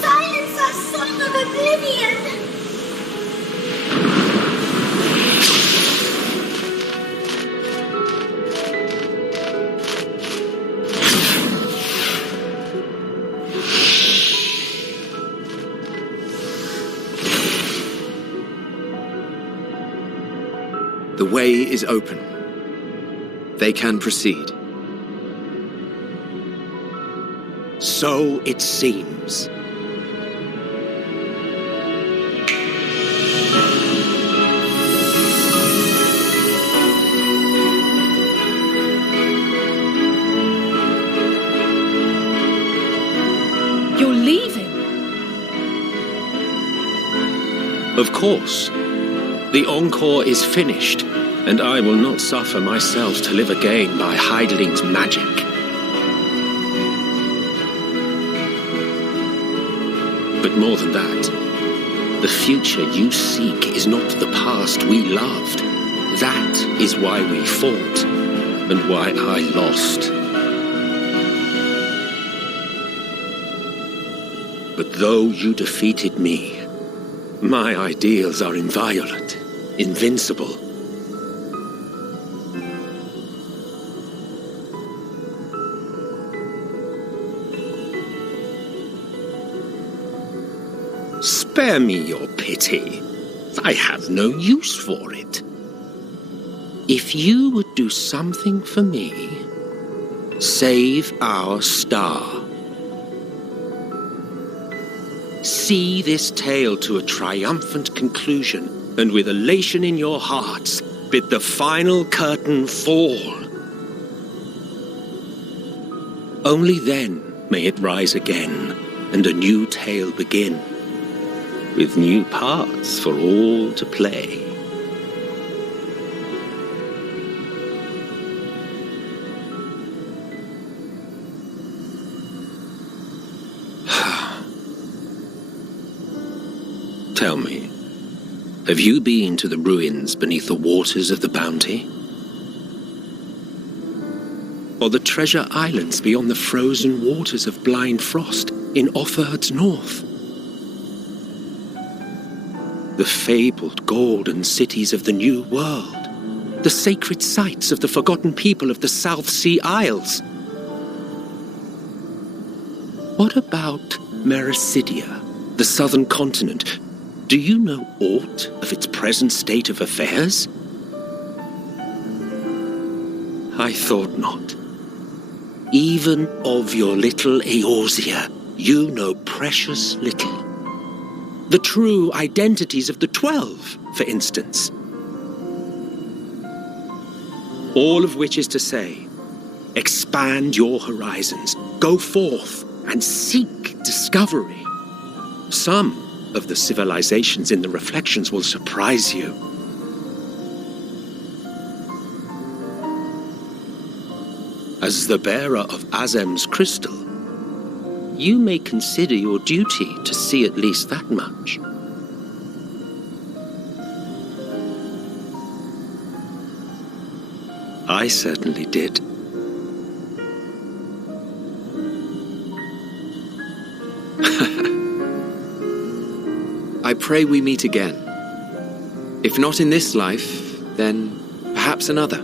Silence our song of oblivion. The way is open. They can proceed. So it seems. You're leaving? Of course. The encore is finished, and I will not suffer myself to live again by Heideling's magic. But more than that, the future you seek is not the past we loved. That is why we fought, and why I lost. But though you defeated me, my ideals are inviolate, invincible. Spare me your pity. I have no use for it. If you would do something for me, save our star. See this tale to a triumphant conclusion, and with elation in your hearts, bid the final curtain fall. Only then may it rise again, and a new tale begin, with new parts for all to play. Tell me, have you been to the ruins beneath the waters of the Bounty? Or the treasure islands beyond the frozen waters of Blind Frost in Offerd's north? The fabled golden cities of the New World, The sacred sites of the forgotten people of the South Sea Isles? What about Mericidia, the southern continent? Do you know aught of its present state of affairs? I thought not. Even of your little Eorzea, you know precious little. The true identities of the 12, for instance. All of which is to say, expand your horizons, go forth and seek discovery. Some of the civilizations in the reflections will surprise you. As the bearer of Azem's crystal, you may consider your duty to see at least that much. I certainly did. I pray we meet again. If not in this life, then perhaps another.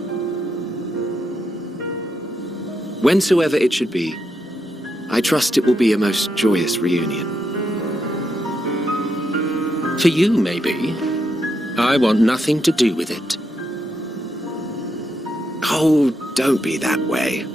Whensoever it should be, I trust it will be a most joyous reunion. For you, maybe. I want nothing to do with it. Oh, don't be that way.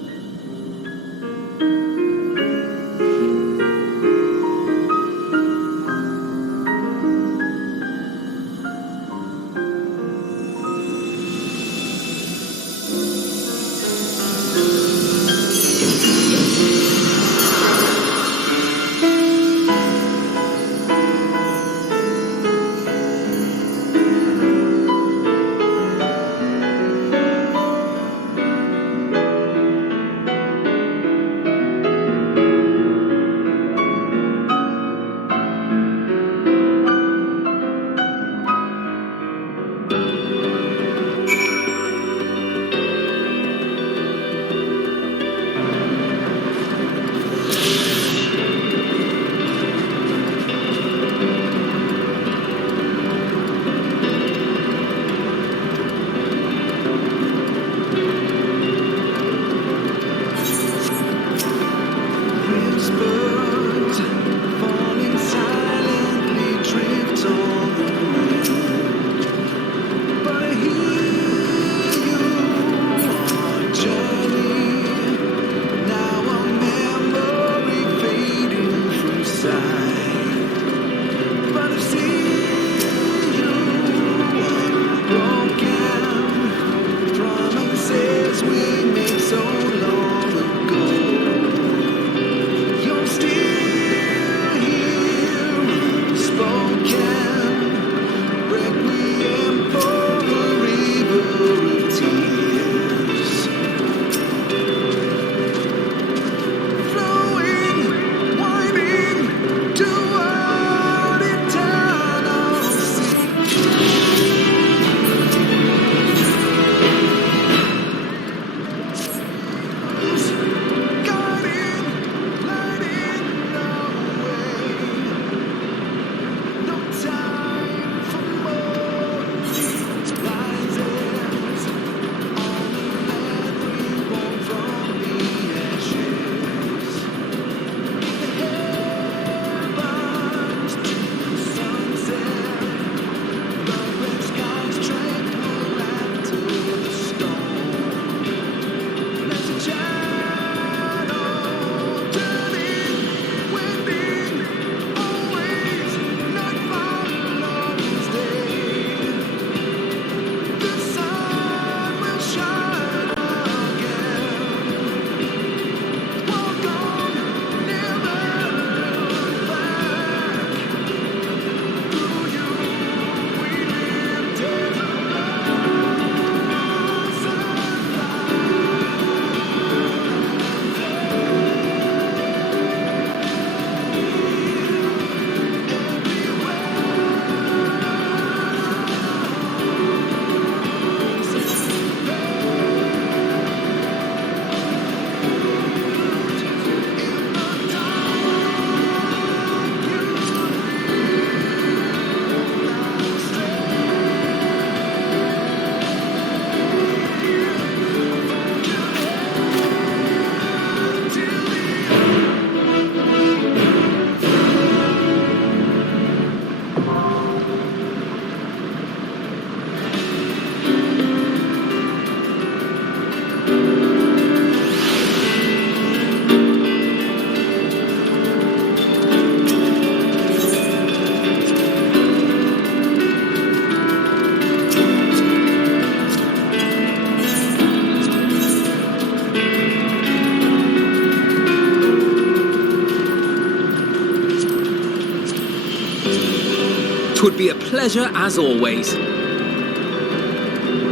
'Twould be a pleasure as always.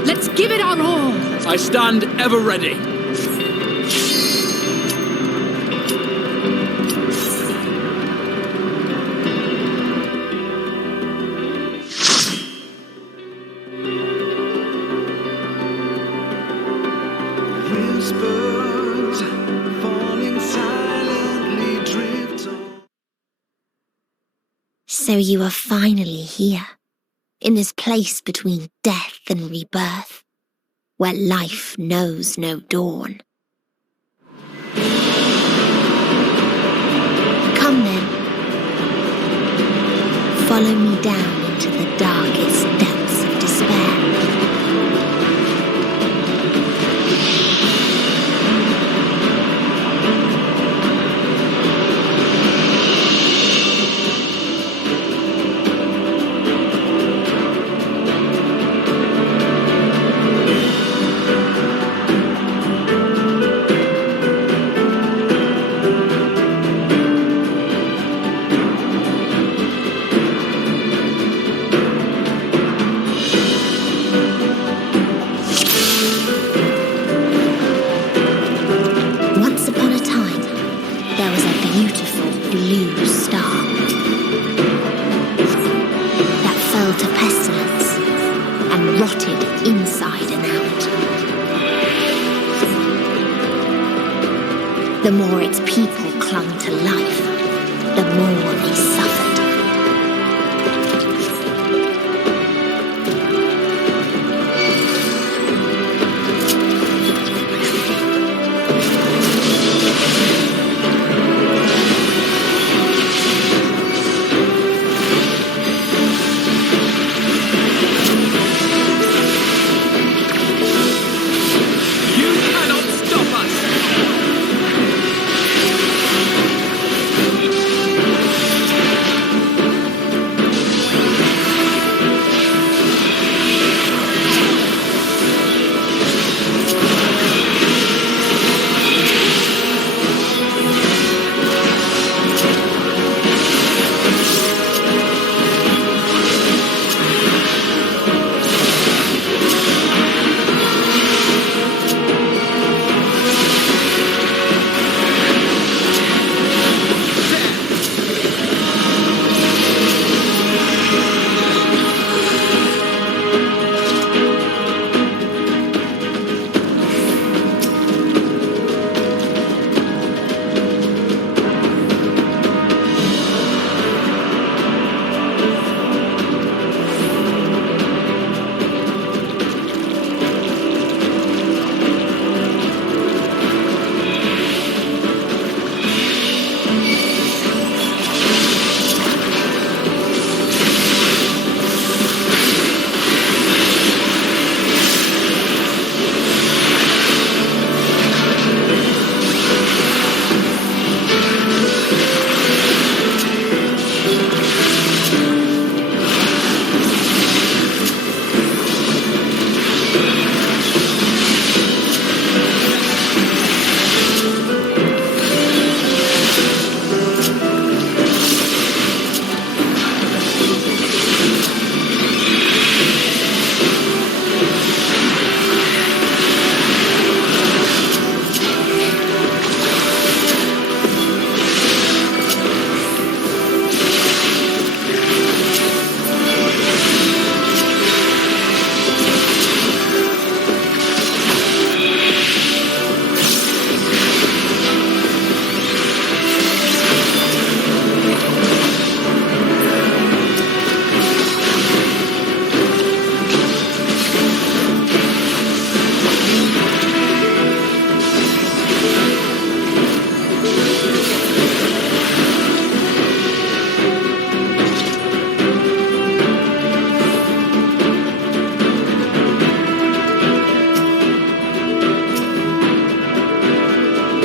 Let's give it our all. I stand ever ready. So you are finally here, in this place between death and rebirth, where life knows no dawn. Come then, follow me down into the darkest depths of despair. The more its people clung to life, the more they suffered.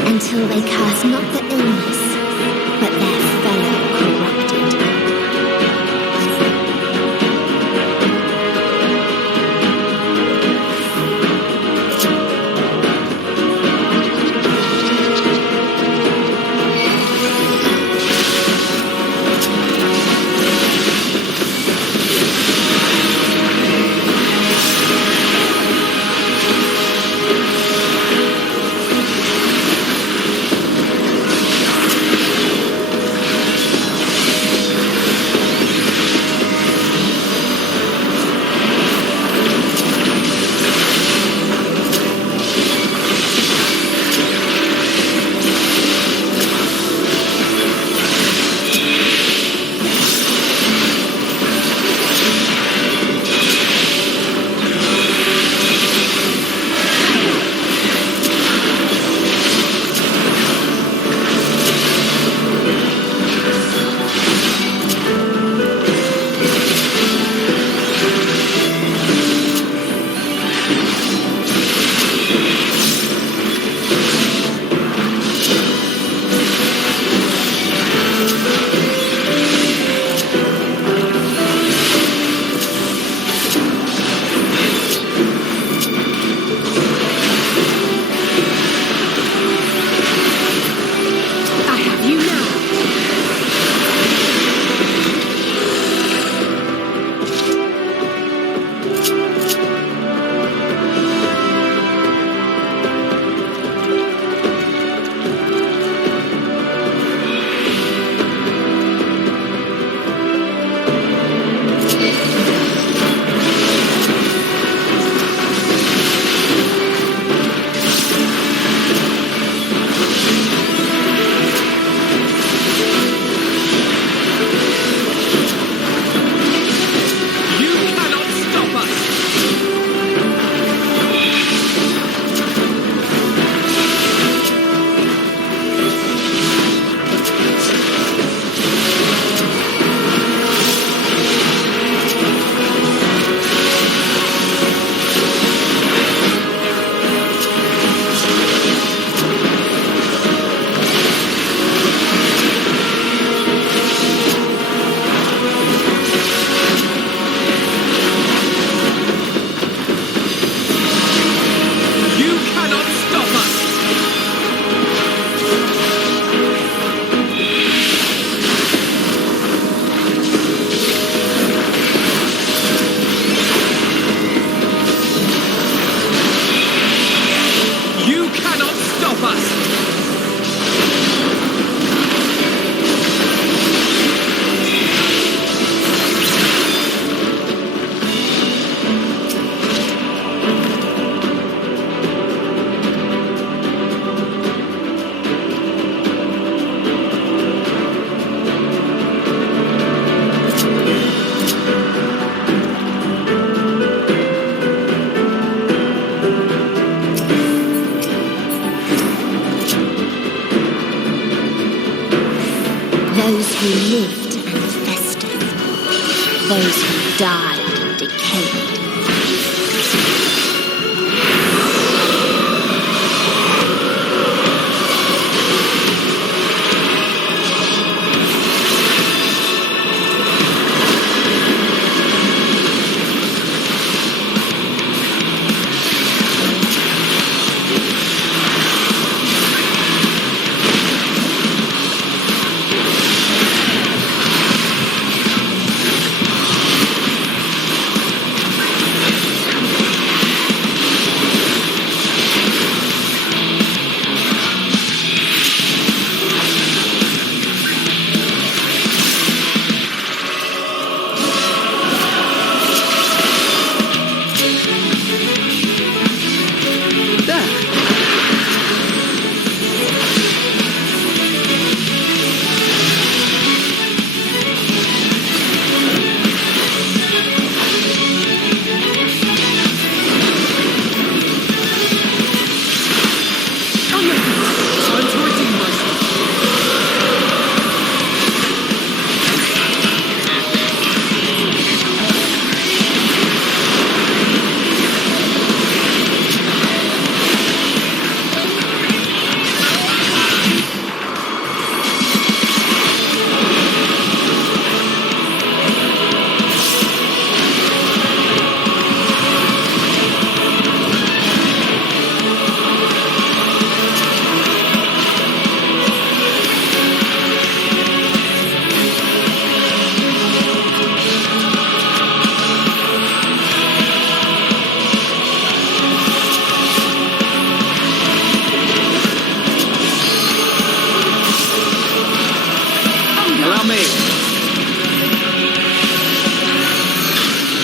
Until they curse not the illness, but their fellow corrupted. those who lived and festered, those who died and decayed.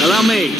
Allow me.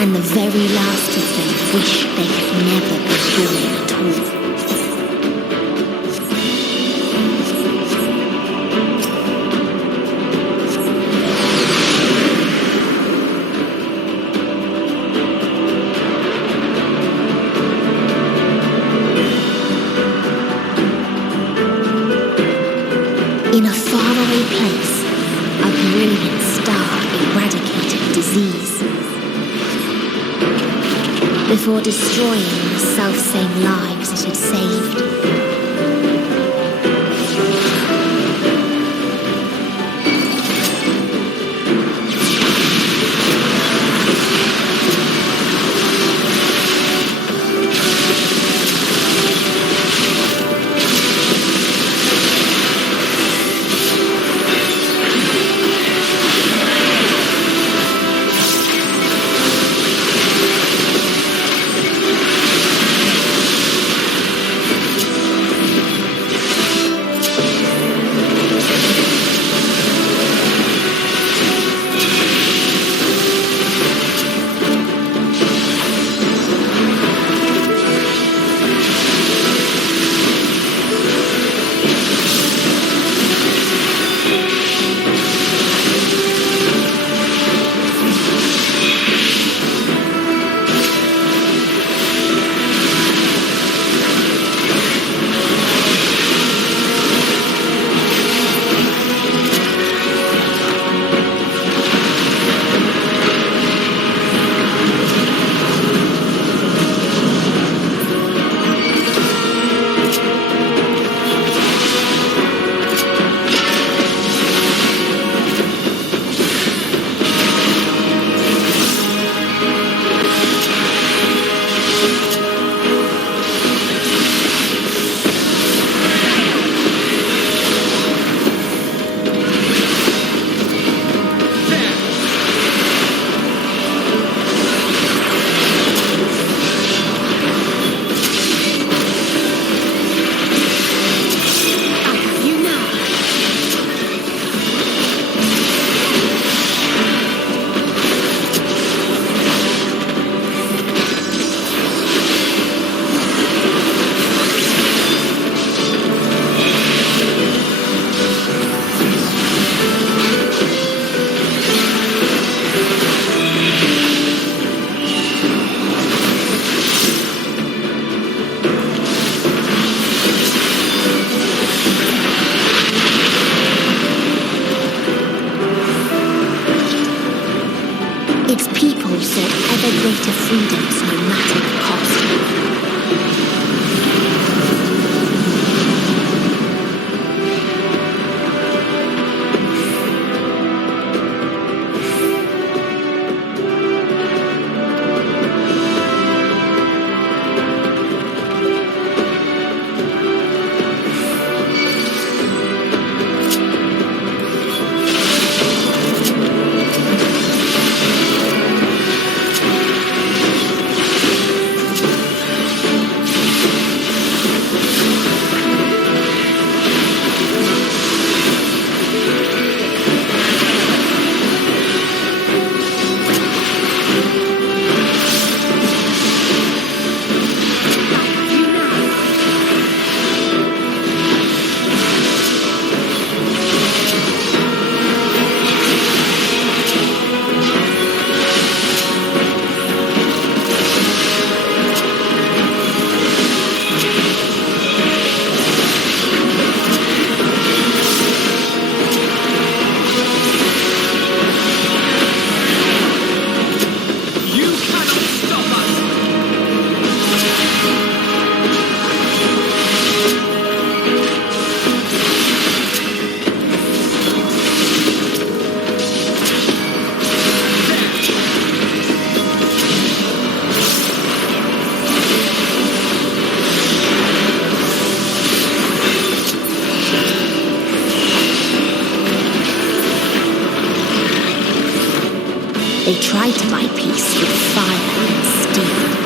And the very last of them wish they had never been born at all. In a faraway place, a brilliant star eradicated disease before destroying the self-same lives it had saved. try to buy peace with fire and steel.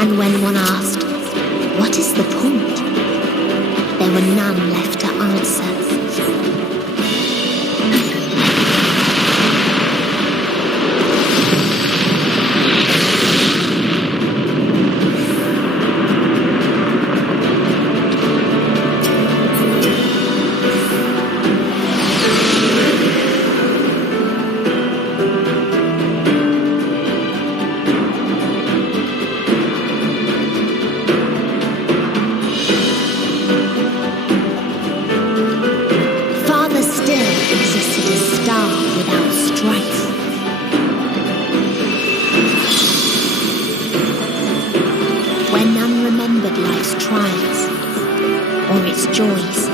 And when one asked, what is the point? There were none left to answer. Joys.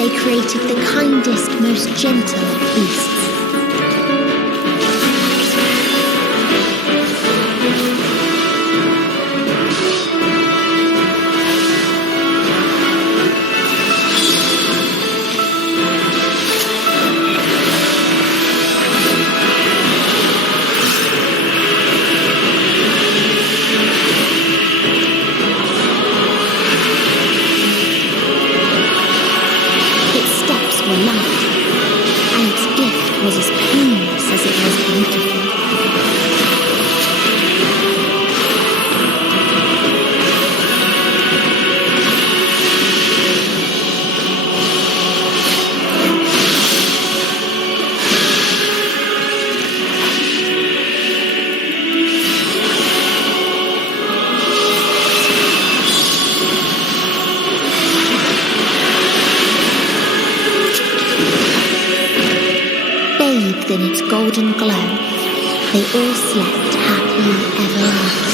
they created the kindest, most gentle of beasts. In its golden glow, they all slept happily ever after.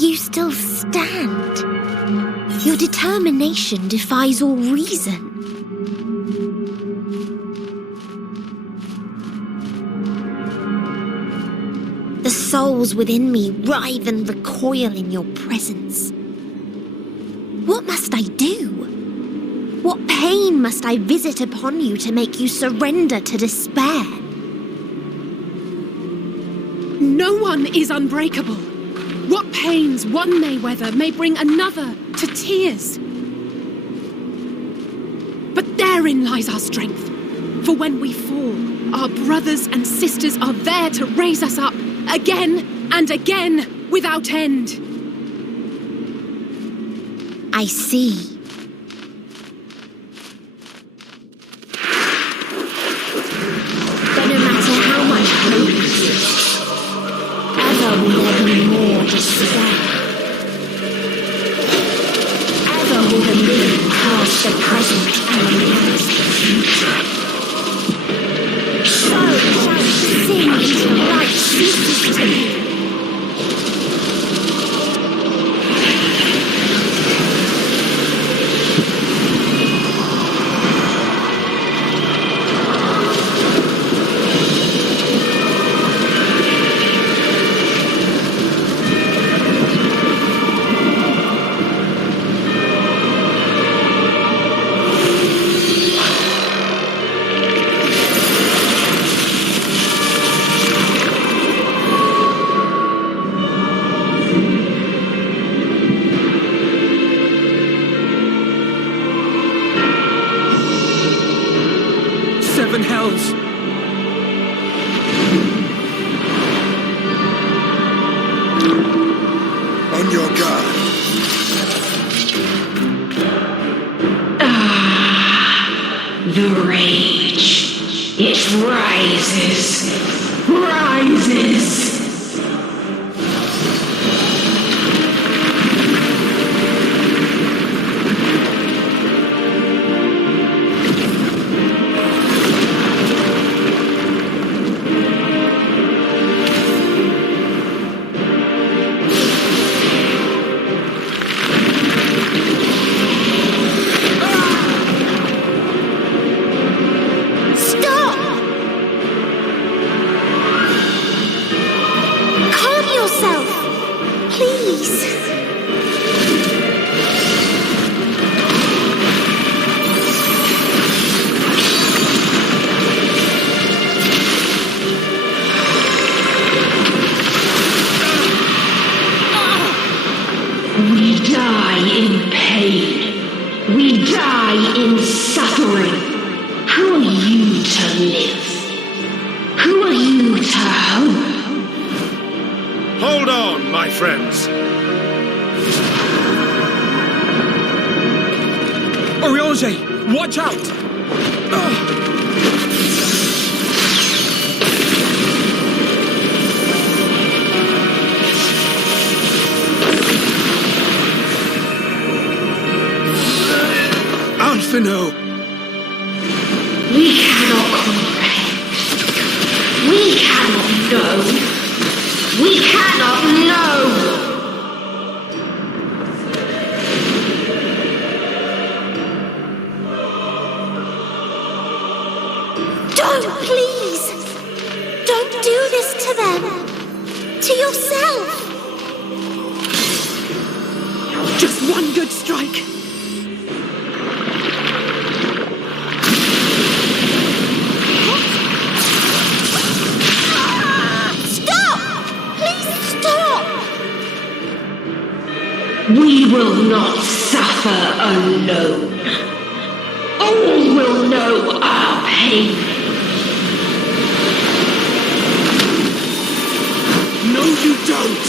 You still stand. Your determination defies all reason. souls within me writhe and recoil in your presence. What must I do? What pain must I visit upon you to make you surrender to despair? No one is unbreakable. What pains one may weather may bring another to tears. But therein lies our strength. For when we fall, our brothers and sisters are there to raise us up again and again without end. I see. But no matter how much hope exists, ever will there be more despair. Ever will the living cast the present and announce the future. So shall sin into light ceases to be. Seven hells! On your guard. The rage. It rises. Rises. We die in pain. We die in suffering. Who are you to live? Who are you to hope? Hold on, my friends. Oriange, watch out! Alphino! We cannot comprehend. We cannot know. We cannot know. Don't, please! Don't do this to them! To yourself! Just one good strike! We will not suffer alone. All will know our pain. No, you don't!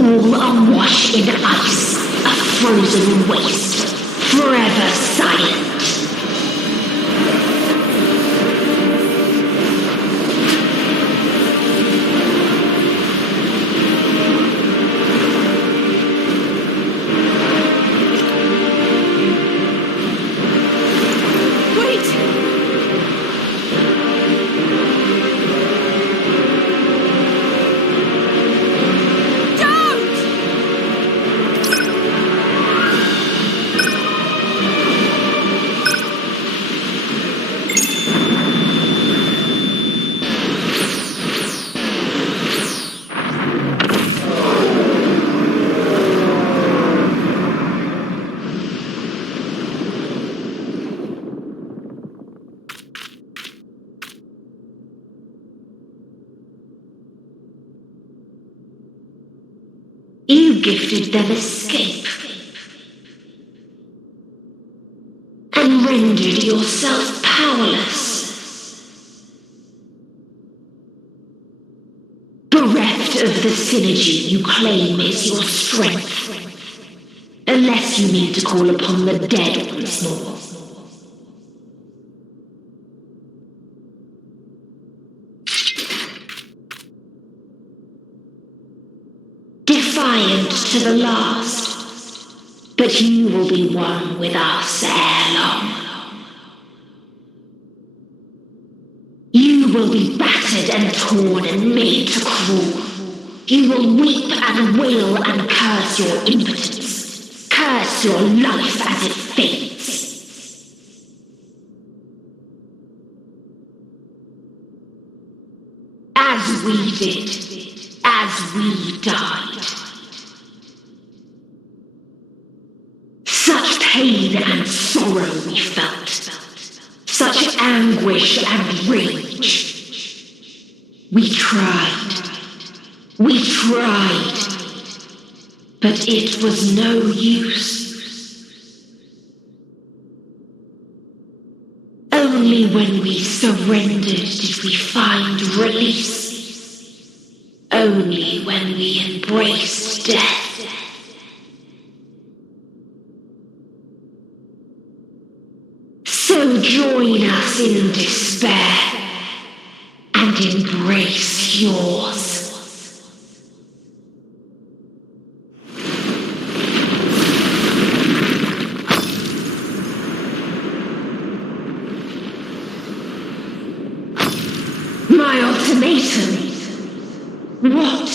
All awash in ice, a frozen waste, forever silent. You gifted them escape. And rendered yourself powerless. Bereft of the synergy you claim is your strength. Unless you need to call upon the dead once more. Defiant to the last, but you will be one with us ere long. You will be battered and torn and made to crawl. You will weep and wail and curse your impotence, curse your life as it fades. As we did, as we died. Such pain and sorrow we felt, such anguish and rage. We tried, but it was no use. Only when we surrendered did we find release. Only when we embraced death. So join us in despair and embrace yours. My ultimatum. What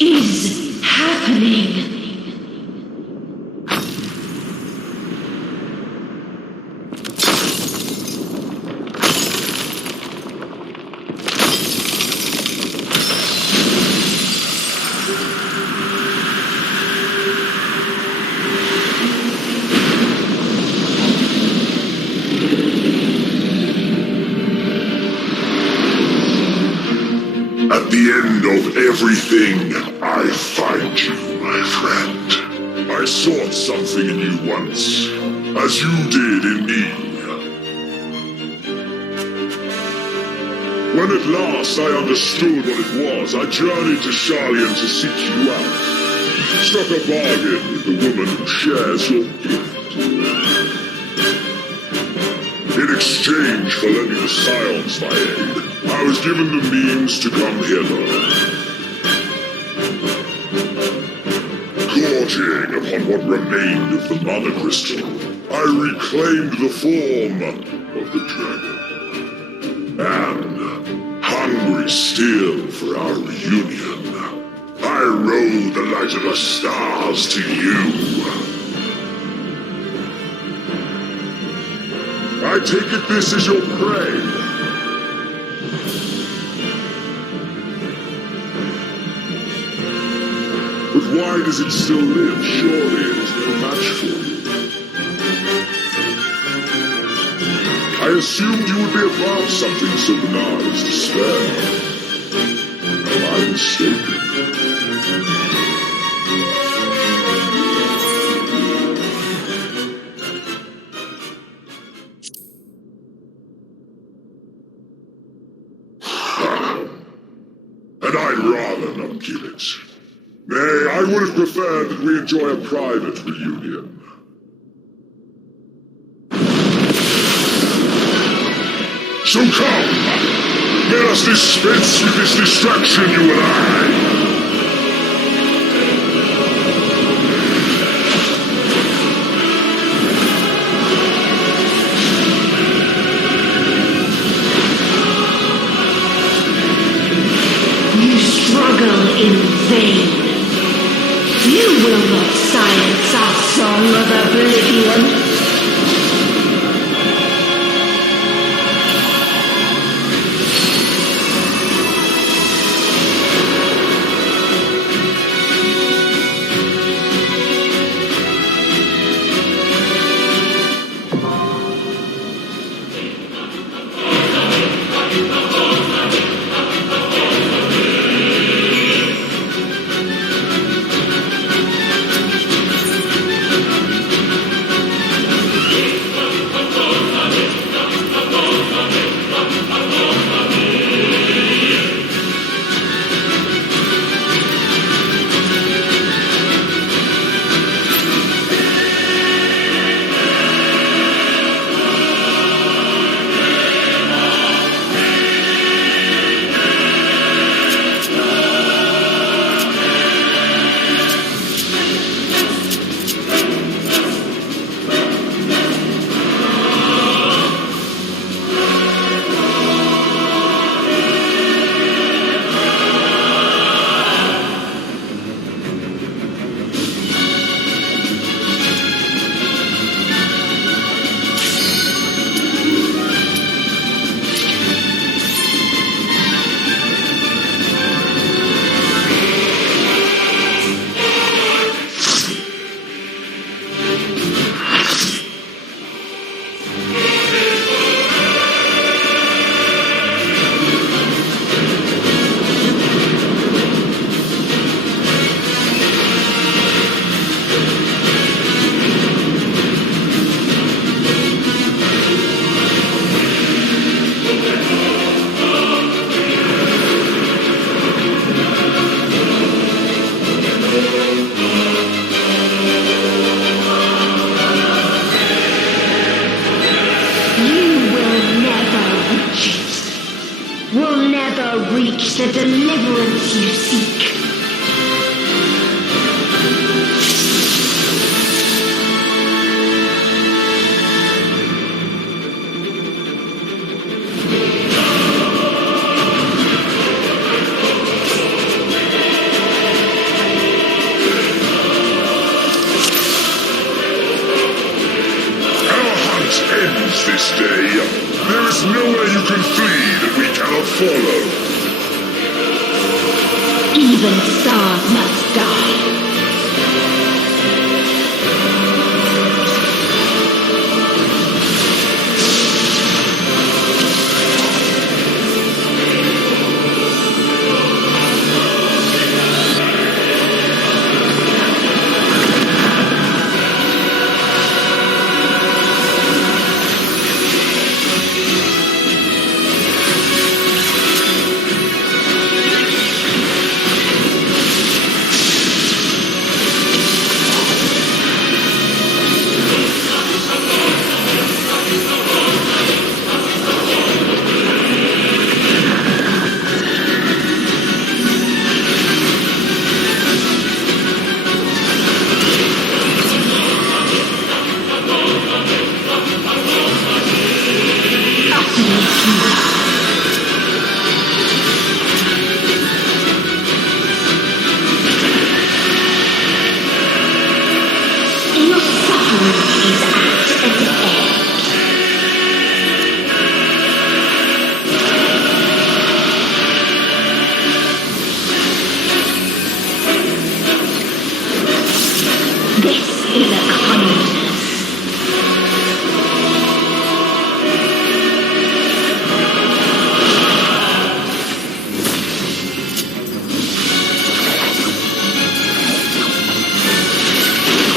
is happening? At the end of everything, I find you, my friend. I sought something in you once, as you did in me. When at last I understood what it was, I journeyed to Sharlayan to seek you out. Struck a bargain with the woman who shares your gift. In exchange for lending the Scions my aid, I was given the means to come hither. Gorging upon what remained of the Mother Crystal, I reclaimed the form of the dragon. And, hungry still for our reunion, I rode the light of the stars to you. I take it this is your prey. But why does it still live? Surely it is no match for you. I assumed you would be above something so benign as despair. Am I mistaken? And I'd rather not give it. Nay, I would have preferred that we enjoy a private reunion. So come, let us dispense with this distraction, you and I. You struggle in vain. You will not silence our song of oblivion. reach the deliverance you seek. This day, there is nowhere you can flee that we cannot follow. Even stars must die.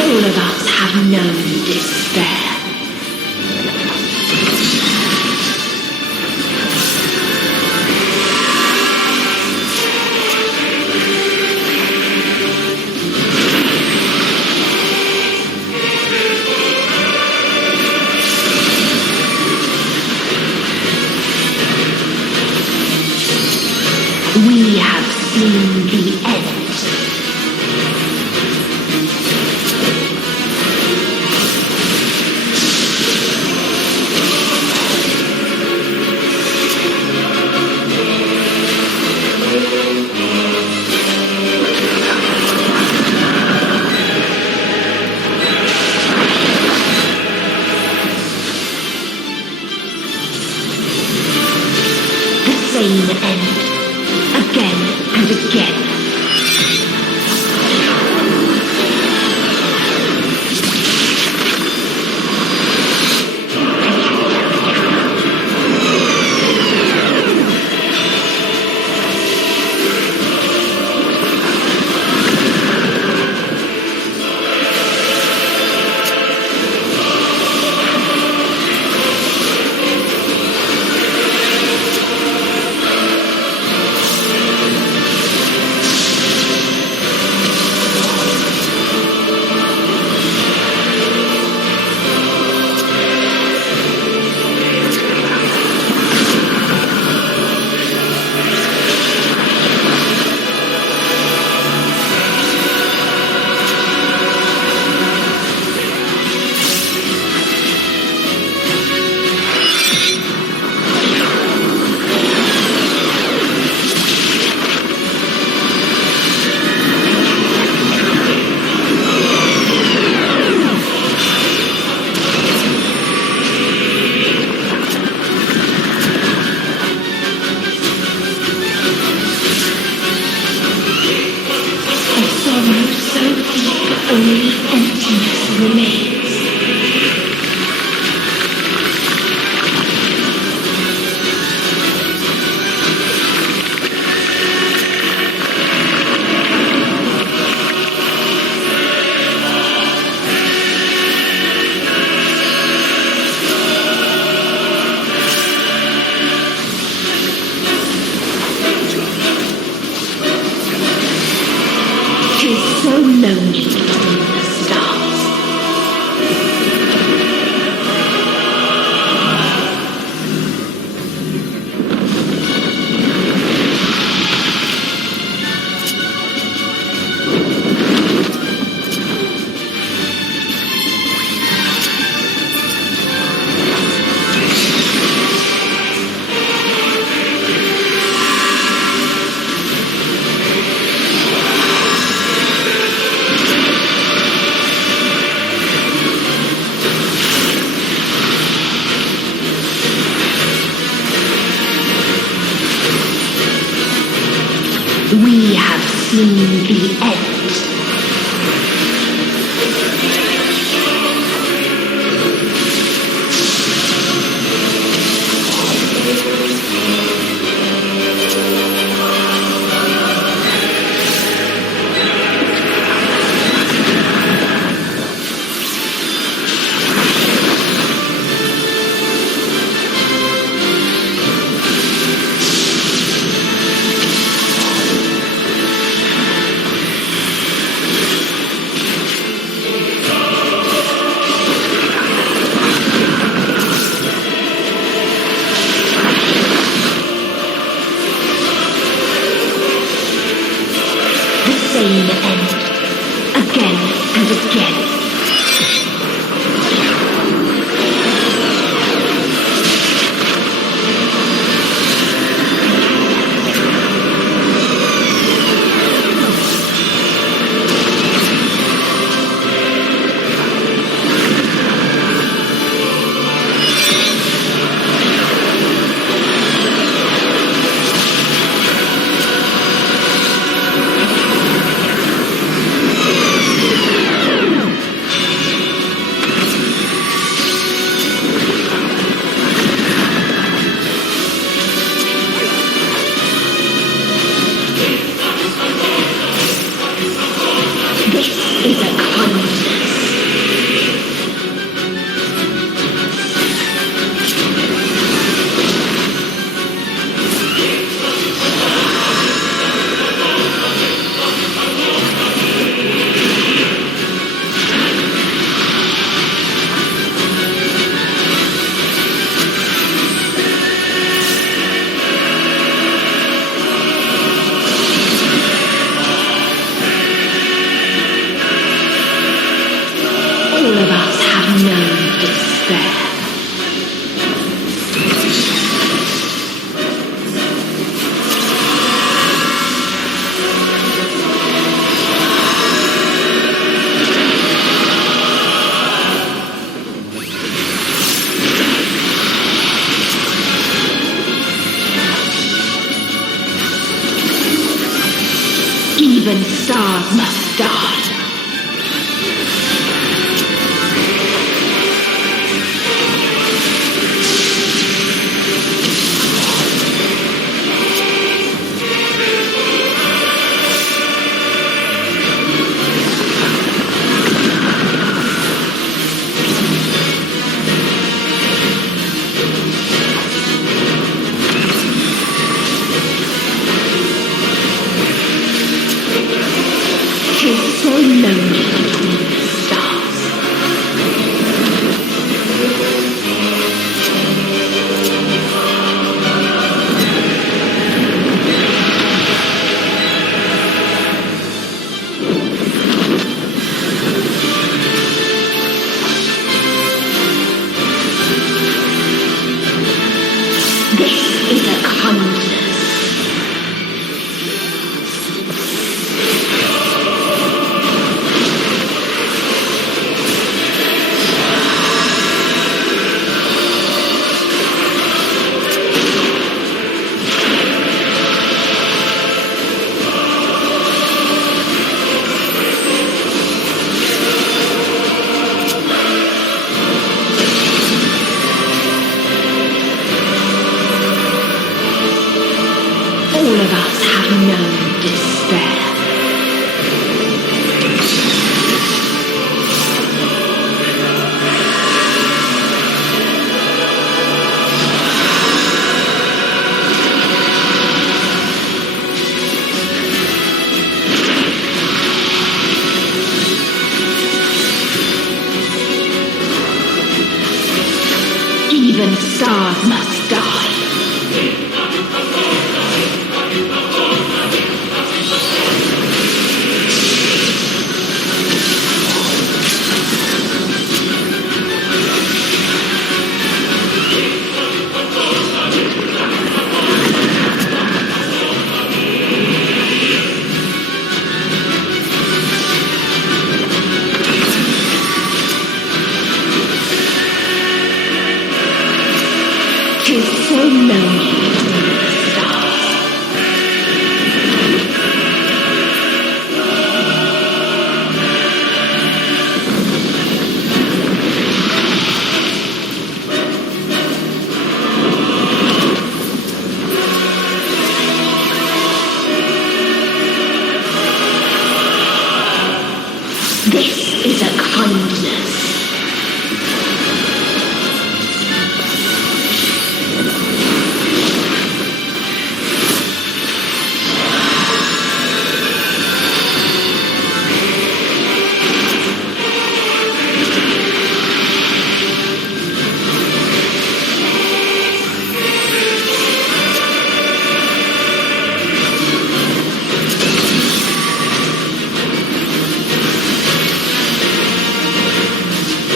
All of us have known despair. We have seen the end. The same end, again and again. We have seen the end. Even stars must die. His This is a kindness.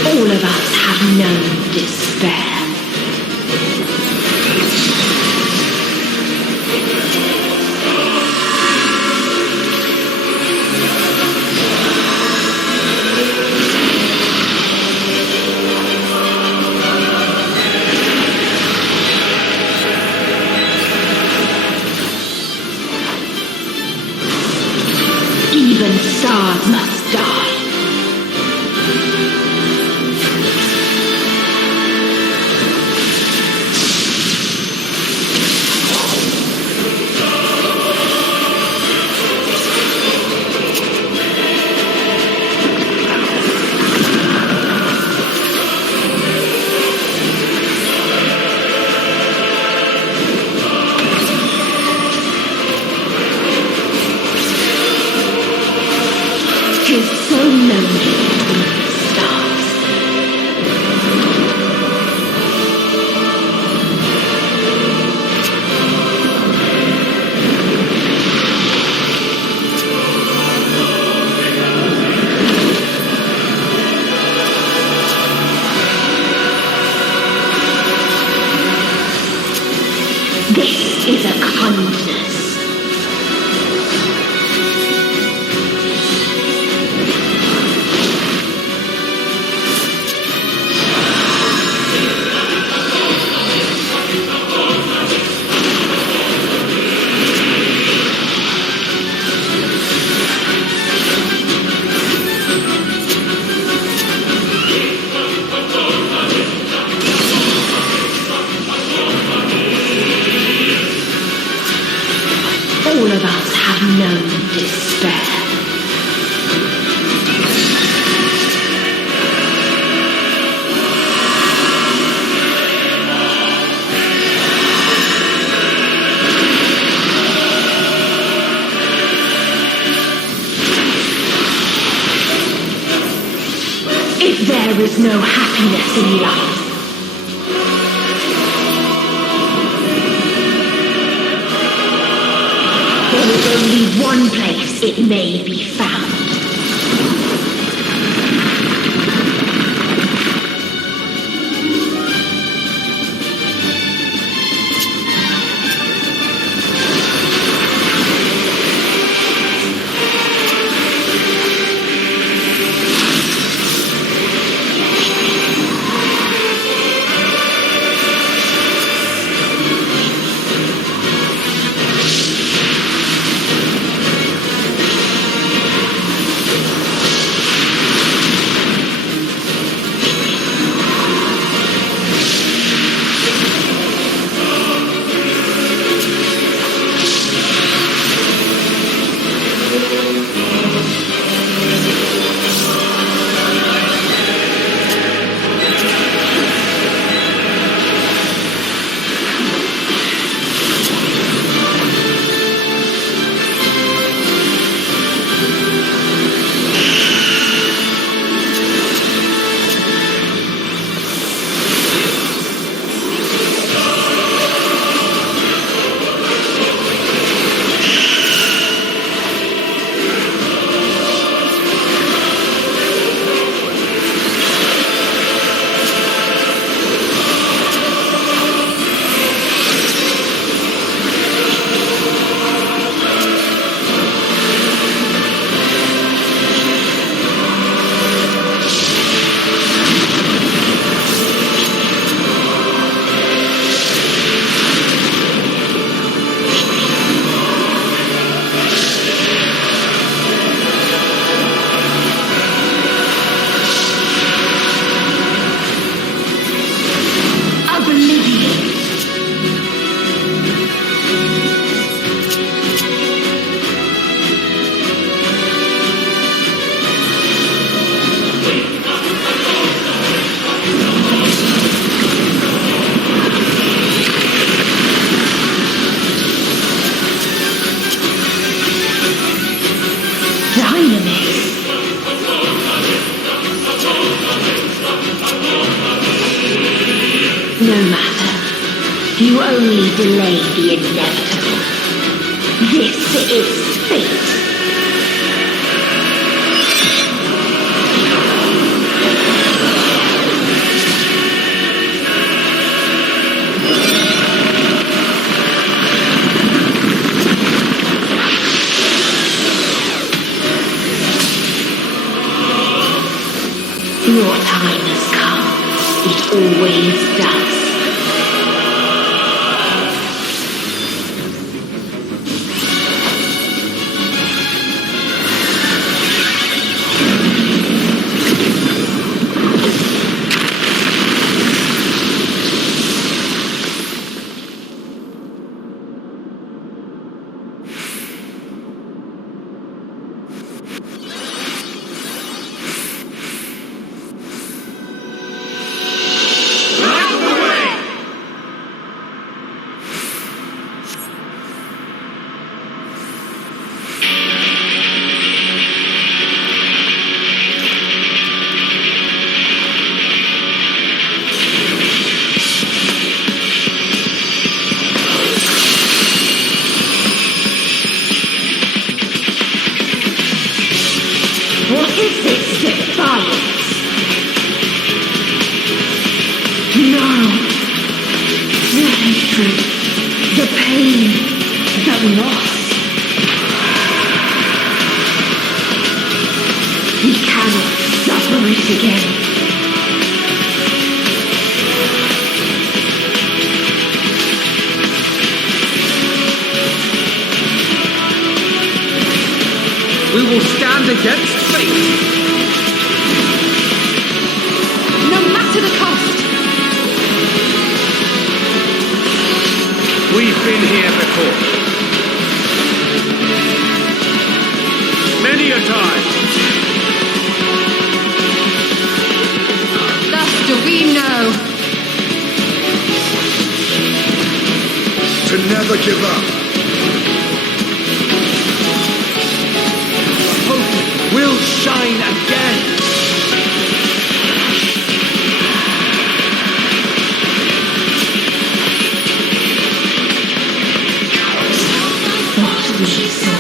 All of us have known despair. Even stars must die. Tis so lonely between the stars. This is a kindness. All of us have known despair. If there is no happiness in life, there is only one place it may be found. No matter. You only delay the inevitable. This is fate. Your time has come. It always does. What is this defiance? No. The hatred, the pain, the loss. We cannot suffer it again. We will stand against fate. No matter the cost. We've been here before. Many a time. Thus do we know. To never give up. Will shine again. What we saw.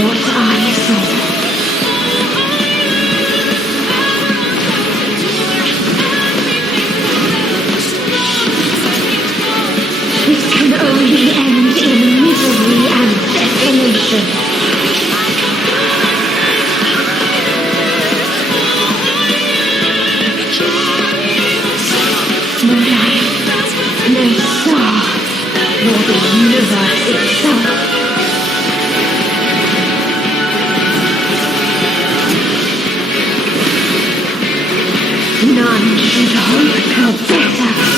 What I saw. This can only end in misery and desolation. No life, no star, nor the universe itself. None should hope for better.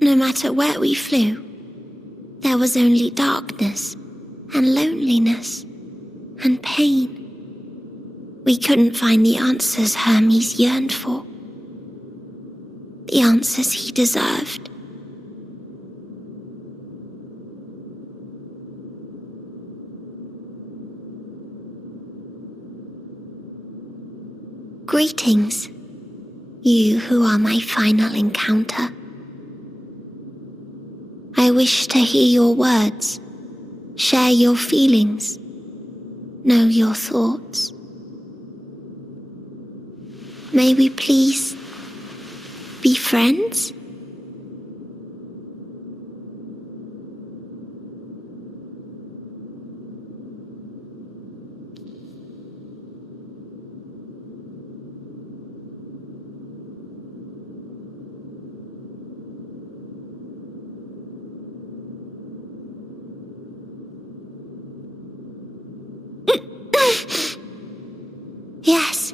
No matter where we flew, there was only darkness and loneliness and pain. We couldn't find the answers Hermes yearned for, the answers he deserved. Greetings, you who are my final encounter. I wish to hear your words, share your feelings, know your thoughts. May we please be friends? Yes,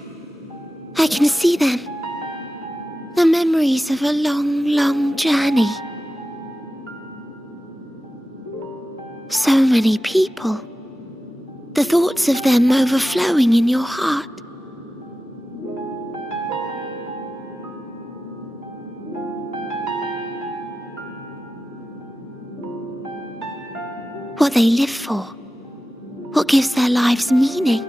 I can see them. The memories of a long, long journey. So many people. The thoughts of them overflowing in your heart. What they live for. What gives their lives meaning.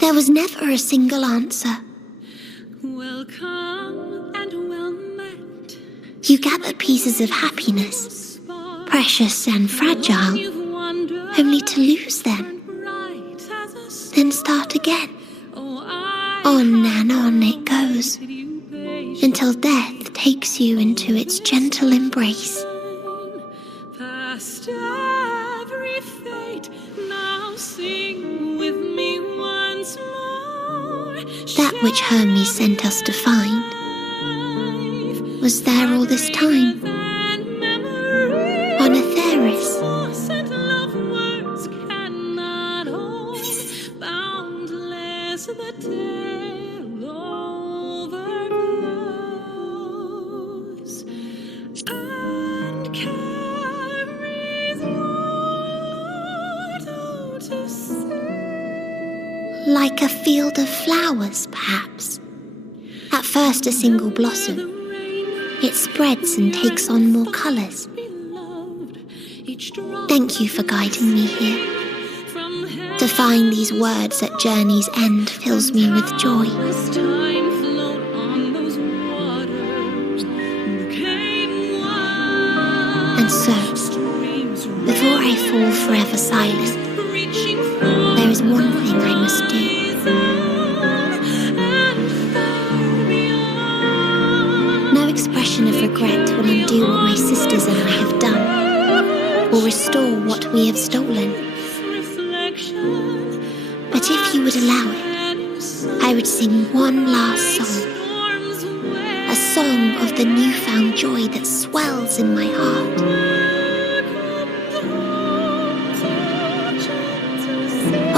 There was never a single answer. Welcome and well met. You gather pieces of happiness, precious and fragile, only to lose them. Then start again. On and on it goes, until death takes you into its gentle embrace. Past every fate, now sing with me once more. That which Hermes sent us to find was there all this time, on Atheris. Love words cannot hold, boundless the tale overflows, and carries your Raito to sea. Like a field of flowers, perhaps. At first a single blossom, it spreads and takes on more colours. Thank you for guiding me here. To find these words at journey's end fills me with joy. And so, before I fall forever silent, there is one thing I must do. No expression of regret will undo what my sisters and I have done, or restore what we have stolen. But if you would allow it, I would sing one last song, song of the newfound joy that swells in my heart.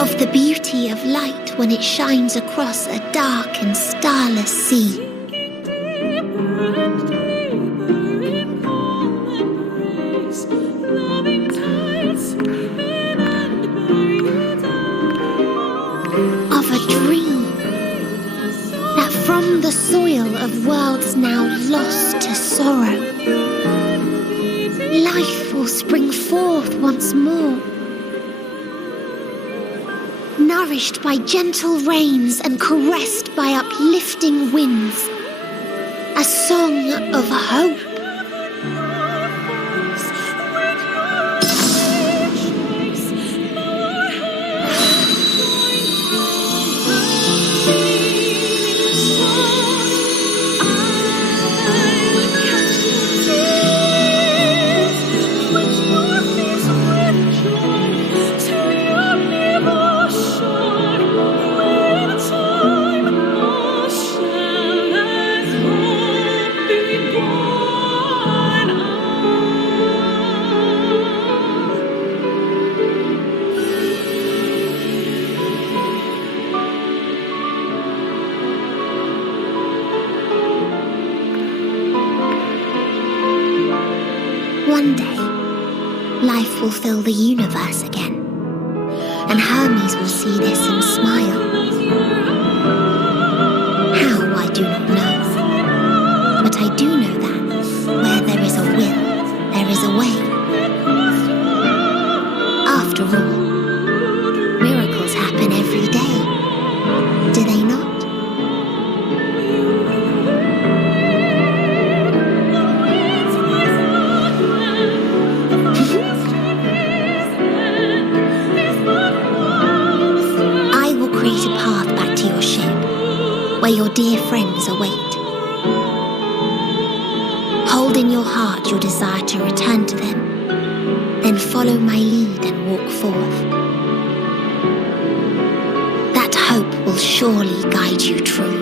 Of the beauty of light when it shines across a dark and starless sea. Of a dream that from the soil of worlds now lost to sorrow, life will spring forth once more, nourished by gentle rains and caressed by uplifting winds, a song of hope. One day, life will fill the universe again, and Hermes will see this and smile. How, I do not know, but I do know that where there is a will, there is a way. After all, miracles happen every day, do they not? Where your dear friends await. Hold in your heart your desire to return to them, then follow my lead and walk forth. That hope will surely guide you true.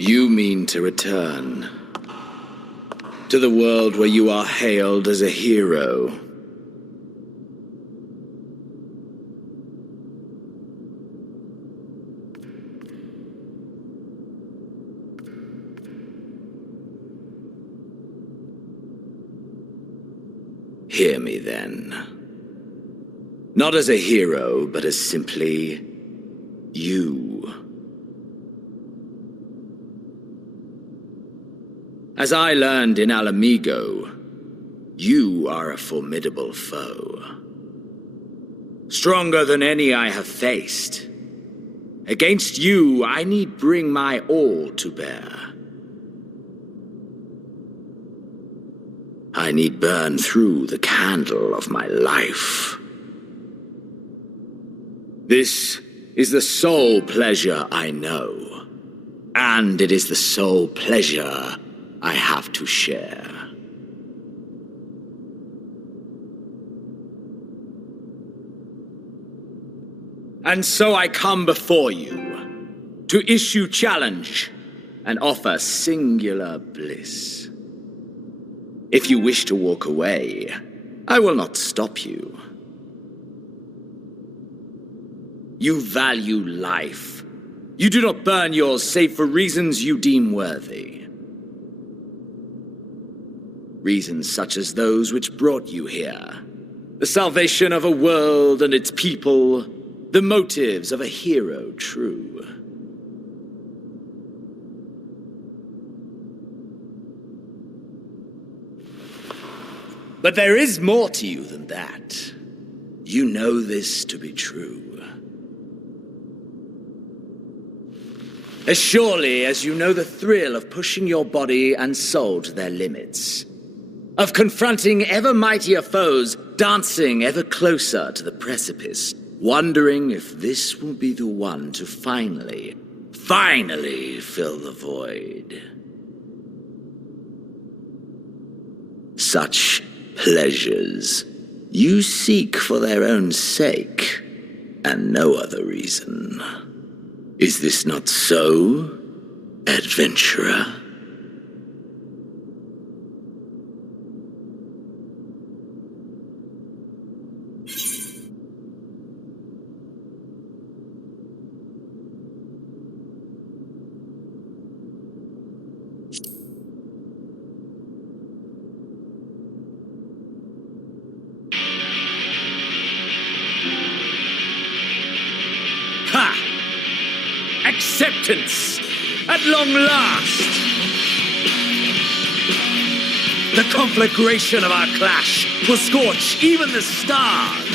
You mean to return to the world where you are hailed as a hero. Hear me then. Not as a hero, but as simply you. As I learned in Alamigo, you are a formidable foe. Stronger than any I have faced. Against you, I need bring my all to bear. I need burn through the candle of my life. This is the sole pleasure I know, and it is the sole pleasure I have to share. And so I come before you to issue challenge and offer singular bliss. If you wish to walk away, I will not stop you. You value life. You do not burn yours save for reasons you deem worthy. Reasons such as those which brought you here. The salvation of a world and its people, The motives of a hero, true. But there is more to you than that. You know this to be true. As surely as you know the thrill of pushing your body and soul to their limits, of confronting ever mightier foes, dancing ever closer to the precipice, wondering if this will be the one to finally fill the void. Such pleasures you seek for their own sake, and no other reason. Is this not so, adventurer? Acceptance! At long last! The conflagration of our clash will scorch even the stars!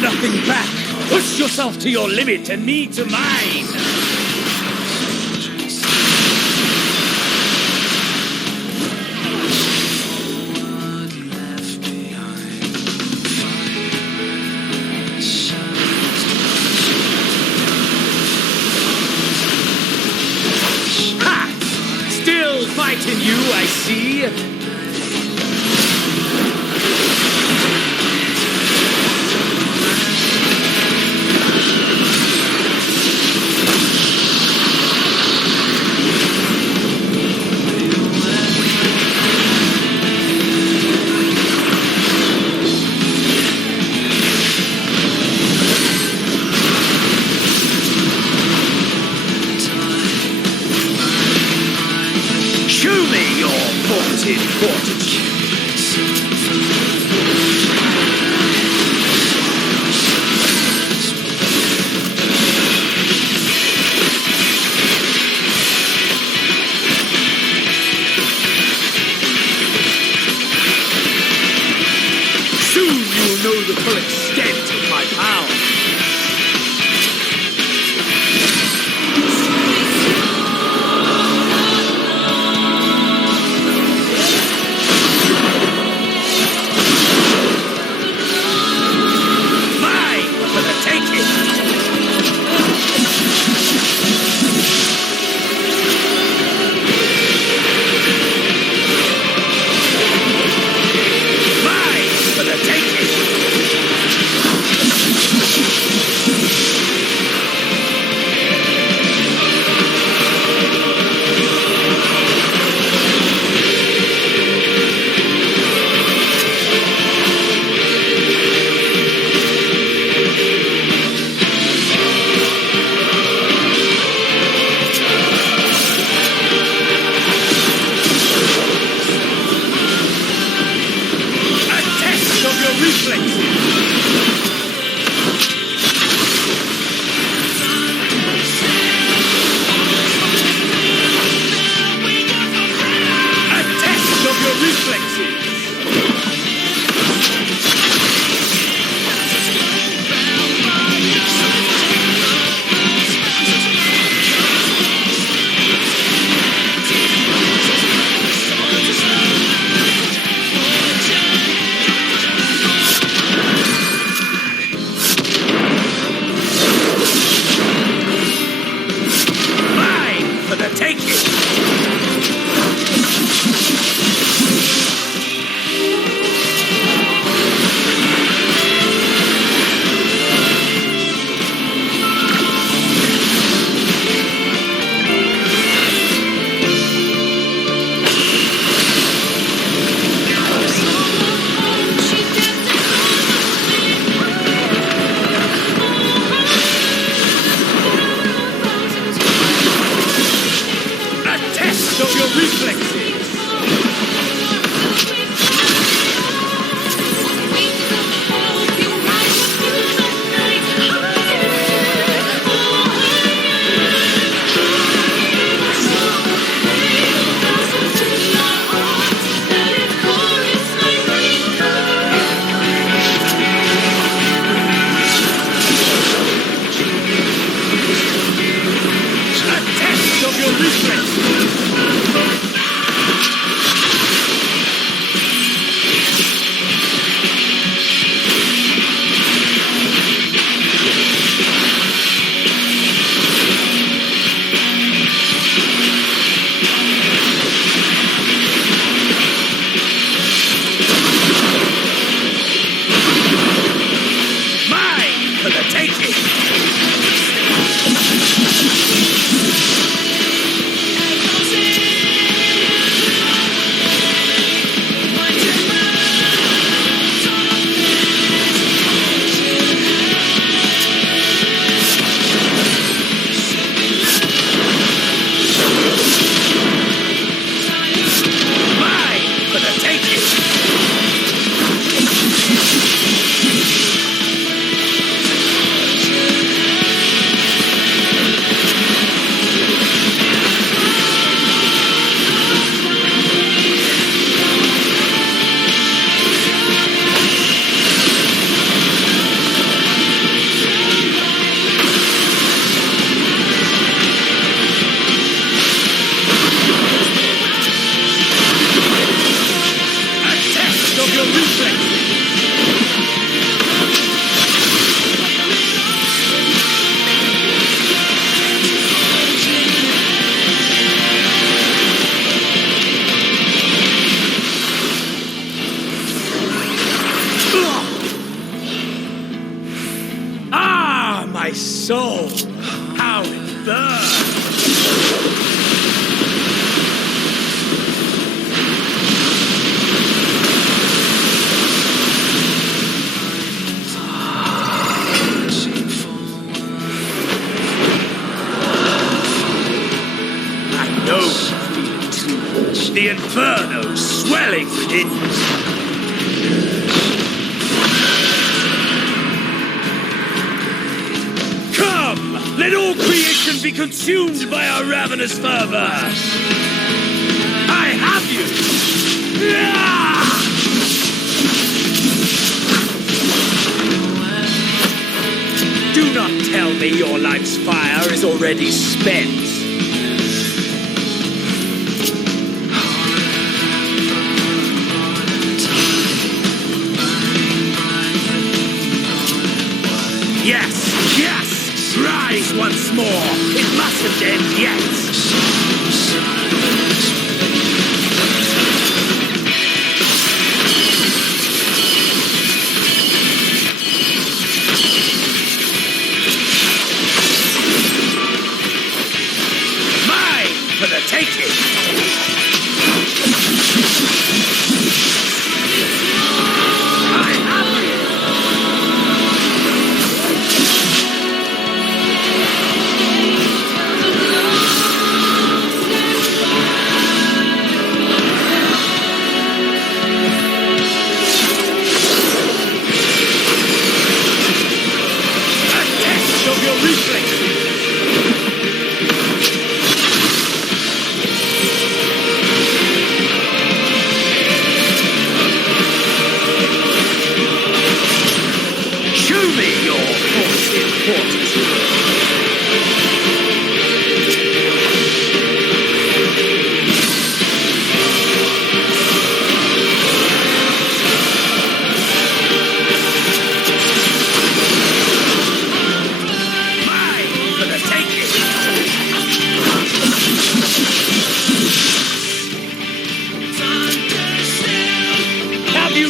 Nothing back! Push yourself to your limit and me to mine! Ha! Still fighting you, I see! My soul! How it burns! I know the feeling too. The inferno swelling within you. Let all creation be consumed by our ravenous fervor! I have you! Do not tell me your life's fire is already spent. Yes! Yes! Rise once more! It mustn't end yet! Mine for the taking! I have you!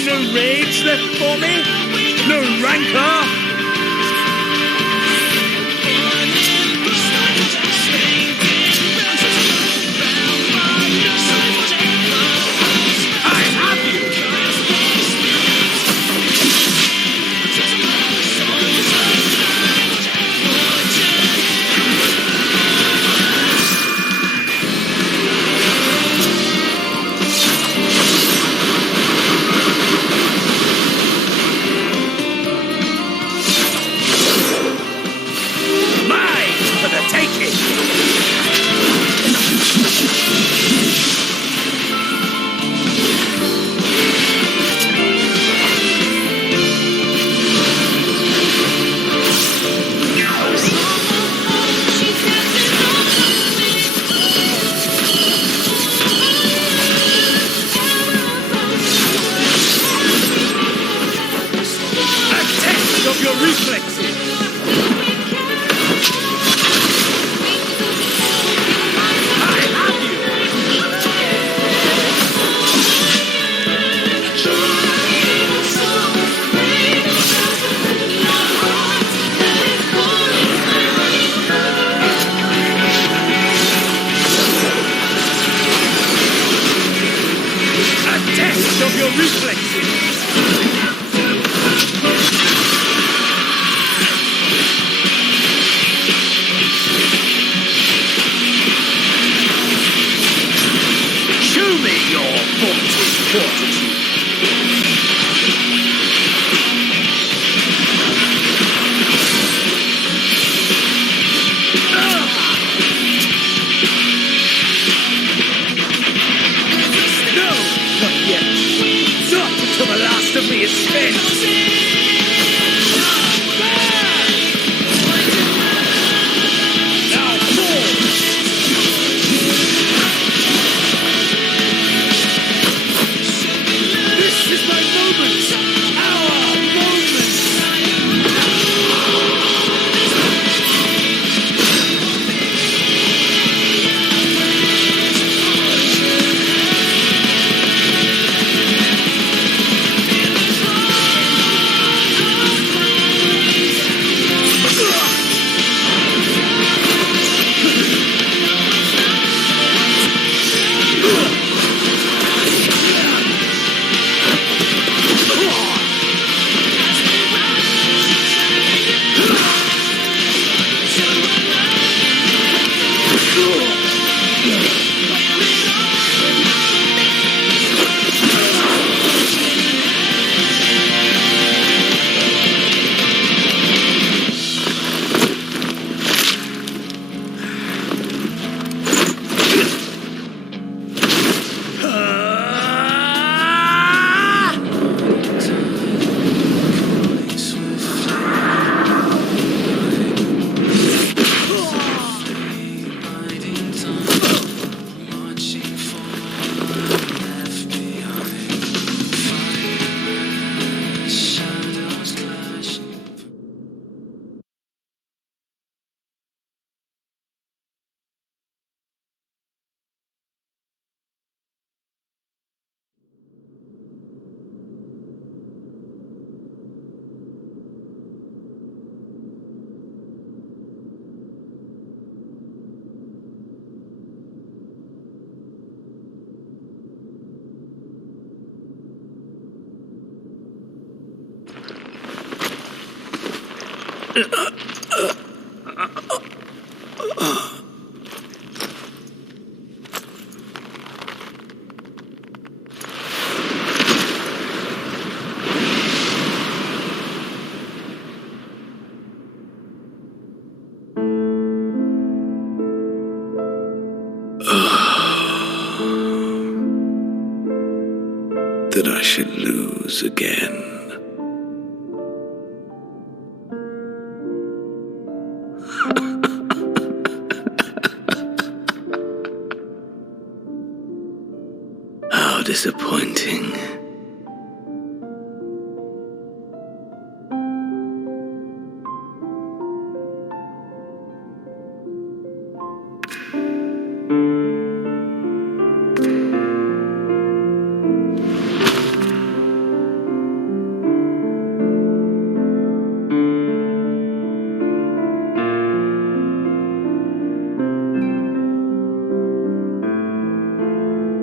No rage left for me? No rancor? That I should lose again. How disappointing.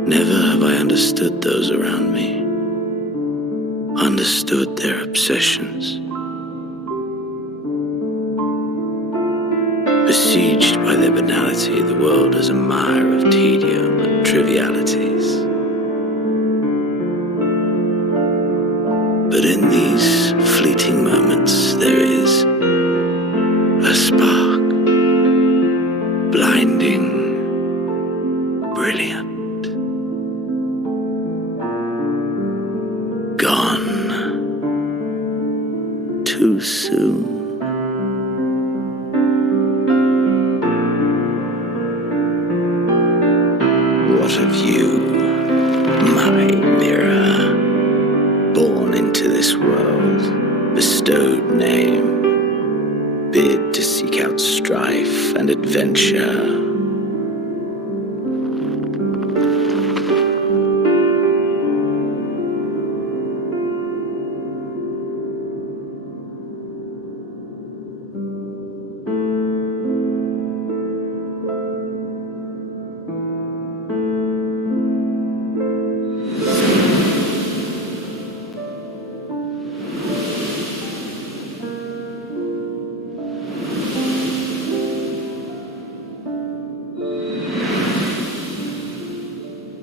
Never have I understood those around me, understood their obsessions. Besieged by their banality, the world is a mire of tedium and trivialities. But in these fleeting moments, there is a spark, blinding, brilliant. Gone too soon. What of you, my mirror? Born into this world, bestowed name, bid to seek out strife and adventure.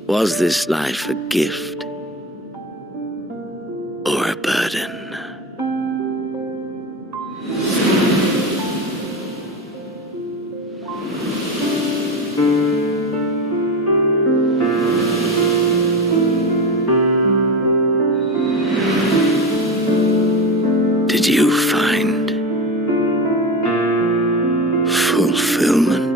Was this life a gift or a burden? Did you find fulfillment?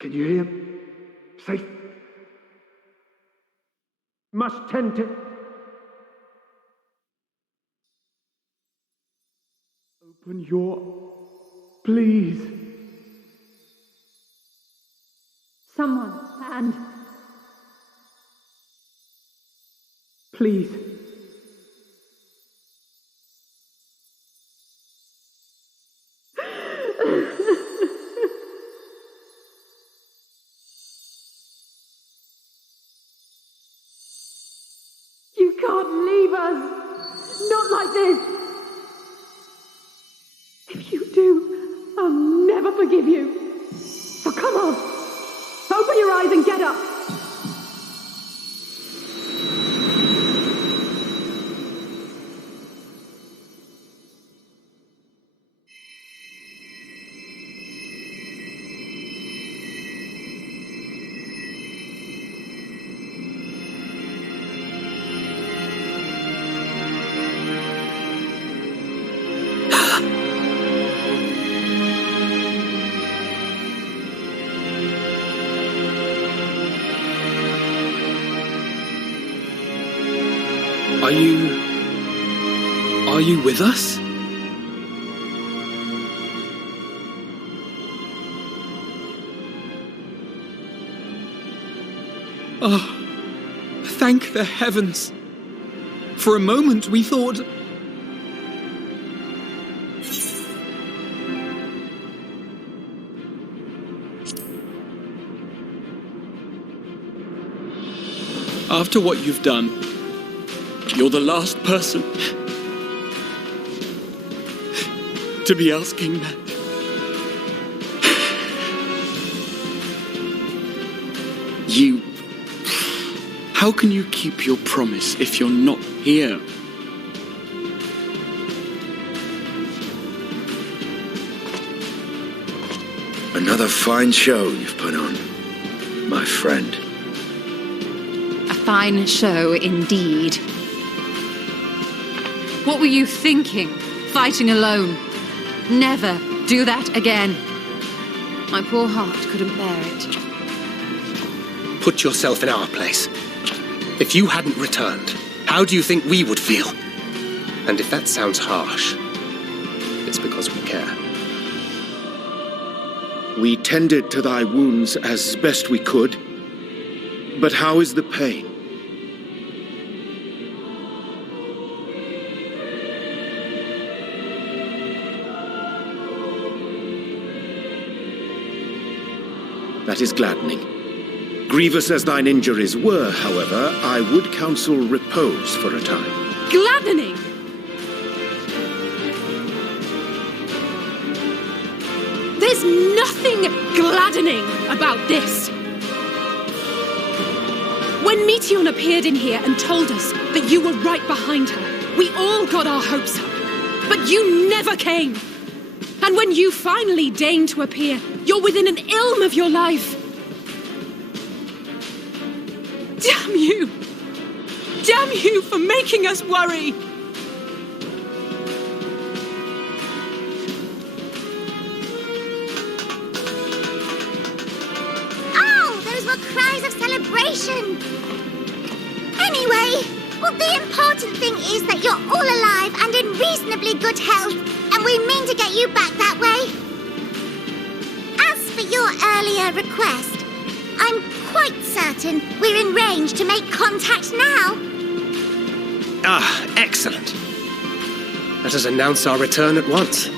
Can you hear? Safe. Must tend to... Open your... Please. Someone, and... Please. You can't leave us! Not like this! If you do, I'll never forgive you. So come on! Open your eyes and get up! Are you with us? Oh, thank the heavens. For a moment we thought... After what you've done, you're the last person to be asking that. You... How can you keep your promise if you're not here? Another fine show you've put on, my friend. A fine show indeed. What were you thinking? Fighting alone? Never do that again. My poor heart couldn't bear it. Put yourself in our place. If you hadn't returned, how do you think we would feel? And if that sounds harsh, it's because we care. We tended to thy wounds as best we could, but how is the pain? That is gladdening. Grievous as thine injuries were, however, I would counsel repose for a time. Gladdening! There's nothing gladdening about this. When Meteon appeared in here and told us that you were right behind her, we all got our hopes up. But you never came. And when you finally deigned to appear, you're within an ilm of your life. Damn you! Damn you for making us worry! Oh, those were cries of celebration! Anyway, well, the important thing is that you're all alive and in reasonably good health, and we mean to get you back that way. As for your earlier request, I'm quite certain we're in range to make contact now. Ah, excellent. Let us announce our return at once.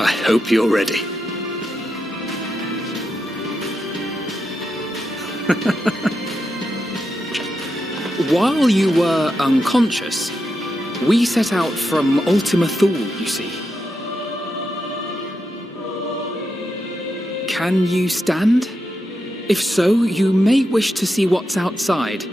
I hope you're ready. While you were unconscious, we set out from Ultima Thule, you see. Can you stand? If so, you may wish to see what's outside.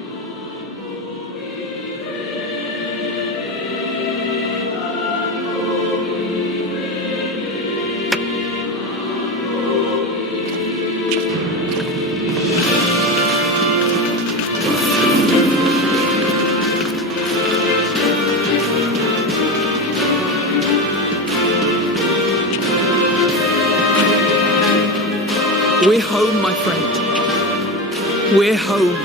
We're home, my friend. We're home.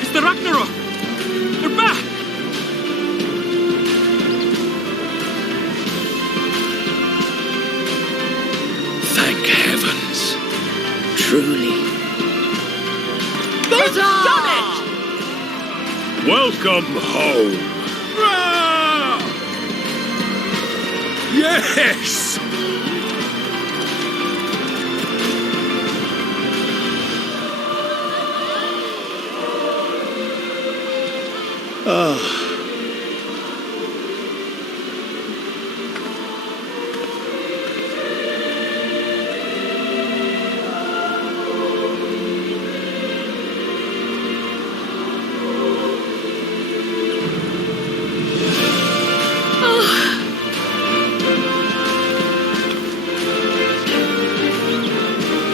It's the Ragnarok! They're back! Thank heavens. Truly. They've done it! Welcome home. Yes! Ah.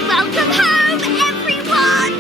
Welcome home, everyone!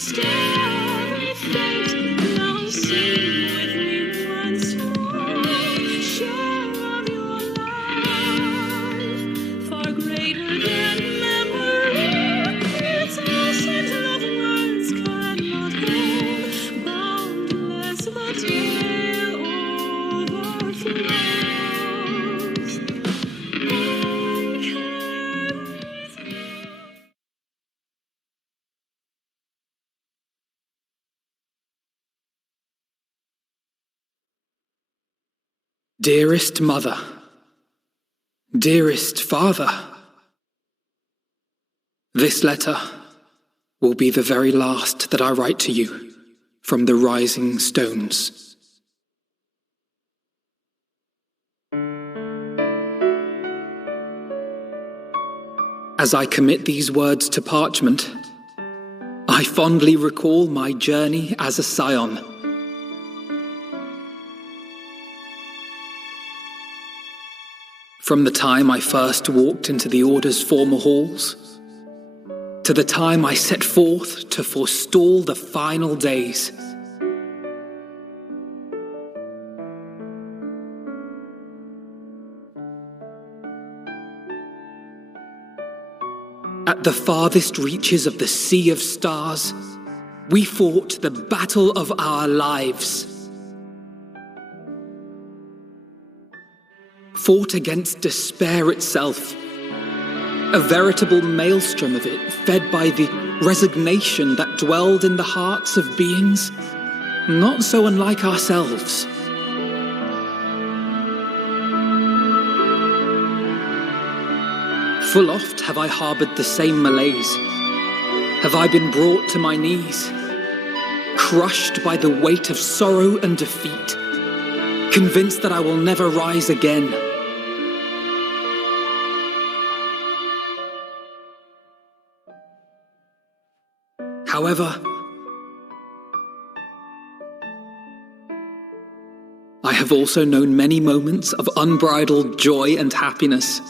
starry fate, now sing with me once more. Share of your life, far greater than memory. It's all seems love words cannot hold. Boundless the tale overflows. Dearest mother, dearest father, this letter will be the very last that I write to you from the rising stones. As I commit these words to parchment, I fondly recall my journey as a scion. From the time I first walked into the Order's former halls, to the time I set forth to forestall the final days. At the farthest reaches of the sea of stars, we fought the battle of our lives. Fought against despair itself, a veritable maelstrom of it, fed by the resignation that dwelled in the hearts of beings not so unlike ourselves. Full oft have I harboured the same malaise. Have I been brought to my knees, crushed by the weight of sorrow and defeat, convinced that I will never rise again. However, I have also known many moments of unbridled joy and happiness.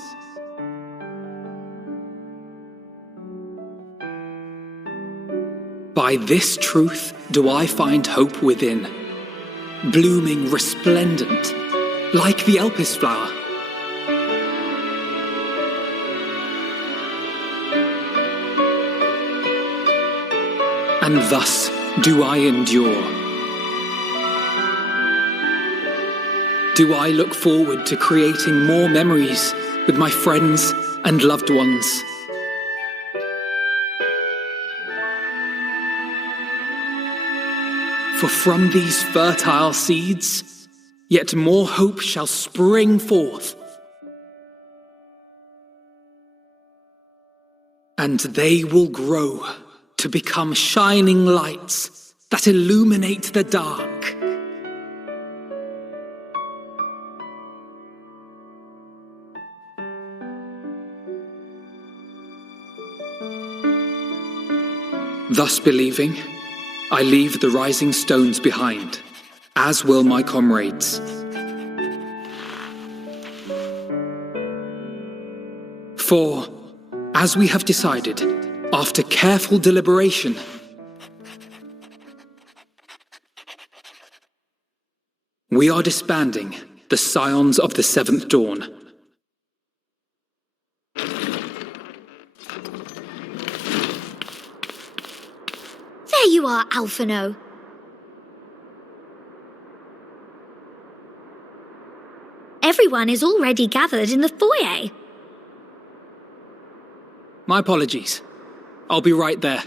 By this truth do I find hope within, blooming resplendent, like the Elpis flower. And thus do I endure. Do I look forward to creating more memories with my friends and loved ones. For from these fertile seeds, yet more hope shall spring forth. And they will grow to become shining lights that illuminate the dark. Thus believing, I leave the rising stones behind, as will my comrades. For, as we have decided, after careful deliberation, we are disbanding the Scions of the Seventh Dawn. There you are, Alphino. Everyone is already gathered in the foyer. My apologies. I'll be right there.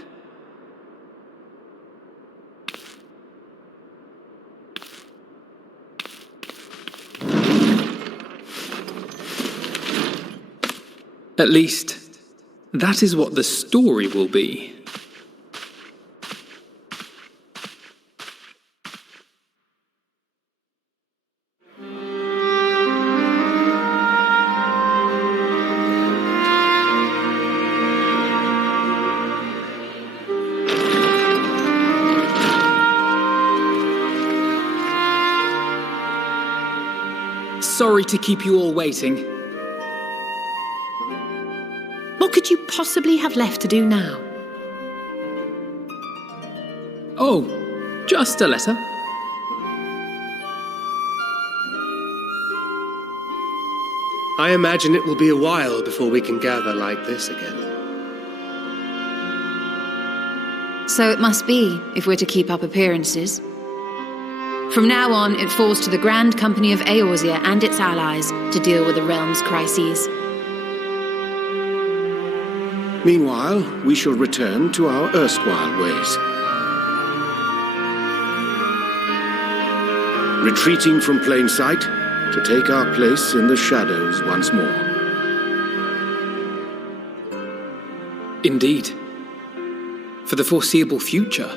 At least, that is what the story will be. Sorry to keep you all waiting. What could you possibly have left to do now? Oh, just a letter. I imagine it will be a while before we can gather like this again. So it must be, if we're to keep up appearances. From now on, it falls to the Grand Company of Eorzea and its allies to deal with the realm's crises. Meanwhile, we shall return to our erstwhile ways. Retreating from plain sight to take our place in the shadows once more. Indeed. For the foreseeable future,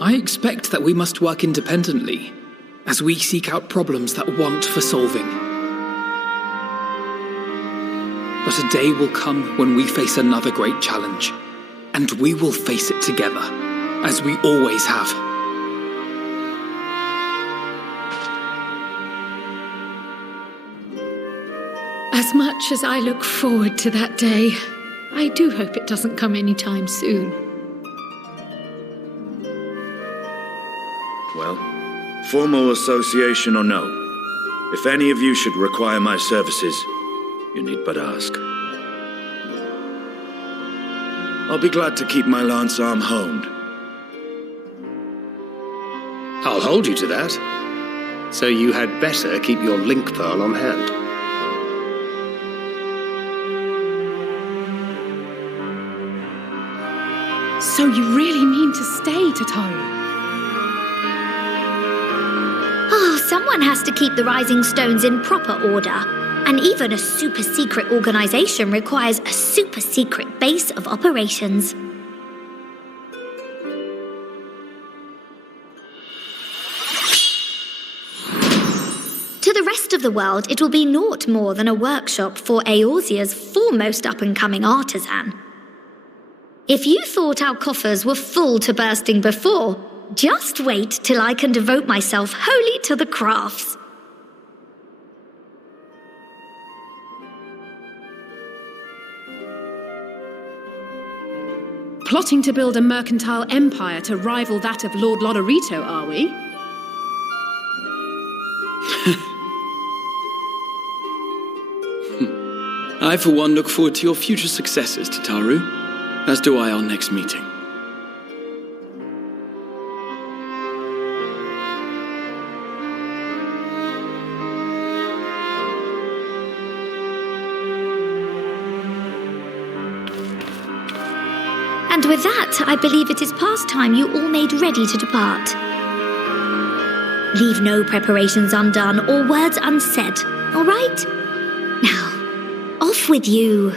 I expect that we must work independently as we seek out problems that want for solving. But a day will come when we face another great challenge, and we will face it together, as we always have. As much as I look forward to that day, I do hope it doesn't come anytime soon. Well, formal association or no, if any of you should require my services, you need but ask. I'll be glad to keep my lance arm honed. I'll hold you to that. So you had better keep your link pearl on hand. So you really mean to stay, Tataru? Oh, someone has to keep the Rising Stones in proper order. And even a super-secret organization requires a super-secret base of operations. To the rest of the world, it will be naught more than a workshop for Eorzea's foremost up-and-coming artisan. If you thought our coffers were full to bursting before, just wait till I can devote myself wholly to the crafts. Plotting to build a mercantile empire to rival that of Lord Lodorito, are we? I, for one, look forward to your future successes, Tataru, as do I our next meeting. And with that, I believe it is past time you all made ready to depart. Leave no preparations undone or words unsaid, all right? Now, off with you.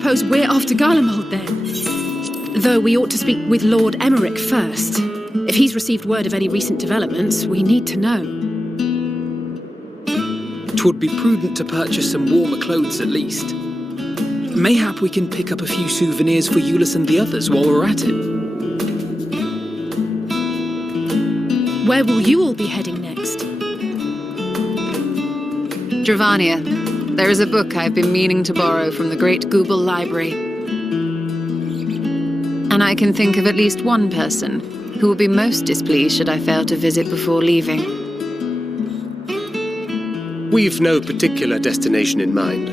suppose we're off to Garlemald then. Though we ought to speak with Lord Emmerich first. If he's received word of any recent developments, we need to know. 'Twould be prudent to purchase some warmer clothes at least. Mayhap we can pick up a few souvenirs for Euless and the others while we're at it. Where will you all be heading next? Dravania. There is a book I've been meaning to borrow from the Great Google Library. And I can think of at least one person who will be most displeased should I fail to visit before leaving. We've no particular destination in mind,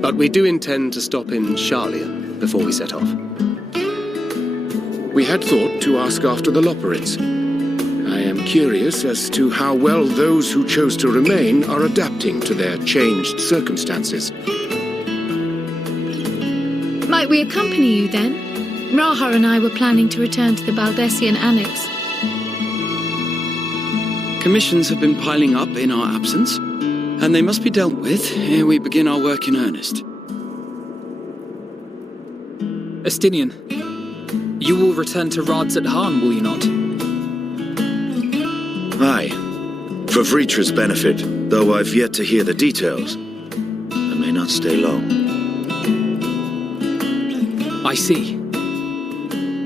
but we do intend to stop in Charlia before we set off. We had thought to ask after the Loperids. I am curious as to how well those who chose to remain are adapting to their changed circumstances. Might we accompany you then? Raha and I were planning to return to the Baldessian Annex. Commissions have been piling up in our absence, and they must be dealt with ere we begin our work in earnest. Estinian, you will return to Radzat Han, will you not? Aye. For Vritra's benefit, though I've yet to hear the details. I may not stay long. I see.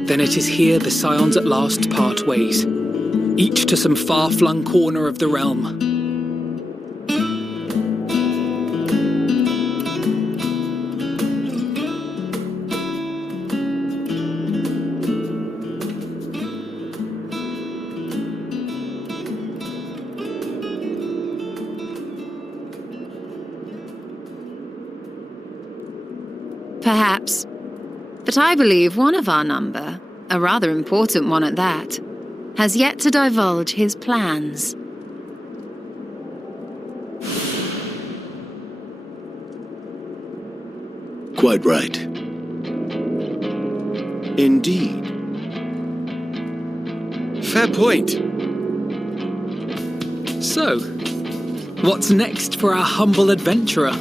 Then it is here the Scions at last part ways, each to some far-flung corner of the realm. Perhaps. But I believe one of our number, a rather important one at that, has yet to divulge his plans. Quite right. Indeed. Fair point. So, what's next for our humble adventurer?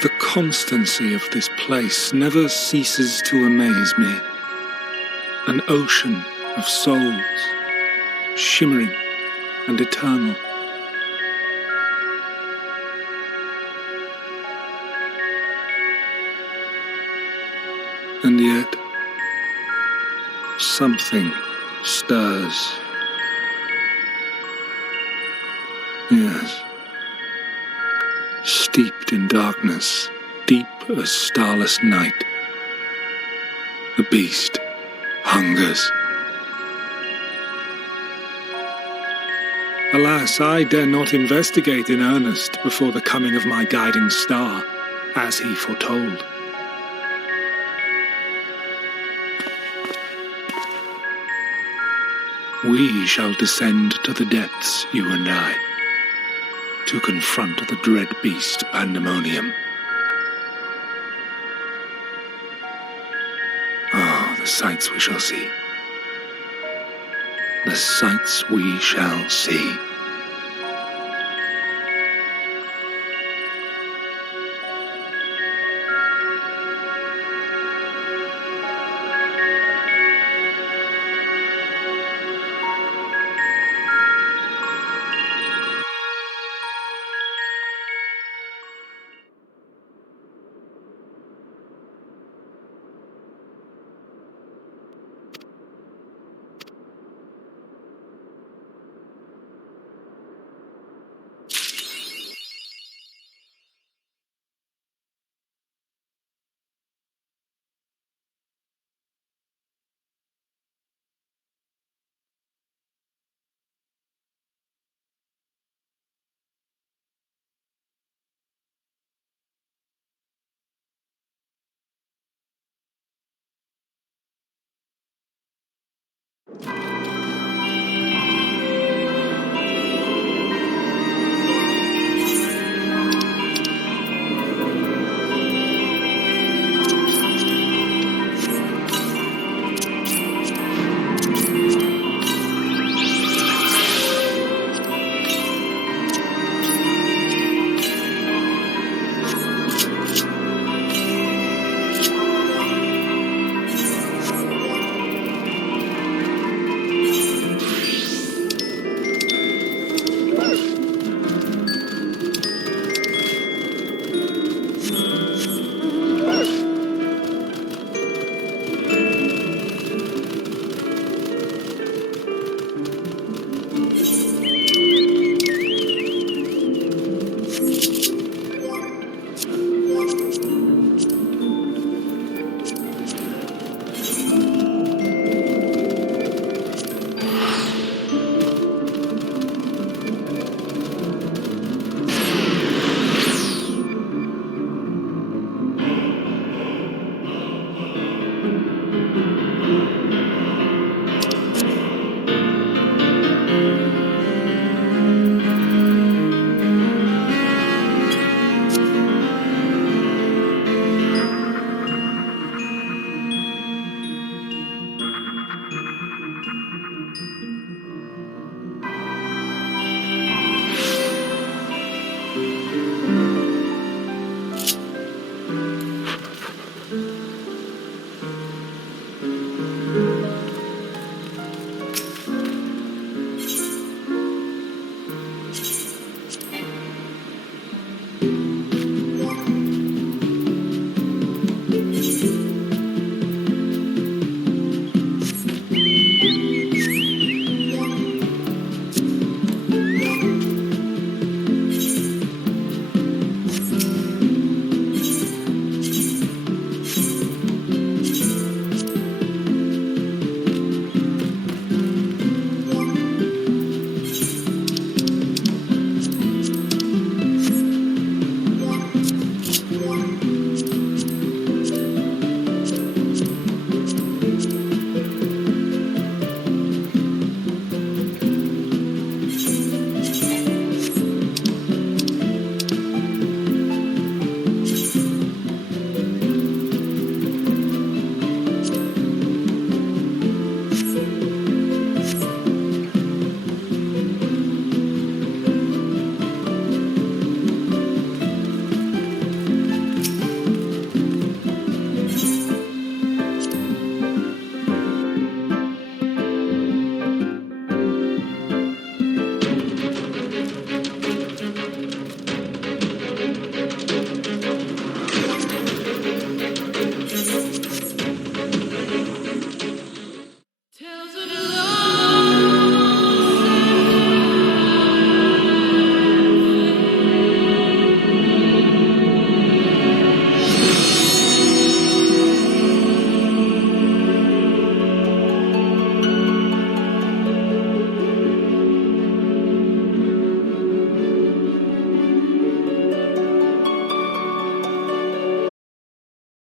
The constancy of this place never ceases to amaze me. An ocean of souls, shimmering and eternal. And yet, something stirs. Yes. Steeped in darkness, deep as starless night, the beast hungers. Alas, I dare not investigate in earnest before the coming of my guiding star, as he foretold. We shall descend to the depths, you and I, to confront the dread beast Pandemonium. Oh, the sights we shall see. The sights we shall see.